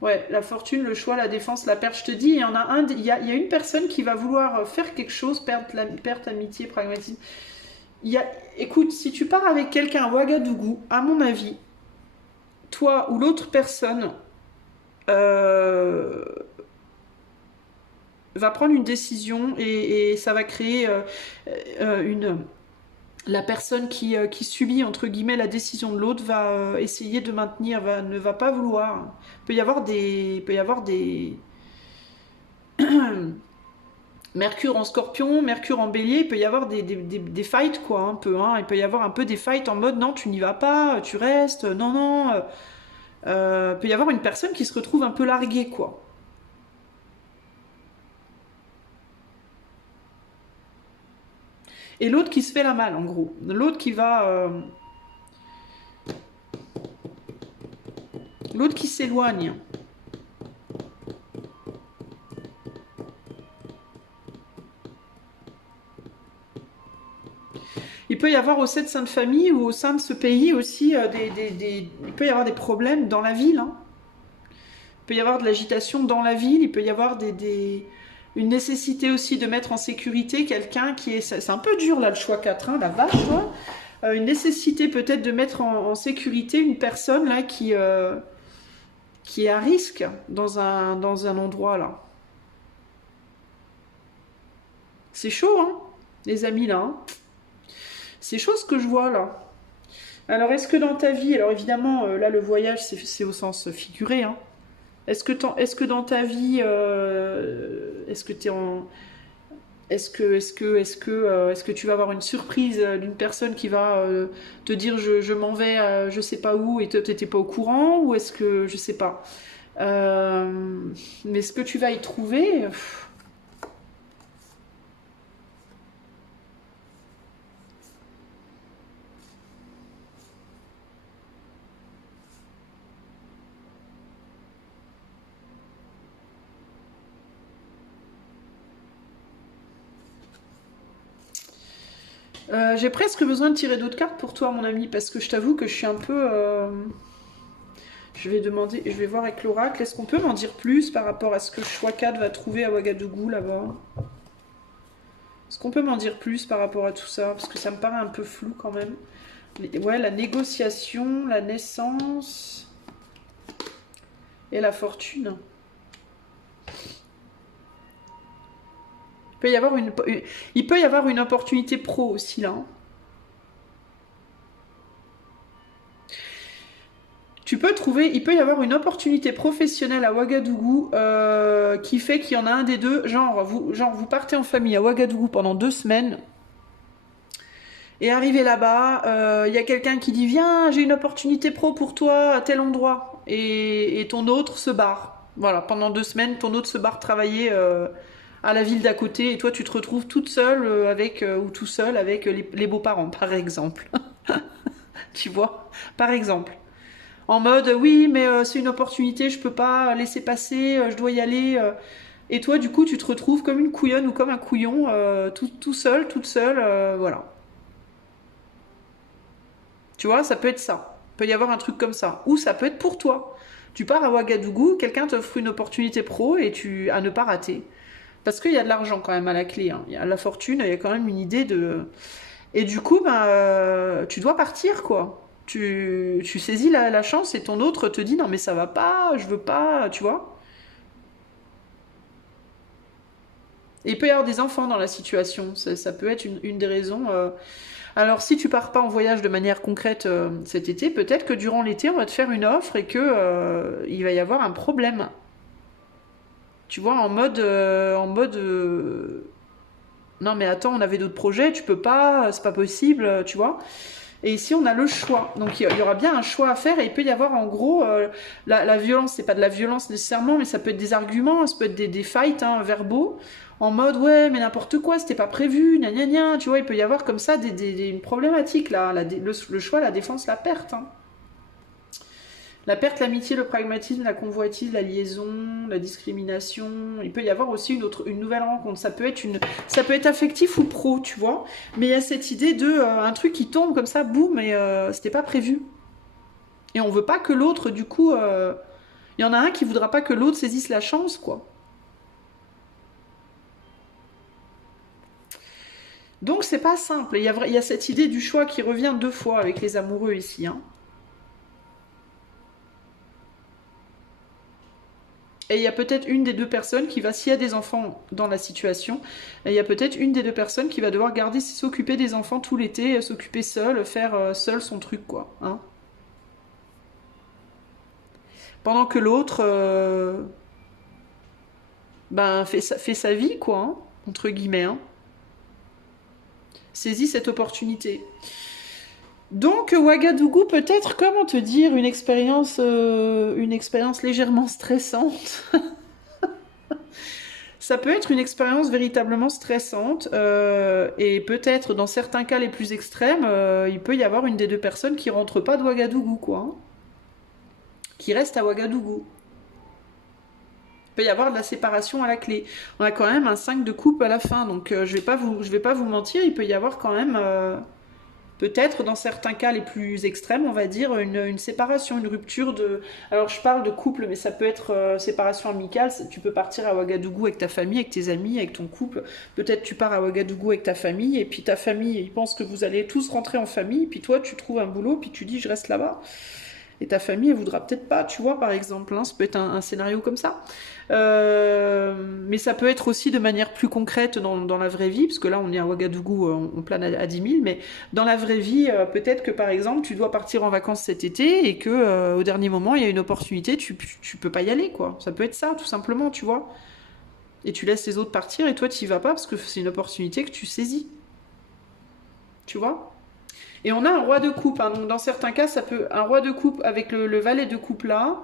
Ouais, la fortune, le choix, la défense, la perte, je te dis, il y a une personne qui va vouloir faire quelque chose, perte amitié, pragmatisme. Il y a, écoute, si tu pars avec quelqu'un à Ouagadougou, à mon avis, toi ou l'autre personne euh, va prendre une décision et ça va créer une... La personne qui subit, entre guillemets, la décision de l'autre va essayer de maintenir, ne va pas vouloir. Il peut y avoir des Mercure en scorpion, Mercure en bélier, il peut y avoir des fights, quoi, un peu, hein. Il peut y avoir un peu des fights en mode non, tu n'y vas pas, tu restes, non, non. Il peut y avoir une personne qui se retrouve un peu larguée, quoi. Et l'autre qui se fait la malle, en gros. L'autre qui va. L'autre qui s'éloigne. Il peut y avoir au sein de cette famille ou au sein de ce pays aussi, il peut y avoir des problèmes dans la ville, hein. Il peut y avoir de l'agitation dans la ville, il peut y avoir une nécessité aussi de mettre en sécurité quelqu'un qui est... C'est un peu dur là le choix 4, hein, la vache, toi. Une nécessité peut-être de mettre en sécurité une personne là qui est à risque dans un endroit là. C'est chaud, hein, les amis là, hein. C'est chaud ce que je vois là. Alors est-ce que dans ta vie, alors évidemment là le voyage c'est au sens figuré, hein. Est-ce que dans ta vie, est-ce que t'es en, est-ce que tu vas avoir une surprise d'une personne qui va te dire je m'en vais, je sais pas où et t'étais pas au courant, ou est-ce que je sais pas. Mais ce que tu vas y trouver. J'ai presque besoin de tirer d'autres cartes pour toi, mon ami, parce que je t'avoue que je suis un peu. Je vais demander, je vais voir avec l'oracle. Est-ce qu'on peut m'en dire plus par rapport à ce que choix 4 va trouver à Ouagadougou là-bas? Est-ce qu'on peut m'en dire plus par rapport à tout ça? Parce que ça me paraît un peu flou quand même. Ouais, la négociation, la naissance et la fortune. Il peut y avoir une opportunité pro aussi là, hein. Tu peux trouver, il peut y avoir une opportunité professionnelle à Ouagadougou qui fait qu'il y en a un des deux, genre vous partez en famille à Ouagadougou pendant 2 semaines et arrivé là-bas, il y a quelqu'un qui dit viens, j'ai une opportunité pro pour toi à tel endroit, et ton autre se barre. Voilà, pendant 2 semaines, ton autre se barre travailler à la ville d'à côté et toi tu te retrouves toute seule ou tout seul avec les beaux-parents par exemple. Tu vois, par exemple. En mode, oui, mais c'est une opportunité, je peux pas laisser passer, je dois y aller. Et toi, du coup, tu te retrouves comme une couillonne ou comme un couillon, tout seul, toute seule, voilà. Tu vois, ça peut être ça. Il peut y avoir un truc comme ça. Ou ça peut être pour toi. Tu pars à Ouagadougou, quelqu'un t'offre une opportunité pro à ne pas rater. Parce qu'il y a de l'argent quand même à la clé, hein. Il y a la fortune, il y a quand même une idée de... Et du coup, tu dois partir, quoi. Tu saisis la chance et ton autre te dit non mais ça va pas, je veux pas, tu vois. Et il peut y avoir des enfants dans la situation, ça peut être une des raisons. Alors si tu pars pas en voyage de manière concrète cet été, peut-être que durant l'été on va te faire une offre et que il va y avoir un problème. Tu vois, non mais attends, on avait d'autres projets, tu peux pas, c'est pas possible, tu vois. Et ici, on a le choix. Donc, il y aura bien un choix à faire et il peut y avoir en gros la violence. C'est pas de la violence nécessairement, mais ça peut être des arguments, ça peut être des fights verbaux en mode ouais, mais n'importe quoi, c'était pas prévu, gna gna gna. Tu vois, il peut y avoir comme ça une problématique là. Le choix, la défense, la perte, hein. La perte, l'amitié, le pragmatisme, la convoitise, la liaison, la discrimination. Il peut y avoir aussi une nouvelle rencontre. Ça peut être affectif ou pro, tu vois. Mais il y a cette idée de un truc qui tombe comme ça, boum, et c'était pas prévu. Et on veut pas que l'autre, du coup, il y en a un qui voudra pas que l'autre saisisse la chance, quoi. Donc c'est pas simple. Il y a cette idée du choix qui revient 2 fois avec les amoureux ici, hein. Et il y a peut-être une des deux personnes qui va, s'il y a des enfants dans la situation, et il y a peut-être une des deux personnes qui va devoir s'occuper des enfants tout l'été, s'occuper seule, faire seule son truc, quoi, hein. Pendant que l'autre, fait sa vie, quoi, hein, entre guillemets, hein. Saisit cette opportunité. Donc Ouagadougou, peut-être, comment te dire, une expérience légèrement stressante. Ça peut être une expérience véritablement stressante et peut-être dans certains cas les plus extrêmes, il peut y avoir une des deux personnes qui rentre pas de Ouagadougou, quoi, hein, qui reste à Ouagadougou. Il peut y avoir de la séparation à la clé. On a quand même un 5 de coupe à la fin, donc je vais pas vous mentir, il peut y avoir quand même Peut-être dans certains cas les plus extrêmes, on va dire, une séparation, une rupture de... Alors je parle de couple, mais ça peut être séparation amicale, tu peux partir à Ouagadougou avec ta famille, avec tes amis, avec ton couple. Peut-être tu pars à Ouagadougou avec ta famille, et puis ta famille, ils pensent que vous allez tous rentrer en famille, puis toi tu trouves un boulot, puis tu dis je reste là-bas. Et ta famille, elle voudra peut-être pas, tu vois, par exemple. Hein, ça peut être un scénario comme ça. Mais ça peut être aussi de manière plus concrète dans la vraie vie, parce que là, on est à Ouagadougou, on plane à 10 000, mais dans la vraie vie, peut-être que, par exemple, tu dois partir en vacances cet été et que au dernier moment, il y a une opportunité, tu peux pas y aller, quoi. Ça peut être ça, tout simplement, tu vois. Et tu laisses les autres partir et toi, tu y vas pas parce que c'est une opportunité que tu saisis. Tu vois? Et on a un roi de coupe, hein. Donc dans certains cas, ça peut un roi de coupe avec le valet de coupe là.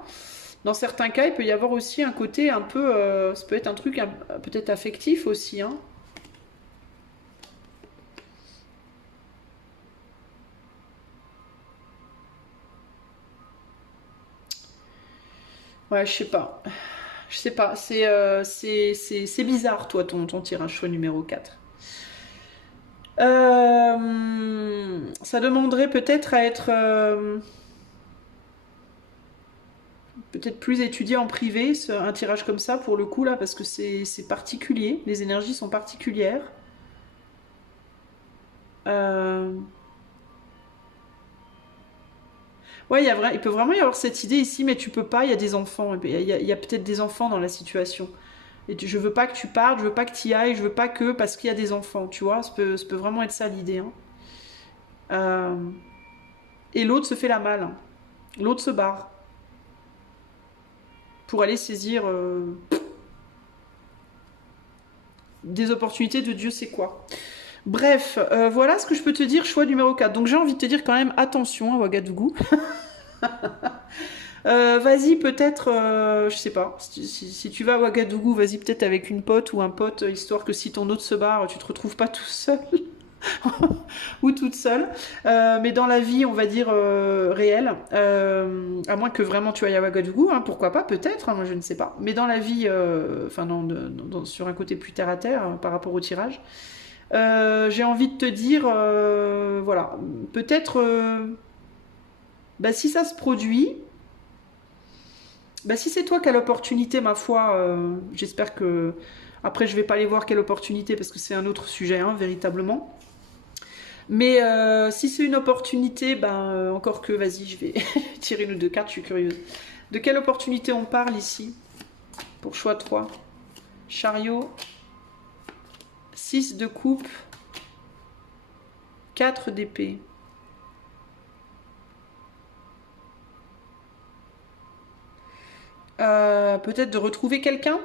Dans certains cas, il peut y avoir aussi un côté un peu, ça peut être un truc peut-être affectif aussi, hein. Ouais, je sais pas. Je sais pas. C'est bizarre, toi, ton tirage choix numéro 4. Ça demanderait peut-être à être peut-être plus étudié en privé, un tirage comme ça, pour le coup, là, parce que c'est particulier. Les énergies sont particulières. Euh, Ouais, il peut vraiment y avoir cette idée ici, mais tu peux pas, il y a des enfants. Il y a peut-être des enfants dans la situation. Et je veux pas que tu partes, je veux pas que tu y ailles, je veux pas que parce qu'il y a des enfants, tu vois. Ça peut vraiment être ça l'idée, hein. Euh, Et l'autre se fait la malle, hein. L'autre se barre pour aller saisir des opportunités de Dieu sait quoi. Bref, voilà ce que je peux te dire, choix numéro 4. Donc j'ai envie de te dire quand même attention à Ouagadougou. Vas-y peut-être, je sais pas, si tu vas à Ouagadougou, vas-y peut-être avec une pote ou un pote, histoire que si ton autre se barre, tu te retrouves pas tout seul ou toute seule. Mais dans la vie, on va dire réelle, à moins que vraiment tu ailles à Ouagadougou, hein, pourquoi pas, peut-être, hein, moi je ne sais pas. Mais dans la vie, enfin sur un côté plus terre à terre par rapport au tirage, j'ai envie de te dire, voilà, peut-être, bah, si ça se produit. Bah, si c'est toi qui as l'opportunité, ma foi, j'espère que... Après, je vais pas aller voir quelle opportunité, parce que c'est un autre sujet, hein, véritablement. Mais si c'est une opportunité, ben, encore que, vas-y, je vais tirer une ou deux cartes, je suis curieuse. De quelle opportunité on parle ici? Pour choix 3. Chariot. 6 de coupe. 4 d'épée. Peut-être de retrouver quelqu'un,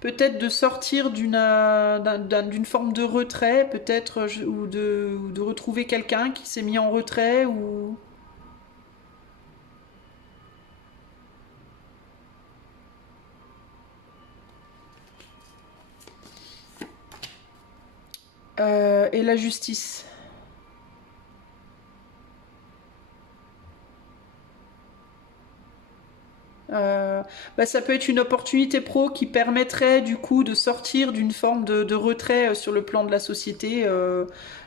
peut-être de sortir d'une forme de retrait, peut-être, ou de retrouver quelqu'un qui s'est mis en retrait, ou... Et la justice. Bah, ça peut être une opportunité pro qui permettrait du coup de sortir d'une forme de retrait sur le plan de la société.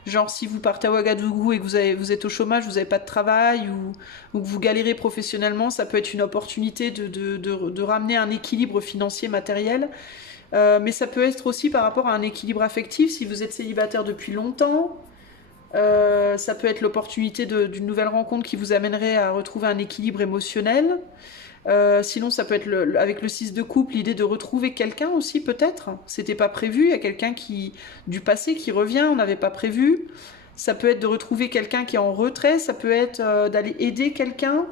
Genre si vous partez à Ouagadougou et que vous êtes au chômage, vous n'avez pas de travail ou que vous galérez professionnellement, ça peut être une opportunité de ramener un équilibre financier matériel. Mais ça peut être aussi par rapport à un équilibre affectif si vous êtes célibataire depuis longtemps. Ça peut être l'opportunité d'une nouvelle rencontre qui vous amènerait à retrouver un équilibre émotionnel. Sinon, ça peut être avec le 6 de coupe, l'idée de retrouver quelqu'un aussi, peut-être. C'était pas prévu, il y a quelqu'un du passé qui revient, on n'avait pas prévu. Ça peut être de retrouver quelqu'un qui est en retrait, ça peut être d'aller aider quelqu'un.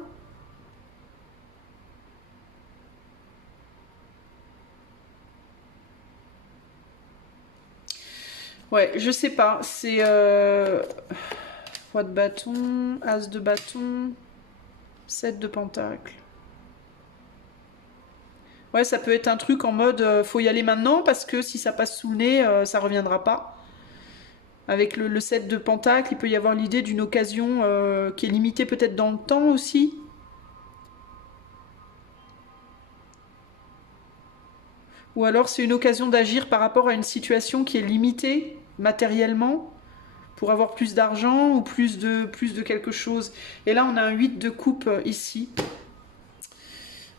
Ouais, je sais pas, c'est roi de bâton, as de bâton, 7 de pentacle. Ouais, ça peut être un truc en mode faut y aller maintenant parce que si ça passe sous le nez, ça reviendra pas. Avec le 7 de pentacle, il peut y avoir l'idée d'une occasion qui est limitée peut-être dans le temps aussi. Ou alors c'est une occasion d'agir par rapport à une situation qui est limitée matériellement. pour avoir plus d'argent ou plus de quelque chose. Et là, on a un 8 de coupe ici.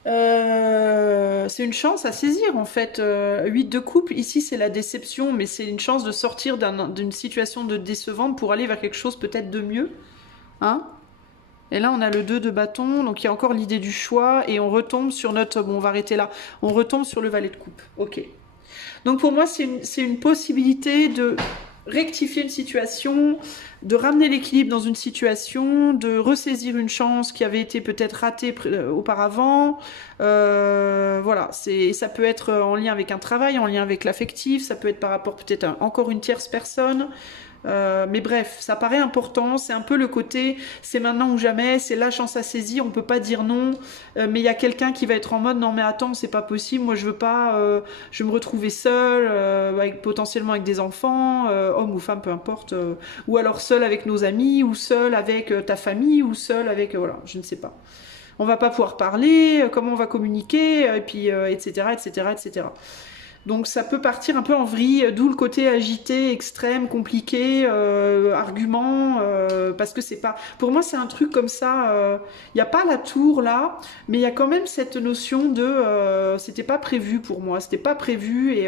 C'est une chance à saisir en fait. 8 de coupe, ici c'est la déception, mais c'est une chance de sortir d'une situation de décevante pour aller vers quelque chose peut-être de mieux. Hein? Et là on a le 2 de bâton, donc il y a encore l'idée du choix, et on retombe sur notre... Bon, on va arrêter là. On retombe sur le valet de coupe. Ok. Donc pour moi c'est une possibilité de rectifier une situation, de ramener l'équilibre dans une situation, de ressaisir une chance qui avait été peut-être ratée auparavant. Voilà, ça peut être en lien avec un travail, en lien avec l'affectif, ça peut être par rapport peut-être à encore une tierce personne. Mais bref, ça paraît important, c'est un peu le côté, c'est maintenant ou jamais, c'est la chance à saisir, on peut pas dire non, mais il y a quelqu'un qui va être en mode non mais attends, c'est pas possible, moi je veux pas, je vais me retrouver seule, potentiellement avec des enfants, hommes ou femmes, peu importe, ou alors seule avec nos amis, ou seule avec ta famille, ou seule avec, voilà, je ne sais pas. On va pas pouvoir parler, comment on va communiquer, et puis etc., etc., etc. Donc ça peut partir un peu en vrille, d'où le côté agité, extrême, compliqué, argument, parce que c'est pas... Pour moi c'est un truc comme ça, il n'y a pas la tour là, mais il y a quand même cette notion de... c'était pas prévu pour moi, c'était pas prévu et...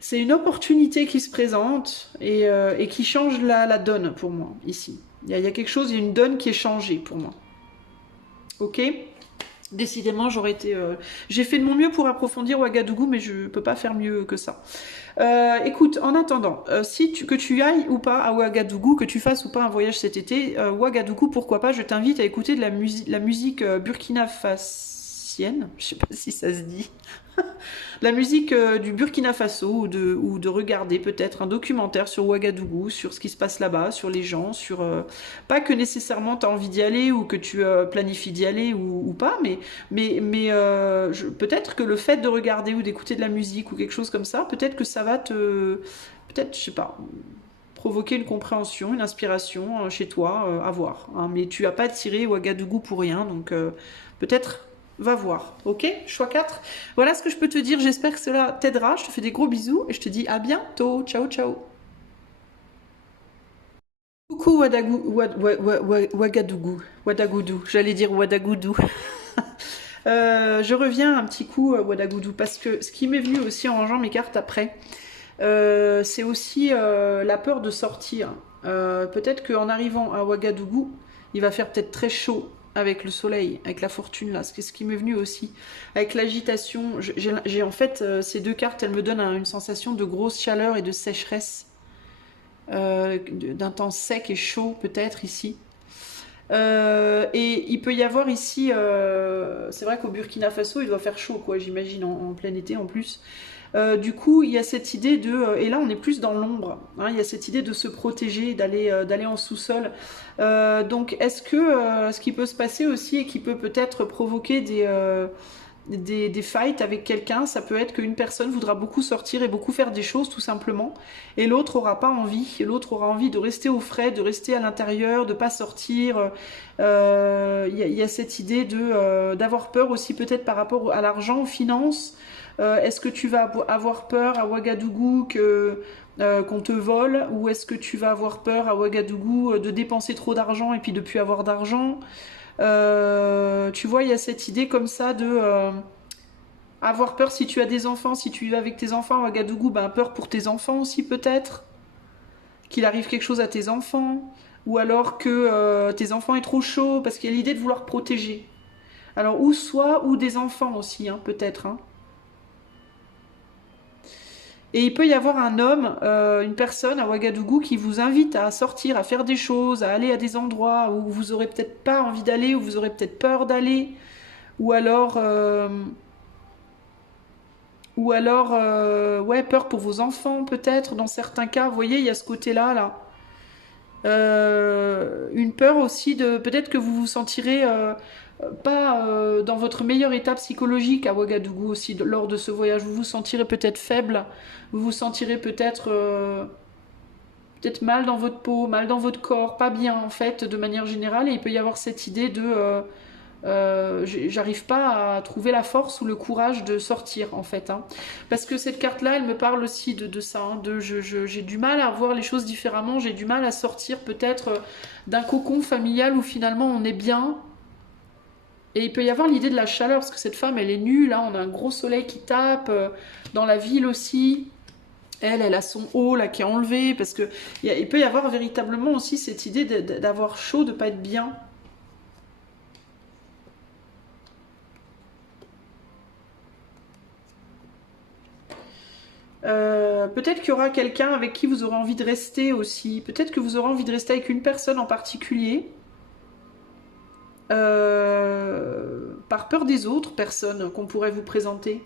c'est une opportunité qui se présente et qui change la donne pour moi, ici. Il y a quelque chose, il y a une donne qui est changée pour moi. Ok ? Décidément, j'aurais été... J'ai fait de mon mieux pour approfondir Ouagadougou, mais je peux pas faire mieux que ça. Écoute, en attendant, que tu ailles ou pas à Ouagadougou, que tu fasses ou pas un voyage cet été, Ouagadougou, pourquoi pas, je t'invite à écouter de la musique burkina facienne, je sais pas si ça se dit, la musique du Burkina Faso, ou de regarder peut-être un documentaire sur Ouagadougou, sur ce qui se passe là-bas, sur les gens, sur... pas que nécessairement tu as envie d'y aller ou que tu planifies d'y aller ou pas, mais peut-être que le fait de regarder ou d'écouter de la musique ou quelque chose comme ça, peut-être que ça va te... peut-être, je sais pas, provoquer une compréhension, une inspiration chez toi, à voir. Hein. Mais tu n'as pas tiré Ouagadougou pour rien, donc peut-être... Va voir, ok? Choix 4. Voilà ce que je peux te dire, j'espère que cela t'aidera. Je te fais des gros bisous et je te dis à bientôt. Ciao, ciao. Coucou Ouagadougou. Ouagadougou. J'allais dire Ouagadougou. Je reviens un petit coup à Ouagadougou parce que ce qui m'est venu aussi en rangeant mes cartes après, c'est aussi la peur de sortir. Peut-être qu'en arrivant à Ouagadougou, il va faire peut-être très chaud avec le soleil, avec la fortune là, c'est ce qui m'est venu aussi, avec l'agitation. J'ai en fait ces deux cartes, elles me donnent une sensation de grosse chaleur et de sécheresse, d'un temps sec et chaud peut-être ici. Et il peut y avoir ici, c'est vrai qu'au Burkina Faso il doit faire chaud quoi, j'imagine en plein été en plus. Du coup, il y a cette idée de... et là, on est plus dans l'ombre. Hein, il y a cette idée de se protéger, d'aller en sous-sol. Donc, est-ce que ce qui peut se passer aussi et qui peut peut-être provoquer des fights avec quelqu'un, ça peut être qu'une personne voudra beaucoup sortir et beaucoup faire des choses, tout simplement, et l'autre aura pas envie. L'autre aura envie de rester au frais, de rester à l'intérieur, de pas sortir. Il y a cette idée d'avoir peur aussi peut-être par rapport à l'argent, aux finances. Est-ce que tu vas avoir peur à Ouagadougou qu'on te vole, ou est-ce que tu vas avoir peur à Ouagadougou de dépenser trop d'argent et puis de plus avoir d'argent? Tu vois, il y a cette idée comme ça de avoir peur si tu as des enfants, si tu y vas avec tes enfants à Ouagadougou, ben peur pour tes enfants aussi peut-être, qu'il arrive quelque chose à tes enfants, ou alors que tes enfants aient trop chaud, parce qu'il y a l'idée de vouloir protéger. Alors ou des enfants aussi, hein, peut-être, hein. Et il peut y avoir un homme, une personne à Ouagadougou qui vous invite à sortir, à faire des choses, à aller à des endroits où vous aurez peut-être pas envie d'aller, où vous aurez peut-être peur d'aller, ou alors, ouais, peur pour vos enfants peut-être, dans certains cas. Vous voyez, il y a ce côté-là, là. Une peur aussi de... Peut-être que vous vous sentirez pas dans votre meilleur état psychologique à Ouagadougou aussi lors de ce voyage. Vous vous sentirez peut-être faible, vous vous sentirez peut-être mal dans votre peau, mal dans votre corps, pas bien en fait de manière générale. Et il peut y avoir cette idée j'arrive pas à trouver la force ou le courage de sortir en fait. Hein. Parce que cette carte-là, elle me parle aussi de ça. Hein, j'ai du mal à voir les choses différemment, j'ai du mal à sortir peut-être d'un cocon familial où finalement on est bien. Et il peut y avoir l'idée de la chaleur, parce que cette femme, elle est nue, là, on a un gros soleil qui tape, dans la ville aussi. Elle a son haut, là, qui est enlevé, parce que il peut y avoir véritablement aussi cette idée d'avoir chaud, de pas être bien. Peut-être qu'il y aura quelqu'un avec qui vous aurez envie de rester aussi. Peut-être que vous aurez envie de rester avec une personne en particulier. Par peur des autres personnes qu'on pourrait vous présenter.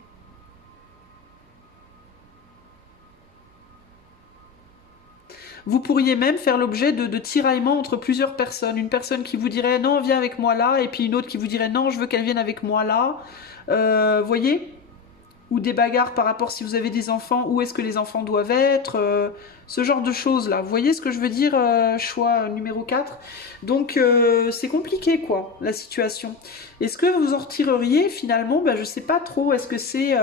Vous pourriez même faire l'objet de tiraillements entre plusieurs personnes. Une personne qui vous dirait non, viens avec moi là, et puis une autre qui vous dirait non, je veux qu'elle vienne avec moi là. Voyez? Ou des bagarres par rapport si vous avez des enfants, où est-ce que les enfants doivent être, ce genre de choses là. Vous voyez ce que je veux dire, choix numéro 4. Donc c'est compliqué quoi, la situation. Est-ce que vous en retireriez finalement? Ben, je sais pas trop, est-ce que c'est...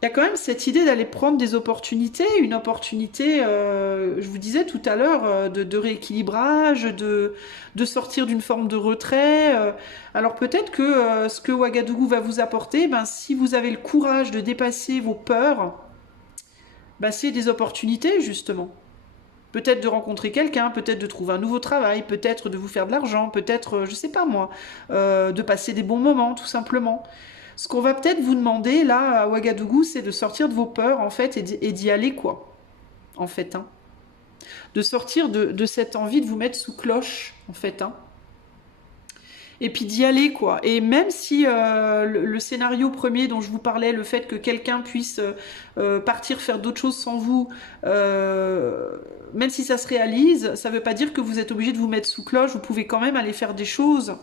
Il y a quand même cette idée d'aller prendre des opportunités, une opportunité, je vous disais tout à l'heure, de rééquilibrage, de sortir d'une forme de retrait. Alors peut-être que ce que Ouagadougou va vous apporter, ben, si vous avez le courage de dépasser vos peurs, ben, c'est des opportunités justement. Peut-être de rencontrer quelqu'un, peut-être de trouver un nouveau travail, peut-être de vous faire de l'argent, peut-être, je sais pas moi, de passer des bons moments tout simplement. Ce qu'on va peut-être vous demander là à Ouagadougou, c'est de sortir de vos peurs en fait et d'y aller quoi, en fait. Hein. De sortir de cette envie de vous mettre sous cloche en fait. Hein. Et puis d'y aller quoi. Et même si le scénario premier dont je vous parlais, le fait que quelqu'un puisse partir faire d'autres choses sans vous, même si ça se réalise, ça ne veut pas dire que vous êtes obligé de vous mettre sous cloche. Vous pouvez quand même aller faire des choses.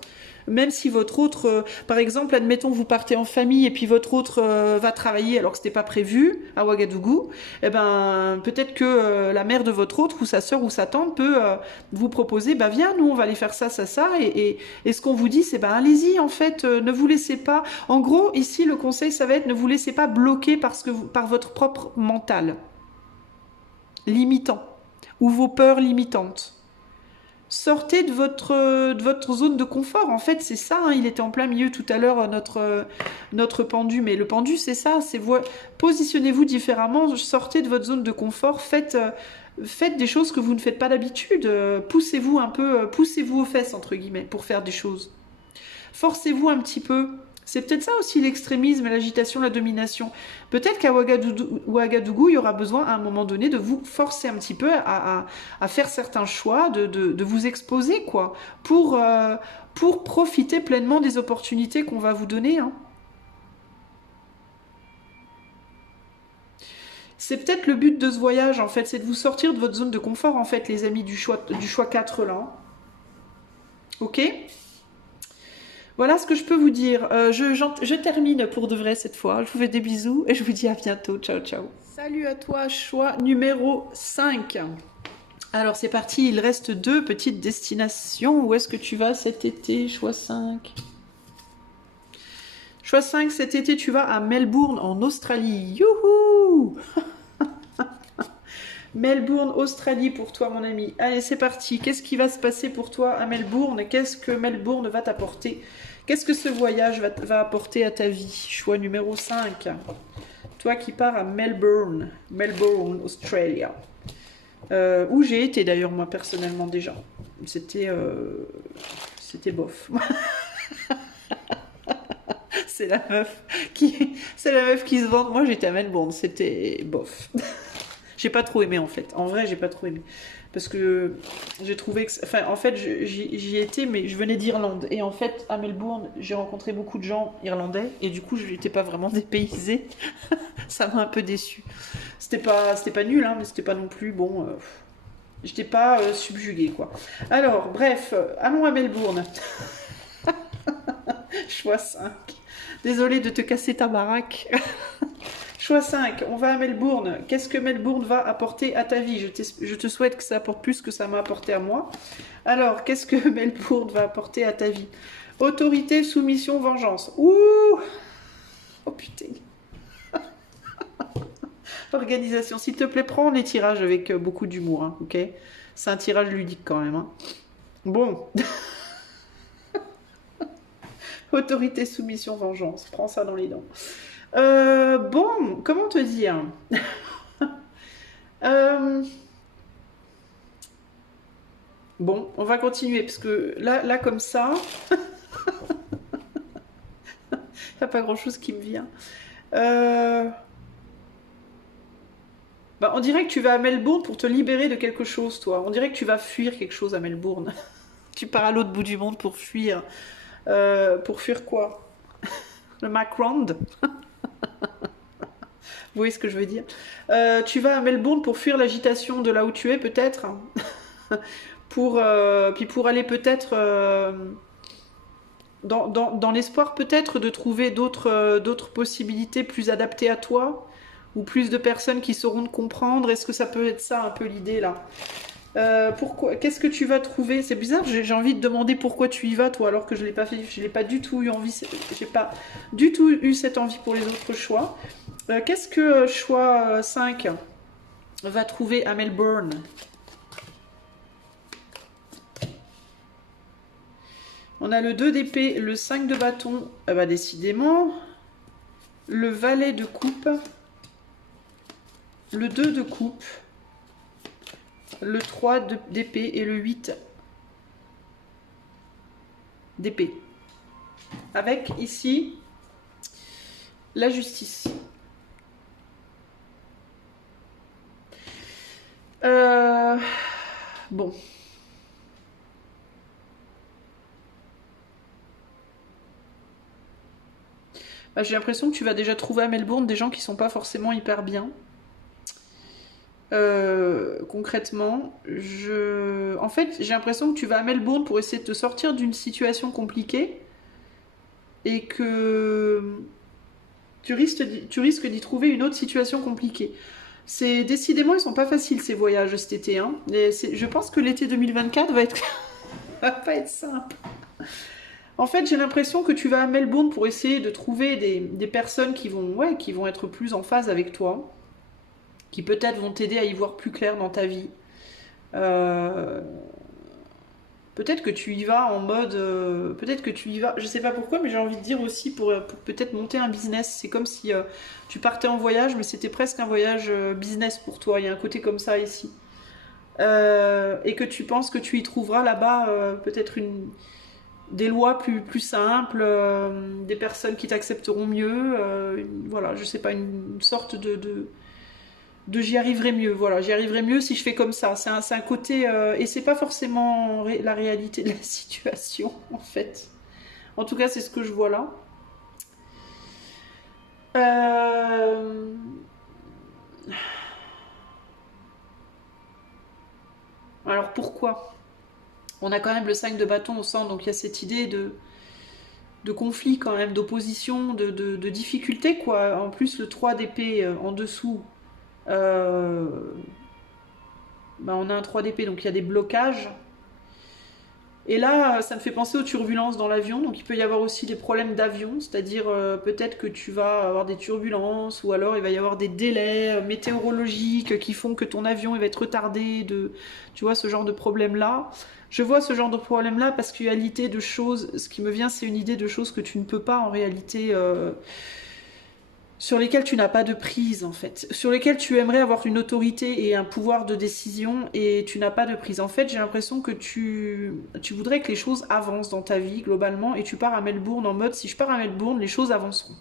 Même si votre autre, par exemple, admettons vous partez en famille et puis votre autre va travailler alors que c'était pas prévu à Ouagadougou, eh ben peut-être que la mère de votre autre ou sa sœur ou sa tante peut vous proposer, bah viens, nous on va aller faire ça, ça, ça, et ce qu'on vous dit, c'est bah allez-y en fait, ne vous laissez pas. En gros, ici le conseil, ça va être ne vous laissez pas bloquer par votre propre mental limitant ou vos peurs limitantes. Sortez de votre zone de confort. En fait, c'est ça. Hein, il était en plein milieu tout à l'heure, notre pendu. Mais le pendu, c'est ça. Positionnez-vous différemment. Sortez de votre zone de confort. Faites des choses que vous ne faites pas d'habitude. Poussez-vous un peu. Poussez-vous aux fesses, entre guillemets, pour faire des choses. Forcez-vous un petit peu. C'est peut-être ça aussi l'extrémisme, l'agitation, la domination. Peut-être qu'à Ouagadougou, il y aura besoin à un moment donné de vous forcer un petit peu à faire certains choix, de vous exposer, quoi, pour profiter pleinement des opportunités qu'on va vous donner. Hein. C'est peut-être le but de ce voyage, en fait, c'est de vous sortir de votre zone de confort, en fait, les amis du choix 4, là. Ok ? Voilà ce que je peux vous dire. Je termine pour de vrai cette fois. Je vous fais des bisous et je vous dis à bientôt. Ciao, ciao. Salut à toi, choix numéro 5. Alors c'est parti, il reste 2 petites destinations. Où est-ce que tu vas cet été, choix 5? Choix 5, cet été tu vas à Melbourne en Australie. Youhou! Melbourne, Australie pour toi mon ami. Allez c'est parti, qu'est-ce qui va se passer pour toi à Melbourne? Qu'est-ce que Melbourne va t'apporter? Qu'est-ce que ce voyage va apporter à ta vie? Choix numéro 5. Toi qui pars à Melbourne, Australia. Où j'ai été d'ailleurs moi personnellement déjà. C'était bof. C'est la meuf qui se vante. Moi j'étais à Melbourne, c'était bof. J'ai pas trop aimé en fait. En vrai, j'ai pas trop aimé. Parce que j'ai trouvé que... Enfin, en fait, j'y étais, mais je venais d'Irlande. Et en fait, à Melbourne, j'ai rencontré beaucoup de gens irlandais. Et du coup, je n'étais pas vraiment dépaysée. Ça m'a un peu déçue. C'était pas nul, hein, mais c'était pas non plus... Bon, j'étais pas subjuguée, quoi. Alors, bref, allons à Melbourne. Choix 5. Désolée de te casser ta baraque. Choix 5, on va à Melbourne. Qu'est-ce que Melbourne va apporter à ta vie? Je te souhaite que ça apporte plus que ça m'a apporté à moi. Alors, qu'est-ce que Melbourne va apporter à ta vie? Autorité, soumission, vengeance. Ouh! Oh putain. Organisation. S'il te plaît, prends les tirages avec beaucoup d'humour, hein, ok? C'est un tirage ludique quand même. Hein. Bon. Autorité, soumission, vengeance. Prends ça dans les dents. Bon, comment te dire? Bon, on va continuer parce que là comme ça, il n'y a pas grand-chose qui me vient. Bah, on dirait que tu vas à Melbourne pour te libérer de quelque chose, toi. On dirait que tu vas fuir quelque chose à Melbourne. Tu pars à l'autre bout du monde pour fuir. Pour fuir quoi? Le Macron? Vous voyez ce que je veux dire? Tu vas à Melbourne pour fuir l'agitation de là où tu es, peut-être. Puis pour aller peut-être dans l'espoir peut-être de trouver d'autres possibilités plus adaptées à toi, ou plus de personnes qui sauront te comprendre. Est-ce que ça peut être ça un peu l'idée là? Pourquoi? Qu'est-ce que tu vas trouver? C'est bizarre, j'ai envie de demander pourquoi tu y vas, toi, alors que je l'ai pas fait, je n'ai pas du tout eu envie, j'ai pas du tout eu cette envie pour les autres choix. Qu'est-ce que choix 5 va trouver à Melbourne? On a le 2 d'épée, le 5 de bâton, bah décidément, le valet de coupe, le 2 de coupe, le 3 d'épée et le 8 d'épée. Avec ici la justice. Bon. Bah, j'ai l'impression que tu vas déjà trouver à Melbourne des gens qui sont pas forcément hyper bien. Concrètement, en fait, j'ai l'impression que tu vas à Melbourne pour essayer de te sortir d'une situation compliquée et que tu risques d'y trouver une autre situation compliquée. Décidément, ils sont pas faciles ces voyages cet été. Hein. Je pense que l'été 2024 va pas être simple. En fait, j'ai l'impression que tu vas à Melbourne pour essayer de trouver des personnes qui vont être plus en phase avec toi, qui peut-être vont t'aider à y voir plus clair dans ta vie. Peut-être que tu y vas en mode... peut-être que tu y vas... Je sais pas pourquoi, mais j'ai envie de dire aussi pour peut-être monter un business. C'est comme si tu partais en voyage, mais c'était presque un voyage business pour toi. Il y a un côté comme ça ici. Et que tu penses que tu y trouveras là-bas peut-être des lois plus simples, des personnes qui t'accepteront mieux. Voilà, je sais pas, une sorte de j'y arriverai mieux, voilà, j'y arriverai mieux si je fais comme ça. C'est un côté, et c'est pas forcément la réalité de la situation, en fait. En tout cas, c'est ce que je vois là. Alors pourquoi? On a quand même le 5 de bâton au centre, donc il y a cette idée de conflit quand même, d'opposition, de difficulté, quoi. En plus, le 3 d'épée en dessous, bah on a un 3 d'épée, donc il y a des blocages. Et là, ça me fait penser aux turbulences dans l'avion, donc il peut y avoir aussi des problèmes d'avion, c'est-à-dire peut-être que tu vas avoir des turbulences, ou alors il va y avoir des délais météorologiques qui font que ton avion il va être retardé, tu vois, ce genre de problème-là. Je vois ce genre de problème-là parce qu'il y a l'idée de choses, ce qui me vient c'est une idée de choses que tu ne peux pas en réalité... sur lesquels tu n'as pas de prise en fait, sur lesquels tu aimerais avoir une autorité et un pouvoir de décision et tu n'as pas de prise. En fait, j'ai l'impression que tu voudrais que les choses avancent dans ta vie globalement et tu pars à Melbourne en mode si je pars à Melbourne, les choses avanceront.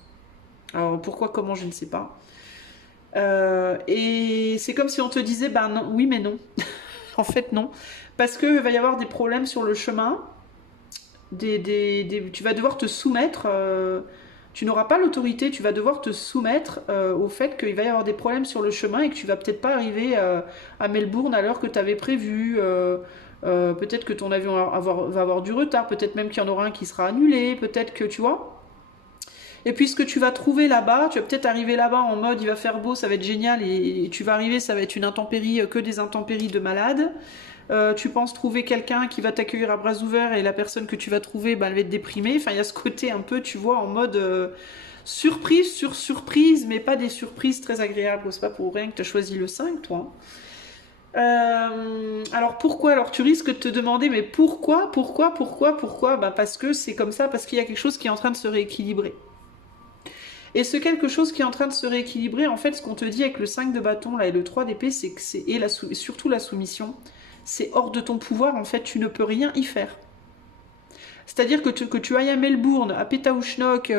Alors pourquoi, comment, je ne sais pas. Et c'est comme si on te disait, ben non, oui mais non. En fait non. Parce qu'il va y avoir des problèmes sur le chemin, tu vas devoir te soumettre... tu n'auras pas l'autorité, tu vas devoir te soumettre au fait qu'il va y avoir des problèmes sur le chemin et que tu vas peut-être pas arriver à Melbourne à l'heure que tu avais prévu. Peut-être que ton avion va avoir du retard, peut-être même qu'il y en aura un qui sera annulé, peut-être que tu vois. Et puis ce que tu vas trouver là-bas, tu vas peut-être arriver là-bas en mode il va faire beau, ça va être génial, et tu vas arriver, ça va être une intempérie, que des intempéries de malades. Tu penses trouver quelqu'un qui va t'accueillir à bras ouverts et la personne que tu vas trouver, bah, elle va être déprimée. Enfin, il y a ce côté un peu, tu vois, en mode surprise sur surprise, mais pas des surprises très agréables. C'est pas pour rien que tu as choisi le 5, toi. Alors pourquoi? Alors tu risques de te demander, mais pourquoi? Bah parce que c'est comme ça, parce qu'il y a quelque chose qui est en train de se rééquilibrer. Et ce quelque chose qui est en train de se rééquilibrer, en fait, ce qu'on te dit avec le 5 de bâton là, et le 3 d'épée, c'est que et surtout la soumission, c'est hors de ton pouvoir, en fait, tu ne peux rien y faire. C'est-à-dire que tu ailles à Melbourne, à Pétaouchnok,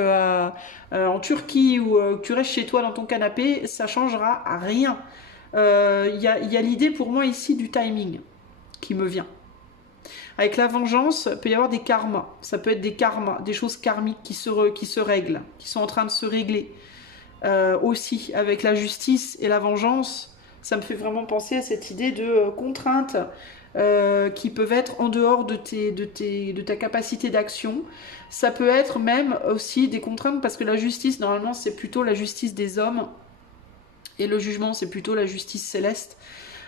en Turquie, ou que tu restes chez toi dans ton canapé, ça changera à rien. Y a l'idée pour moi ici du timing qui me vient. Avec la vengeance, il peut y avoir des karmas. Ça peut être des karmas, des choses karmiques qui se règlent, qui sont en train de se régler. Aussi, avec la justice et la vengeance, ça me fait vraiment penser à cette idée de contraintes qui peuvent être en dehors de ta capacité d'action. Ça peut être même aussi des contraintes, parce que la justice, normalement, c'est plutôt la justice des hommes, et le jugement, c'est plutôt la justice céleste.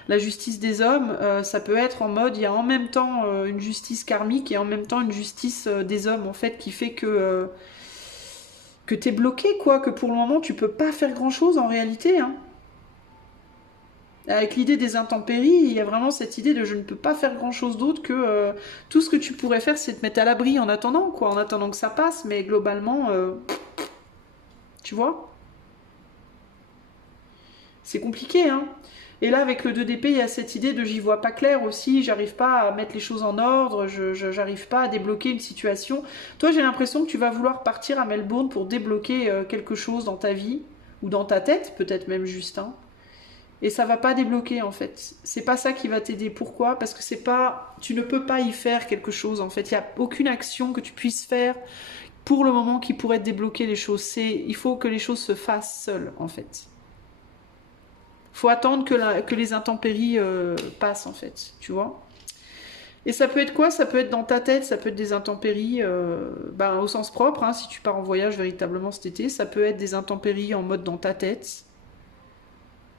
La justice des hommes, ça peut être en mode, il y a en même temps une justice karmique et en même temps une justice des hommes, en fait, qui fait que t'es bloqué, quoi, que pour le moment, tu peux pas faire grand-chose en réalité, hein. Avec l'idée des intempéries, il y a vraiment cette idée de je ne peux pas faire grand-chose d'autre que tout ce que tu pourrais faire, c'est te mettre à l'abri en attendant, quoi, en attendant que ça passe, mais globalement, tu vois, c'est compliqué, hein. Et là, avec le 2 d'épée, il y a cette idée de j'y vois pas clair aussi, j'arrive pas à mettre les choses en ordre, j'arrive pas à débloquer une situation. Toi, j'ai l'impression que tu vas vouloir partir à Melbourne pour débloquer quelque chose dans ta vie, ou dans ta tête, peut-être même juste, hein. Et ça va pas débloquer, en fait. C'est pas ça qui va t'aider. Pourquoi? Parce que c'est pas, tu ne peux pas y faire quelque chose, en fait. Il y a aucune action que tu puisses faire pour le moment qui pourrait te débloquer les choses. Il faut que les choses se fassent seules, en fait. Faut attendre que les intempéries passent, en fait, tu vois. Et ça peut être quoi? Ça peut être dans ta tête, ça peut être des intempéries au sens propre, hein, si tu pars en voyage véritablement cet été. Ça peut être des intempéries en mode dans ta tête.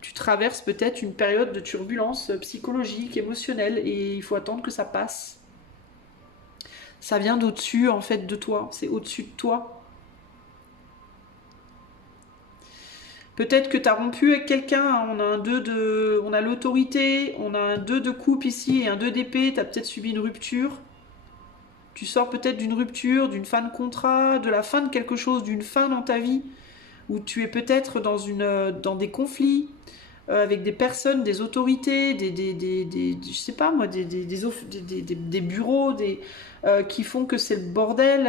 Tu traverses peut-être une période de turbulence psychologique, émotionnelle, et il faut attendre que ça passe. Ça vient d'au-dessus, en fait, de toi. C'est au-dessus de toi. Peut-être que tu as rompu avec quelqu'un, hein. On a l'autorité, on a un 2 de coupe ici et un 2 d'épée, tu as peut-être subi une rupture. Tu sors peut-être d'une rupture, d'une fin de contrat, de la fin de quelque chose, d'une fin dans ta vie, où tu es peut-être dans des conflits avec des personnes, des autorités, je sais pas moi, des bureaux, qui font que c'est le bordel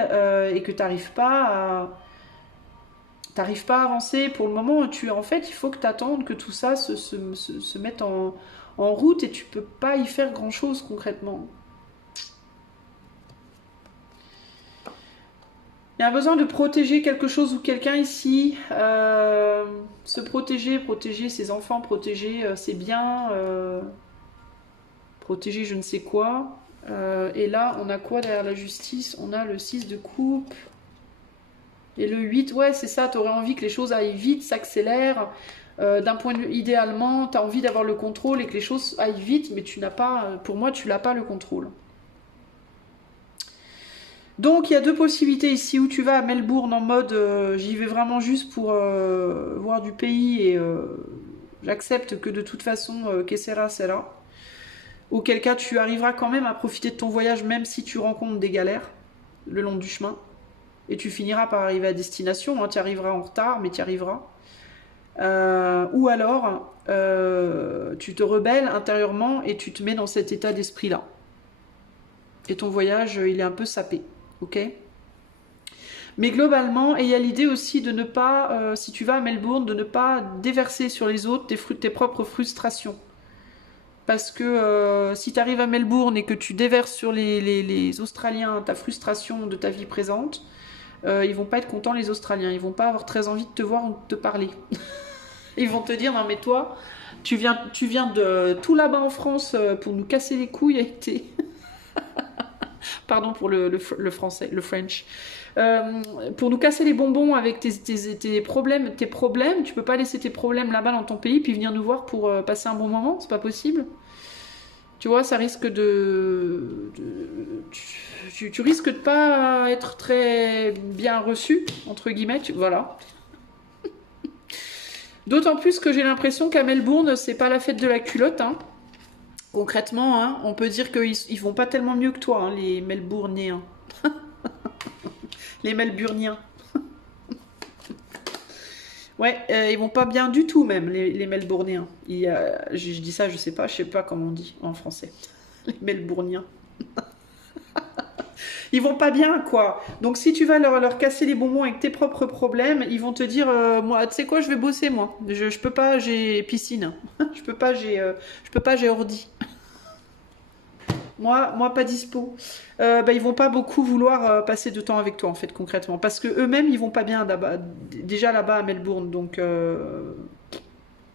et que tu n'arrives pas à avancer pour le moment. En fait, il faut que tu attendes que tout ça se mette en route, et tu peux pas y faire grand chose concrètement. Il y a un besoin de protéger quelque chose ou quelqu'un ici. Se protéger ses enfants, protéger ses biens, protéger je ne sais quoi. Et là, on a quoi derrière la justice? On a le 6 de coupe. Et le 8, ouais, c'est ça, tu aurais envie que les choses aillent vite, s'accélèrent. D'un point de vue, idéalement, tu as envie d'avoir le contrôle et que les choses aillent vite, mais tu n'as pas, pour moi, tu n'as pas le contrôle. Donc, il y a deux possibilités ici, où tu vas à Melbourne en mode j'y vais vraiment juste pour voir du pays, et j'accepte que de toute façon, que sera. Auquel cas, tu arriveras quand même à profiter de ton voyage, même si tu rencontres des galères le long du chemin. Et tu finiras par arriver à destination, hein. Tu arriveras en retard, mais tu y arriveras. Ou alors, tu te rebelles intérieurement et tu te mets dans cet état d'esprit-là. Et ton voyage, il est un peu sapé, ok? Mais globalement, et il y a l'idée aussi de ne pas, si tu vas à Melbourne, de ne pas déverser sur les autres tes propres frustrations. Parce que si tu arrives à Melbourne et que tu déverses sur les Australiens ta frustration de ta vie présente, ils vont pas être contents, les Australiens. Ils vont pas avoir très envie de te voir ou de te parler. Ils vont te dire, non mais toi, tu viens de tout là-bas en France pour nous casser les couilles avec tes... Pardon pour le français, le French. pour nous casser les bonbons avec tes problèmes, tu peux pas laisser tes problèmes là-bas dans ton pays puis venir nous voir pour passer un bon moment, c'est pas possible. Tu vois, ça risque tu risques de pas être très bien reçu, entre guillemets, voilà. D'autant plus que j'ai l'impression qu'à Melbourne, c'est pas la fête de la culotte, hein. Concrètement, hein, on peut dire qu'ils vont pas tellement mieux que toi, hein, les Melbourniens. Les Melburniens. Ouais, ils vont pas bien du tout même, les Melbourniens. Je dis ça, je sais pas comment on dit en français. Les Melbourniens. Ils vont pas bien, quoi. Donc si tu vas leur casser les bonbons avec tes propres problèmes, ils vont te dire, moi, tu sais quoi, je vais bosser, moi. Je peux pas, j'ai piscine. Je peux pas, j'ai ordi. Moi, pas dispo. Ils vont pas beaucoup vouloir passer de temps avec toi, en fait, concrètement. Parce que eux-mêmes, ils vont pas bien là-bas, déjà là-bas à Melbourne. Donc,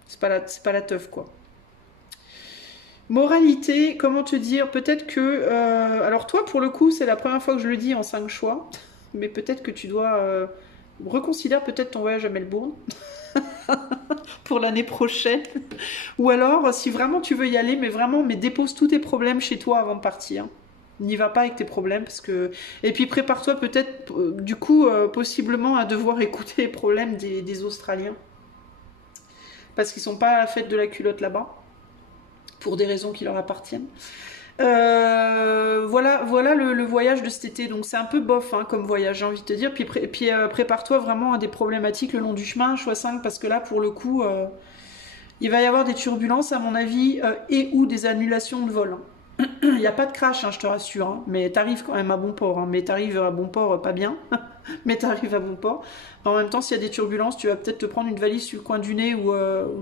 c'est pas la teuf, quoi. Moralité, comment te dire? Peut-être que... alors toi, pour le coup, c'est la première fois que je le dis en 5 choix. Mais peut-être que tu dois... reconsidérer peut-être ton voyage à Melbourne. Pour l'année prochaine. Ou alors, si vraiment tu veux y aller, mais dépose tous tes problèmes chez toi avant de partir. N'y va pas avec tes problèmes parce que... Et puis prépare-toi peut-être, du coup, possiblement à devoir écouter les problèmes des Australiens. Parce qu'ils sont pas à la fête de la culotte là-bas. Pour des raisons qui leur appartiennent. Voilà le voyage de cet été. Donc c'est un peu bof hein, comme voyage, j'ai envie de te dire. Puis prépare-toi vraiment à des problématiques le long du chemin, choix 5, parce que là, pour le coup, il va y avoir des turbulences, à mon avis, et ou des annulations de vol. Il n'y a pas de crash, hein, je te rassure, hein, mais t'arrives quand même à bon port. Hein, mais t'arrives à bon port, pas bien, mais t'arrives à bon port. En même temps, s'il y a des turbulences, tu vas peut-être te prendre une valise sur le coin du nez ou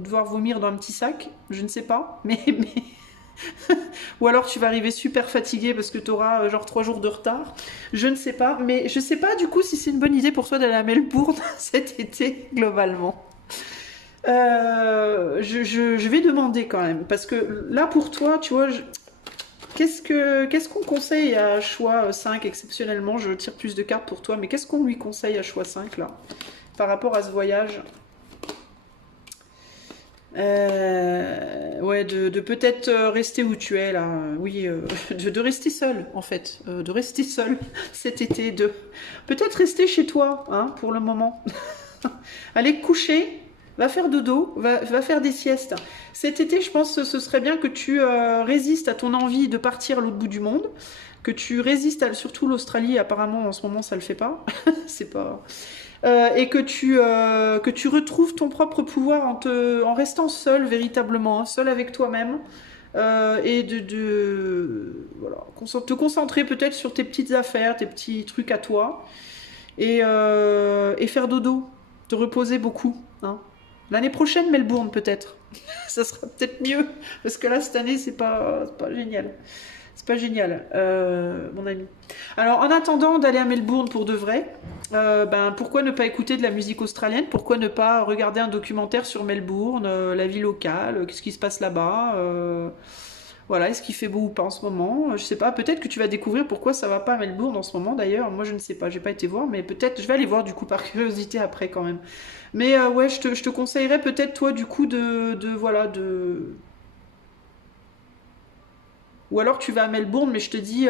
devoir vomir dans un petit sac, je ne sais pas, mais... ou alors tu vas arriver super fatigué parce que tu auras genre 3 jours de retard. Je ne sais pas, mais je sais pas du coup si c'est une bonne idée pour toi d'aller à Melbourne cet été globalement. Je vais demander quand même parce que là pour toi, tu vois, qu'est-ce qu'on conseille à choix 5 exceptionnellement? Je tire plus de cartes pour toi, mais qu'est-ce qu'on lui conseille à choix 5 là par rapport à ce voyage? Ouais, de peut-être rester où tu es là, oui, de rester seul en fait, de rester seul cet été, de peut-être rester chez toi, hein, pour le moment. Aller te coucher, va faire dodo, va faire des siestes. Cet été, je pense que ce serait bien que tu résistes à ton envie de partir à l'autre bout du monde, que tu résistes à surtout l'Australie, apparemment en ce moment ça le fait pas, c'est pas... et que tu retrouves ton propre pouvoir en restant seul véritablement, hein, seul avec toi-même, et voilà, te concentrer peut-être sur tes petites affaires, tes petits trucs à toi, et faire dodo, te reposer beaucoup. Hein. L'année prochaine, Melbourne peut-être, ça sera peut-être mieux, parce que là cette année c'est pas génial. C'est pas génial, mon ami. Alors, en attendant d'aller à Melbourne pour de vrai, pourquoi ne pas écouter de la musique australienne? Pourquoi ne pas regarder un documentaire sur Melbourne, la vie locale, qu'est-ce qui se passe là-bas? Voilà, est-ce qu'il fait beau ou pas en ce moment? Je sais pas, peut-être que tu vas découvrir pourquoi ça va pas à Melbourne en ce moment d'ailleurs. Moi, je ne sais pas, j'ai pas été voir, mais peut-être, je vais aller voir du coup par curiosité après quand même. Mais ouais, je te conseillerais peut-être toi du coup voilà, ou alors tu vas à Melbourne, mais je te dis,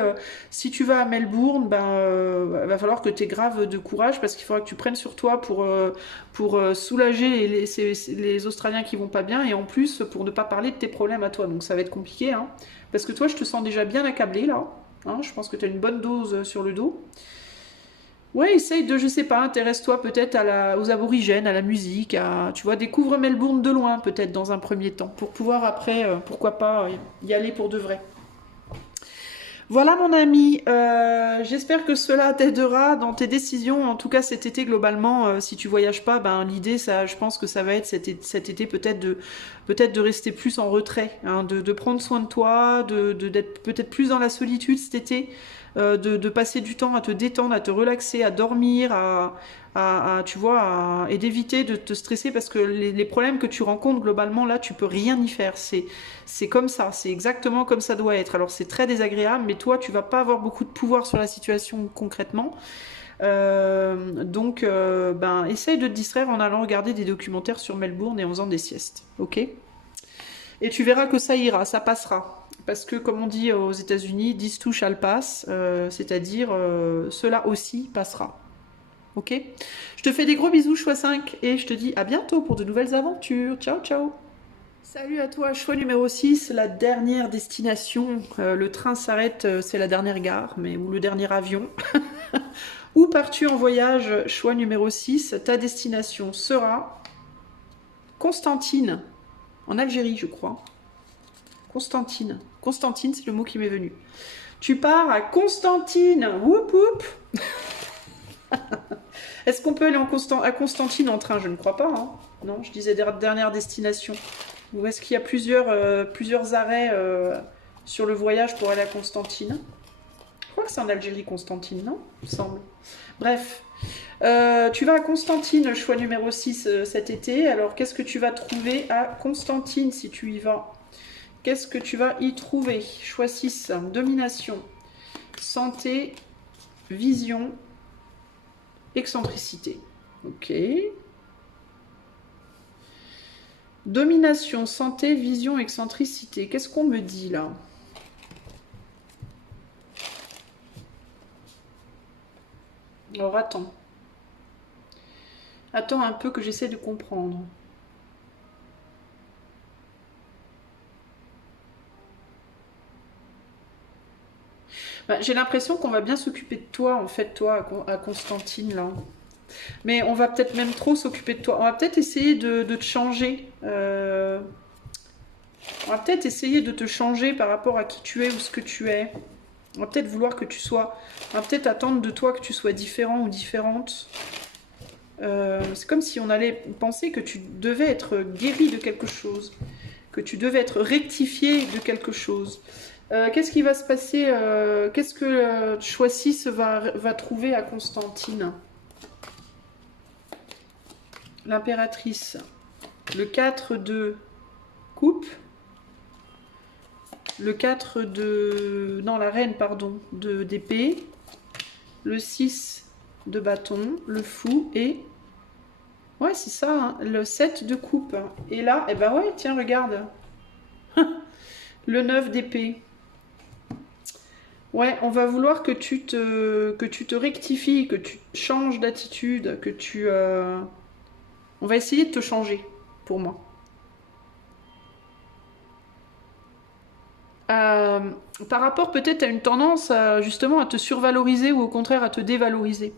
si tu vas à Melbourne, va falloir que tu aies grave de courage parce qu'il faudra que tu prennes sur toi pour soulager les Australiens qui vont pas bien et en plus pour ne pas parler de tes problèmes à toi. Donc ça va être compliqué, hein, parce que toi je te sens déjà bien accablé là. Hein, je pense que tu as une bonne dose sur le dos. Ouais, essaye de, je sais pas, intéresse-toi peut-être aux aborigènes, à la musique, tu vois, découvre Melbourne de loin peut-être dans un premier temps pour pouvoir après, pourquoi pas, y aller pour de vrai. Voilà mon ami, j'espère que cela t'aidera dans tes décisions, en tout cas cet été globalement, si tu voyages pas, l'idée ça, je pense que ça va être cet été peut-être de rester plus en retrait, hein, de prendre soin de toi, d'être peut-être plus dans la solitude cet été, de passer du temps à te détendre, à te relaxer, à dormir, tu vois, et d'éviter de te stresser parce que les problèmes que tu rencontres globalement là, tu peux rien y faire. C'est comme ça, c'est exactement comme ça doit être. Alors c'est très désagréable, mais toi, tu vas pas avoir beaucoup de pouvoir sur la situation concrètement. Donc, ben, essaye de te distraire en allant regarder des documentaires sur Melbourne et en faisant des siestes, ok? Et tu verras que ça ira, ça passera. Parce que, comme on dit aux États-Unis, this too shall pass, c'est-à-dire cela aussi passera. Ok? Je te fais des gros bisous, choix 5, et je te dis à bientôt pour de nouvelles aventures. Ciao, ciao! Salut à toi, choix numéro 6, la dernière destination. Le train s'arrête, c'est la dernière gare, mais ou le dernier avion. Où pars-tu en voyage? Choix numéro 6, ta destination sera Constantine, en Algérie, je crois. Constantine. Constantine, c'est le mot qui m'est venu. Tu pars à Constantine. Whoop whoop. Est-ce qu'on peut aller à Constantine en train? Je ne crois pas. Hein. Non, je disais dernière destination. Ou est-ce qu'il y a plusieurs arrêts sur le voyage pour aller à Constantine? Je crois que c'est en Algérie, Constantine, non? Il me semble. Bref. Tu vas à Constantine, choix numéro 6 cet été. Alors, qu'est-ce que tu vas trouver à Constantine si tu y vas? Qu'est-ce que tu vas y trouver? Choix 6, domination, santé, vision, excentricité. Ok. Domination, santé, vision, excentricité. Qu'est-ce qu'on me dit là? Alors attends. Attends un peu que j'essaie de comprendre. Bah, j'ai l'impression qu'on va bien s'occuper de toi, en fait, toi, à Constantine, là. Mais on va peut-être même trop s'occuper de toi. On va peut-être essayer de te changer. On va peut-être essayer de te changer par rapport à qui tu es ou ce que tu es. On va peut-être vouloir que tu sois... On va peut-être attendre de toi que tu sois différent ou différente. C'est comme si on allait penser que tu devais être guéri de quelque chose. Que tu devais être rectifié de quelque chose. Qu'est-ce qui va se passer? Qu'est-ce que choix 6 va trouver à Constantine? L'impératrice. Le 4 de coupe. Le 4 de... Non, la reine, pardon, d'épée. Le 6 de bâton. Le fou et... Ouais, c'est ça, hein, le 7 de coupe. Et là, eh ben ouais, tiens, regarde. Le 9 d'épée. Ouais, on va vouloir que tu te rectifies, que tu changes d'attitude, que tu... On va essayer de te changer, pour moi. Par rapport peut-être à une tendance justement à te survaloriser ou au contraire à te dévaloriser.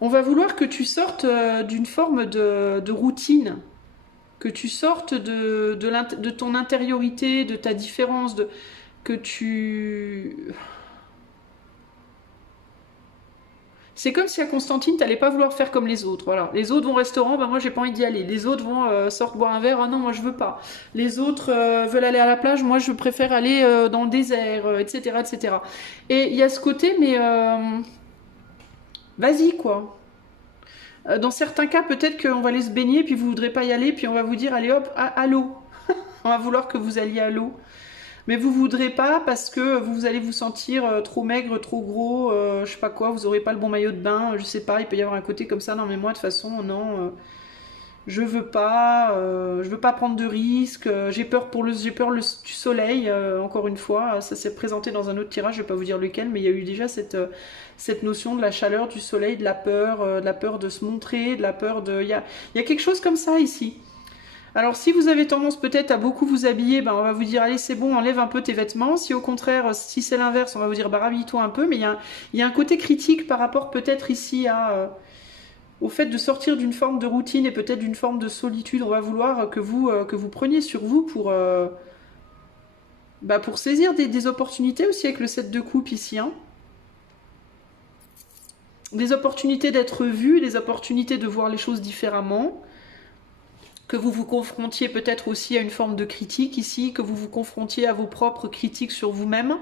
On va vouloir que tu sortes d'une forme de routine, que tu sortes de ton intériorité, de ta différence, que tu... C'est comme si à Constantine, t'allais pas vouloir faire comme les autres. Voilà. Les autres vont au restaurant, ben moi j'ai pas envie d'y aller. Les autres vont sortent boire un verre, ah non moi je veux pas. Les autres veulent aller à la plage, moi je préfère aller dans le désert, etc., etc. Et il y a ce côté, mais vas-y quoi. Dans certains cas, peut-être qu'on va aller se baigner, puis vous voudrez pas y aller, puis on va vous dire allez hop, à l'eau. On va vouloir que vous alliez à l'eau. Mais vous voudrez pas parce que vous allez vous sentir trop maigre, trop gros, je sais pas quoi, vous aurez pas le bon maillot de bain, je sais pas, il peut y avoir un côté comme ça. Non mais moi de toute façon, non, je veux pas prendre de risques, j'ai peur du soleil, encore une fois, ça s'est présenté dans un autre tirage, je vais pas vous dire lequel, mais il y a eu déjà cette notion de la chaleur, du soleil, de la peur de se montrer, de la peur de... Il y a quelque chose comme ça ici. Alors si vous avez tendance peut-être à beaucoup vous habiller, ben, on va vous dire allez c'est bon, enlève un peu tes vêtements. Si au contraire, si c'est l'inverse, on va vous dire bah rhabille-toi un peu. Mais il y a un côté critique par rapport peut-être ici au fait de sortir d'une forme de routine et peut-être d'une forme de solitude. On va vouloir que vous preniez sur vous pour saisir des opportunités aussi avec le 7 de coupe ici. Hein. Des opportunités d'être vu, des opportunités de voir les choses différemment. Que vous vous confrontiez peut-être aussi à une forme de critique ici, que vous vous confrontiez à vos propres critiques sur vous-même,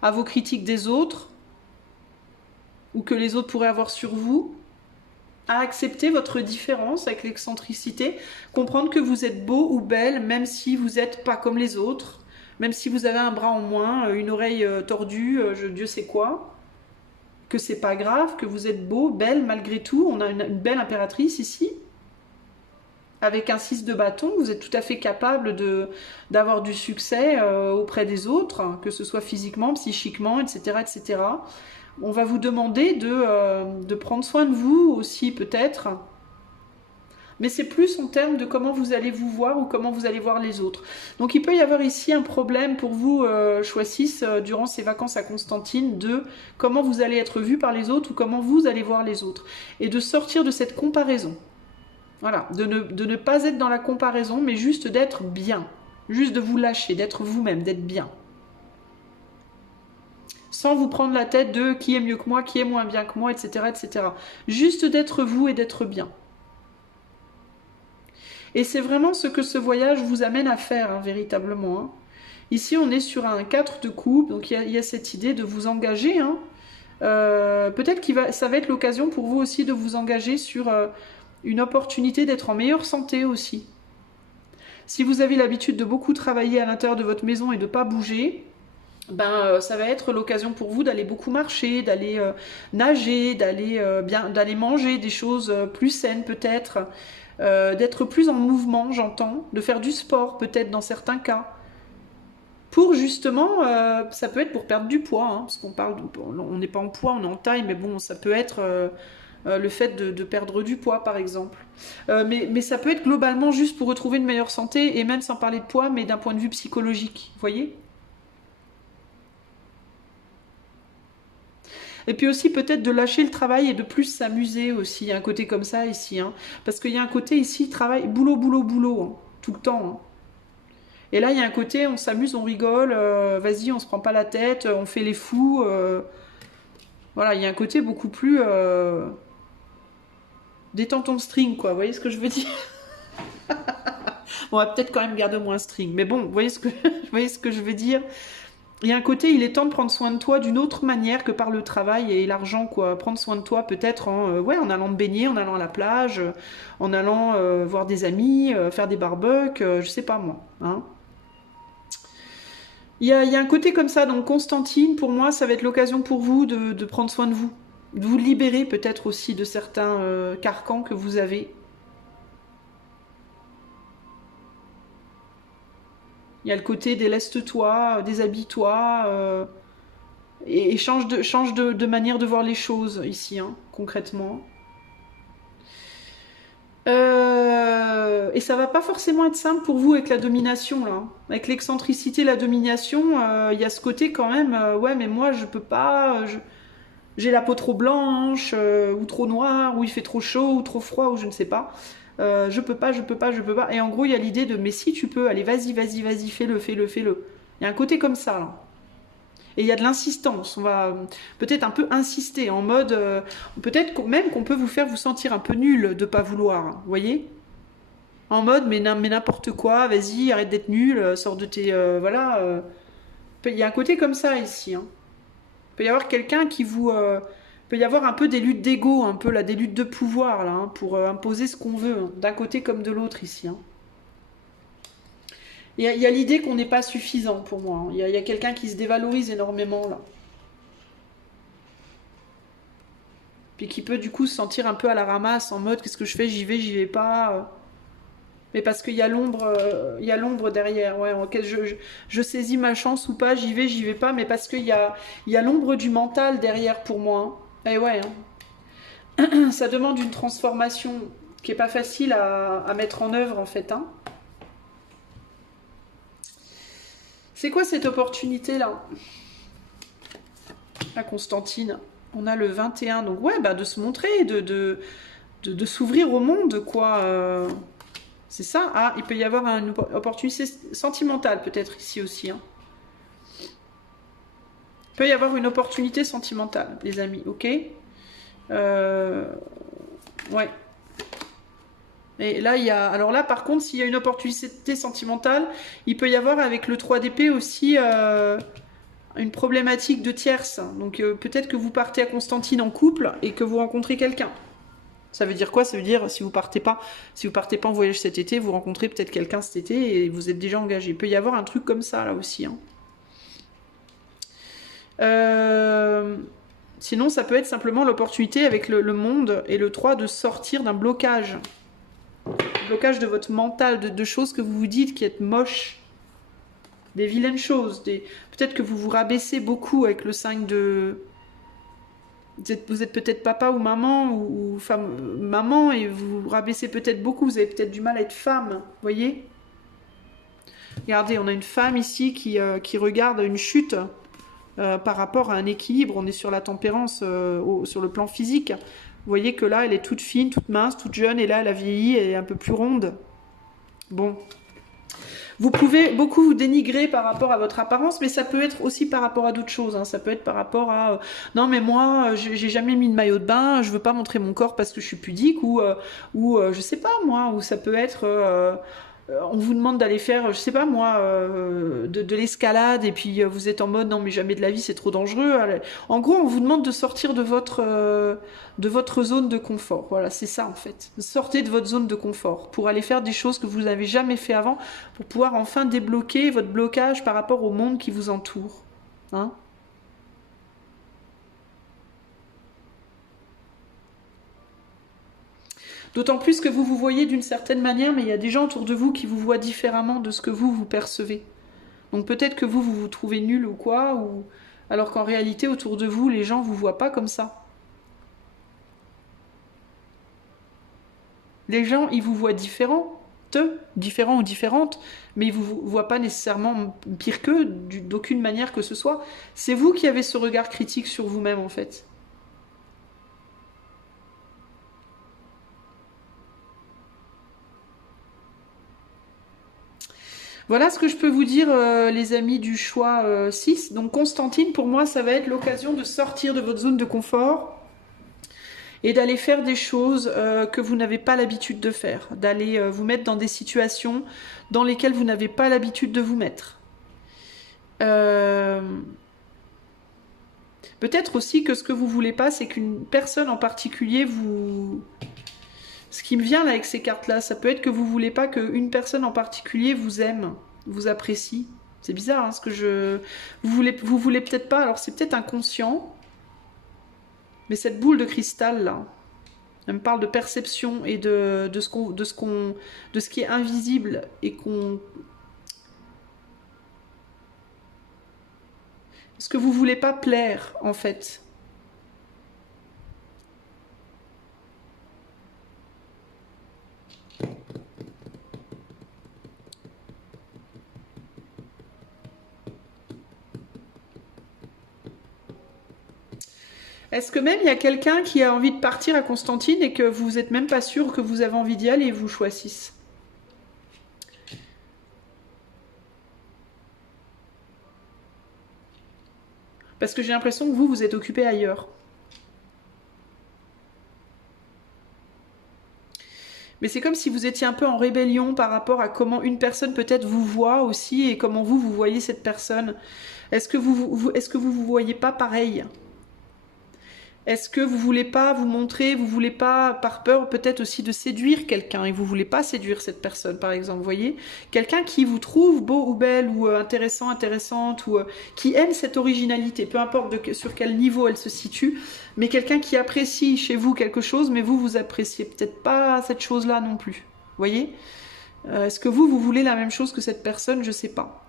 à vos critiques des autres, ou que les autres pourraient avoir sur vous, à accepter votre différence avec l'excentricité, comprendre que vous êtes beau ou belle, même si vous n'êtes pas comme les autres, même si vous avez un bras en moins, une oreille tordue, Dieu sait quoi. que c'est pas grave, que vous êtes beau, belle malgré tout. On a une belle impératrice ici. Avec un 6 de bâton, vous êtes tout à fait capable d'avoir du succès auprès des autres, que ce soit physiquement, psychiquement, etc. etc. On va vous demander de prendre soin de vous aussi, peut-être. Mais c'est plus en termes de comment vous allez vous voir ou comment vous allez voir les autres. Donc il peut y avoir ici un problème pour vous, choix 6, durant ces vacances à Constantine, de comment vous allez être vu par les autres ou comment vous allez voir les autres. Et de sortir de cette comparaison. Voilà, de ne pas être dans la comparaison, mais juste d'être bien. Juste de vous lâcher, d'être vous-même, d'être bien. Sans vous prendre la tête de qui est mieux que moi, qui est moins bien que moi, etc. etc. Juste d'être vous et d'être bien. Et c'est vraiment ce que ce voyage vous amène à faire, hein, véritablement. Hein. Ici, on est sur un 4 de coupe, donc il y a cette idée de vous engager. Hein. Peut-être que ça va être l'occasion pour vous aussi de vous engager sur une opportunité d'être en meilleure santé aussi. Si vous avez l'habitude de beaucoup travailler à l'intérieur de votre maison et de ne pas bouger, ben, ça va être l'occasion pour vous d'aller beaucoup marcher, d'aller nager, d'aller manger des choses plus saines peut-être, d'être plus en mouvement, j'entends, de faire du sport peut-être dans certains cas. Pour justement, ça peut être pour perdre du poids, hein, parce on n'est pas en poids, on est en taille, mais bon, ça peut être le fait de perdre du poids par exemple. Mais ça peut être globalement juste pour retrouver une meilleure santé, et même sans parler de poids, mais d'un point de vue psychologique, vous voyez ? Et puis aussi peut-être de lâcher le travail et de plus s'amuser aussi. Il y a un côté comme ça ici. Hein. Parce qu'il y a un côté ici, travail, boulot, boulot, boulot, hein, tout le temps. Hein. Et là, il y a un côté, on s'amuse, on rigole, vas-y, on se prend pas la tête, on fait les fous. Voilà, il y a un côté beaucoup plus... détends ton string, quoi. Vous voyez ce que je veux dire? On va peut-être quand même garder au moins un string. Mais bon, vous voyez ce que je veux dire? Il y a un côté, il est temps de prendre soin de toi d'une autre manière que par le travail et l'argent, quoi. Prendre soin de toi peut-être en allant te baigner, en allant à la plage, en allant voir des amis, faire des barbecues, je sais pas moi. Hein. Il y a un côté comme ça, donc Constantine, pour moi, ça va être l'occasion pour vous de prendre soin de vous. De vous libérer peut-être aussi de certains carcans que vous avez. Il y a le côté déleste-toi, déshabille-toi, et change de manière de voir les choses ici, hein, concrètement. Et ça va pas forcément être simple pour vous avec la domination, là. Avec l'excentricité, la domination, il y a ce côté quand même, ouais, mais moi je peux pas, j'ai la peau trop blanche, ou trop noire, ou il fait trop chaud, ou trop froid, ou je ne sais pas. Je peux pas. Et en gros, il y a l'idée de, mais si tu peux, allez, vas-y, fais-le. Il y a un côté comme ça, là. Et il y a de l'insistance. On va peut-être un peu insister, en mode, peut-être même qu'on peut vous faire vous sentir un peu nul de pas vouloir, hein, vous voyez ? En mode, mais n'importe quoi, vas-y, arrête d'être nul, sors de tes... voilà. Il y a un côté comme ça, ici, hein. Il peut y avoir quelqu'un qui vous... il peut y avoir un peu des luttes d'ego, un peu là, des luttes de pouvoir, là, hein, pour imposer ce qu'on veut, hein, d'un côté comme de l'autre ici. Hein. Il y a l'idée qu'on n'est pas suffisant pour moi. Hein. Il y a quelqu'un qui se dévalorise énormément, là. Puis qui peut du coup se sentir un peu à la ramasse, en mode, qu'est-ce que je fais, j'y vais pas. Mais parce qu'il y a l'ombre derrière. Ouais, okay, je saisis ma chance ou pas, j'y vais pas, mais parce qu'il y a l'ombre du mental derrière pour moi. Hein. Et ouais, hein. Ça demande une transformation qui est pas facile à mettre en œuvre en fait. Hein. C'est quoi cette opportunité là? La Constantine. On a le 21, donc ouais, bah de se montrer, de s'ouvrir au monde, quoi. C'est ça. Ah, il peut y avoir une opportunité sentimentale peut-être ici aussi. Hein. Il peut y avoir une opportunité sentimentale, les amis, ok? Ouais. Et là, il y a... Alors là, par contre, s'il y a une opportunité sentimentale, il peut y avoir avec le 3 d'épée aussi une problématique de tierce. Donc peut-être que vous partez à Constantine en couple et que vous rencontrez quelqu'un. Ça veut dire quoi? Ça veut dire si vous partez pas en voyage cet été, vous rencontrez peut-être quelqu'un cet été et vous êtes déjà engagé. Il peut y avoir un truc comme ça là aussi. Hein. Sinon, ça peut être simplement l'opportunité avec le monde et le 3 de sortir d'un blocage. Blocage de votre mental, de choses que vous vous dites qui êtes moches. Des vilaines choses. Peut-être que vous vous rabaissez beaucoup avec le 5 de... Vous êtes peut-être papa ou maman, ou femme, maman, et vous vous rabaissez peut-être beaucoup. Vous avez peut-être du mal à être femme, vous voyez? Regardez, on a une femme ici qui regarde une chute par rapport à un équilibre. On est sur la tempérance, sur le plan physique. Vous voyez que là, elle est toute fine, toute mince, toute jeune, et là, elle a vieilli, elle est un peu plus ronde. Bon. Vous pouvez beaucoup vous dénigrer par rapport à votre apparence, mais ça peut être aussi par rapport à d'autres choses. Hein. Ça peut être par rapport à non mais moi j'ai jamais mis de maillot de bain, je veux pas montrer mon corps parce que je suis pudique, ou je sais pas moi, ou ça peut être on vous demande d'aller faire, je sais pas moi, de l'escalade, et puis vous êtes en mode non mais jamais de la vie, c'est trop dangereux. Allez. En gros, on vous demande de sortir de votre zone de confort. Voilà, c'est ça en fait. Sortez de votre zone de confort pour aller faire des choses que vous n'avez jamais fait avant, pour pouvoir enfin débloquer votre blocage par rapport au monde qui vous entoure. Hein ? D'autant plus que vous vous voyez d'une certaine manière, mais il y a des gens autour de vous qui vous voient différemment de ce que vous percevez. Donc peut-être que vous trouvez nul ou quoi, alors qu'en réalité, autour de vous, les gens vous voient pas comme ça. Les gens, ils vous voient différents ou différentes, mais ils vous voient pas nécessairement pire qu'eux, d'aucune manière que ce soit. C'est vous qui avez ce regard critique sur vous-même, en fait. Voilà ce que je peux vous dire, les amis du choix 6. Donc Constantine, pour moi, ça va être l'occasion de sortir de votre zone de confort et d'aller faire des choses que vous n'avez pas l'habitude de faire. D'aller vous mettre dans des situations dans lesquelles vous n'avez pas l'habitude de vous mettre. Peut-être aussi que ce que vous voulez pas, c'est qu'une personne en particulier vous... Ce qui me vient là avec ces cartes-là, ça peut être que vous voulez pas qu'une personne en particulier vous aime, vous apprécie. C'est bizarre, hein, ce que je... Vous voulez peut-être pas, alors c'est peut-être inconscient, mais cette boule de cristal là, elle me parle de perception et de ce qui est invisible et qu'on... Ce que vous voulez pas plaire, en fait. Est-ce que même il y a quelqu'un qui a envie de partir à Constantine et que vous n'êtes même pas sûr que vous avez envie d'y aller et vous choisissez? Parce que j'ai l'impression que vous êtes occupé ailleurs. Mais c'est comme si vous étiez un peu en rébellion par rapport à comment une personne peut-être vous voit aussi et comment vous voyez cette personne. Est-ce que vous voyez pas pareil? Est-ce que vous voulez pas vous montrer, vous voulez pas, par peur peut-être aussi de séduire quelqu'un, et vous voulez pas séduire cette personne, par exemple, vous voyez? Quelqu'un qui vous trouve beau ou belle, ou intéressant, intéressante, ou qui aime cette originalité, peu importe sur quel niveau elle se situe, mais quelqu'un qui apprécie chez vous quelque chose, mais vous appréciez peut-être pas cette chose-là non plus, vous voyez? Est-ce que vous voulez la même chose que cette personne? Je sais pas.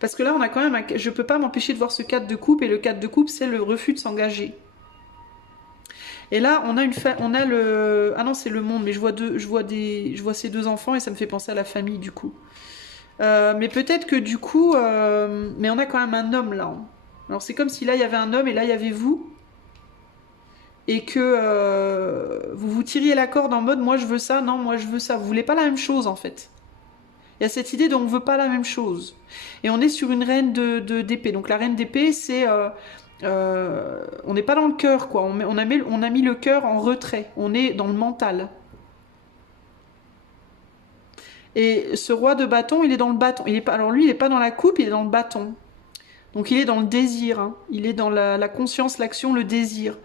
Parce que là, on a quand même je peux pas m'empêcher de voir ce 4 de coupe, et le 4 de coupe, c'est le refus de s'engager. Et là, on a le... Ah non, c'est le monde, mais je vois ces deux enfants, et ça me fait penser à la famille, du coup. Mais peut-être que du coup... Mais on a quand même un homme, là. Hein. Alors, c'est comme si là, il y avait un homme, et là, il y avait vous. Et que vous vous tiriez la corde en mode, moi, je veux ça, non, moi, je veux ça. Vous voulez pas la même chose, en fait. Il y a cette idée dont on ne veut pas la même chose. Et on est sur une reine d'épée. Donc la reine d'épée, c'est... on n'est pas dans le cœur, quoi. On a mis le cœur en retrait. On est dans le mental. Et ce roi de bâton, il est dans le bâton. Alors lui, il n'est pas dans la coupe, il est dans le bâton. Donc il est dans le désir. Hein. Il est dans la conscience, l'action, le désir.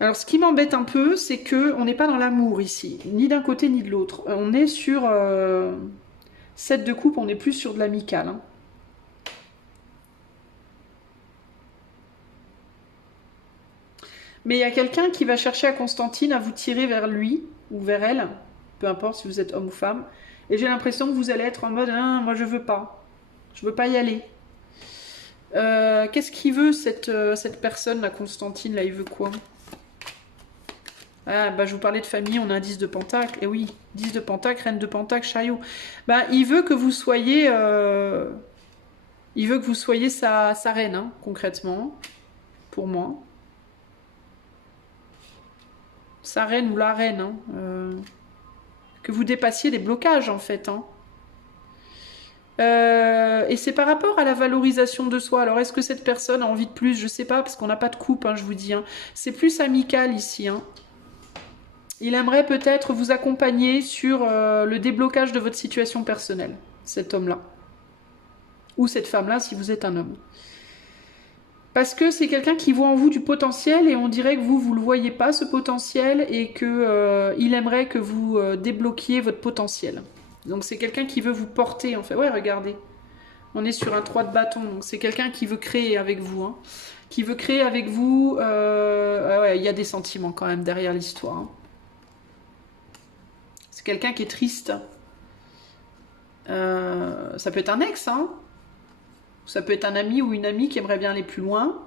Alors ce qui m'embête un peu, c'est qu'on n'est pas dans l'amour ici. Ni d'un côté, ni de l'autre. On est sur... 7 de coupe, on est plus sur de l'amical. Hein. Mais il y a quelqu'un qui va chercher à Constantine à vous tirer vers lui ou vers elle, peu importe si vous êtes homme ou femme. Et j'ai l'impression que vous allez être en mode ah, moi je veux pas y aller. Qu'est-ce qu'il veut cette personne, la Constantine, là, il veut quoi? Ah, bah je vous parlais de famille, on a un 10 de pentacle. Et oui, 10 de pentacle, reine de pentacle, chariot. Bah il veut que vous soyez... Il veut que vous soyez sa reine, hein, concrètement, pour moi. Sa reine ou la reine, hein. Que vous dépassiez les blocages, en fait, hein. Et c'est par rapport à la valorisation de soi. Alors, est-ce que cette personne a envie de plus? Je sais pas, parce qu'on n'a pas de coupe, hein, je vous dis. Hein. C'est plus amical ici. Hein. Il aimerait peut-être vous accompagner sur le déblocage de votre situation personnelle, cet homme-là. Ou cette femme-là, si vous êtes un homme. Parce que c'est quelqu'un qui voit en vous du potentiel et on dirait que vous ne le voyez pas, ce potentiel, et qu'il aimerait que vous débloquiez votre potentiel. Donc c'est quelqu'un qui veut vous porter, en fait. Ouais, regardez. On est sur un 3 de bâton, donc c'est quelqu'un qui veut créer avec vous. Hein. Qui veut créer avec vous... ouais, il y a des sentiments quand même derrière l'histoire. Hein. C'est quelqu'un qui est triste. Ça peut être un ex, hein. Ça peut être un ami ou une amie qui aimerait bien aller plus loin.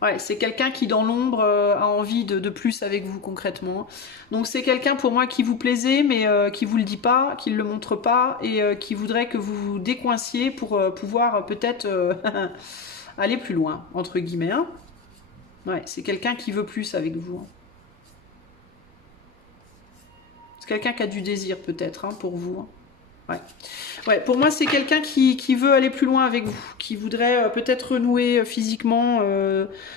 Ouais, c'est quelqu'un qui, dans l'ombre, a envie de plus avec vous, concrètement. Donc, c'est quelqu'un, pour moi, qui vous plaisait, mais qui vous le dit pas, qui ne le montre pas, et qui voudrait que vous vous décoinciez pour pouvoir, peut-être, aller plus loin, entre guillemets. Hein. Ouais, c'est quelqu'un qui veut plus avec vous. Hein. C'est quelqu'un qui a du désir, peut-être, hein, pour vous. Hein. Ouais. Ouais, pour moi, c'est quelqu'un qui veut aller plus loin avec vous, qui voudrait peut-être renouer physiquement,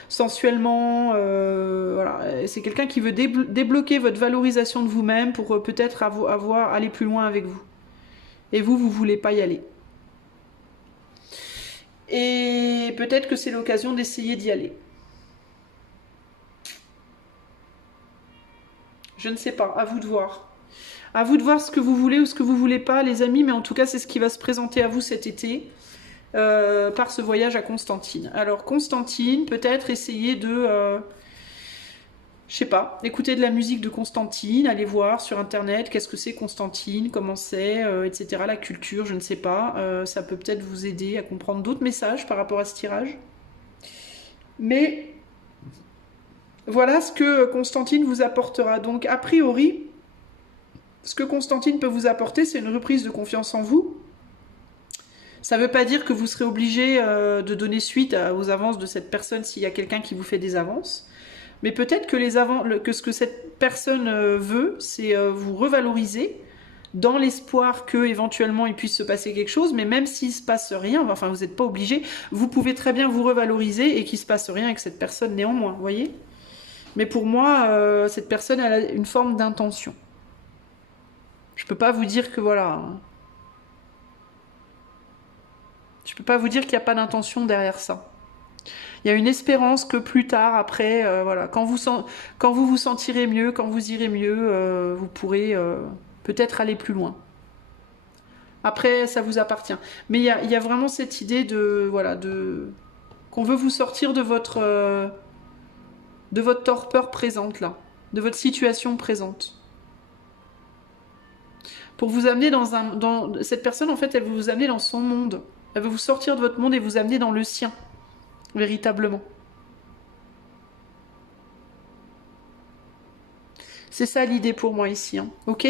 sensuellement. Voilà. C'est quelqu'un qui veut débloquer votre valorisation de vous-même pour peut-être aller plus loin avec vous. Et vous voulez pas y aller. Et peut-être que c'est l'occasion d'essayer d'y aller. Je ne sais pas, à vous de voir. À vous de voir ce que vous voulez ou ce que vous voulez pas, les amis, mais en tout cas, c'est ce qui va se présenter à vous cet été par ce voyage à Constantine. Alors, Constantine, peut-être essayer de... je sais pas, écouter de la musique de Constantine, aller voir sur Internet qu'est-ce que c'est Constantine, comment c'est, etc. La culture, je ne sais pas. Ça peut peut-être vous aider à comprendre d'autres messages par rapport à ce tirage. Mais voilà ce que Constantine vous apportera. Donc, a priori... Ce que Constantine peut vous apporter, c'est une reprise de confiance en vous. Ça ne veut pas dire que vous serez obligé de donner suite aux avances de cette personne s'il y a quelqu'un qui vous fait des avances. Mais peut-être que ce que cette personne veut, c'est vous revaloriser dans l'espoir qu'éventuellement il puisse se passer quelque chose. Mais même s'il ne se passe rien, enfin vous n'êtes pas obligé, vous pouvez très bien vous revaloriser et qu'il ne se passe rien avec cette personne néanmoins, vous voyez. Mais pour moi, cette personne elle a une forme d'intention. Je peux pas vous dire que voilà. Je peux pas vous dire qu'il n'y a pas d'intention derrière ça. Il y a une espérance que plus tard, après, voilà, quand vous vous sentirez mieux, quand vous irez mieux, vous pourrez peut-être aller plus loin. Après, ça vous appartient. Mais il y a vraiment cette idée de voilà, qu'on veut vous sortir de votre torpeur présente là, de votre situation présente. Pour vous amener cette personne, en fait, elle veut vous amener dans son monde. Elle veut vous sortir de votre monde et vous amener dans le sien. Véritablement. C'est ça l'idée pour moi ici. Hein. Ok ?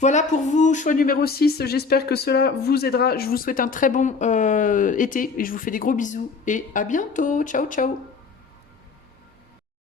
Voilà pour vous, choix numéro 6. J'espère que cela vous aidera. Je vous souhaite un très bon été. Et je vous fais des gros bisous. Et à bientôt. Ciao, ciao.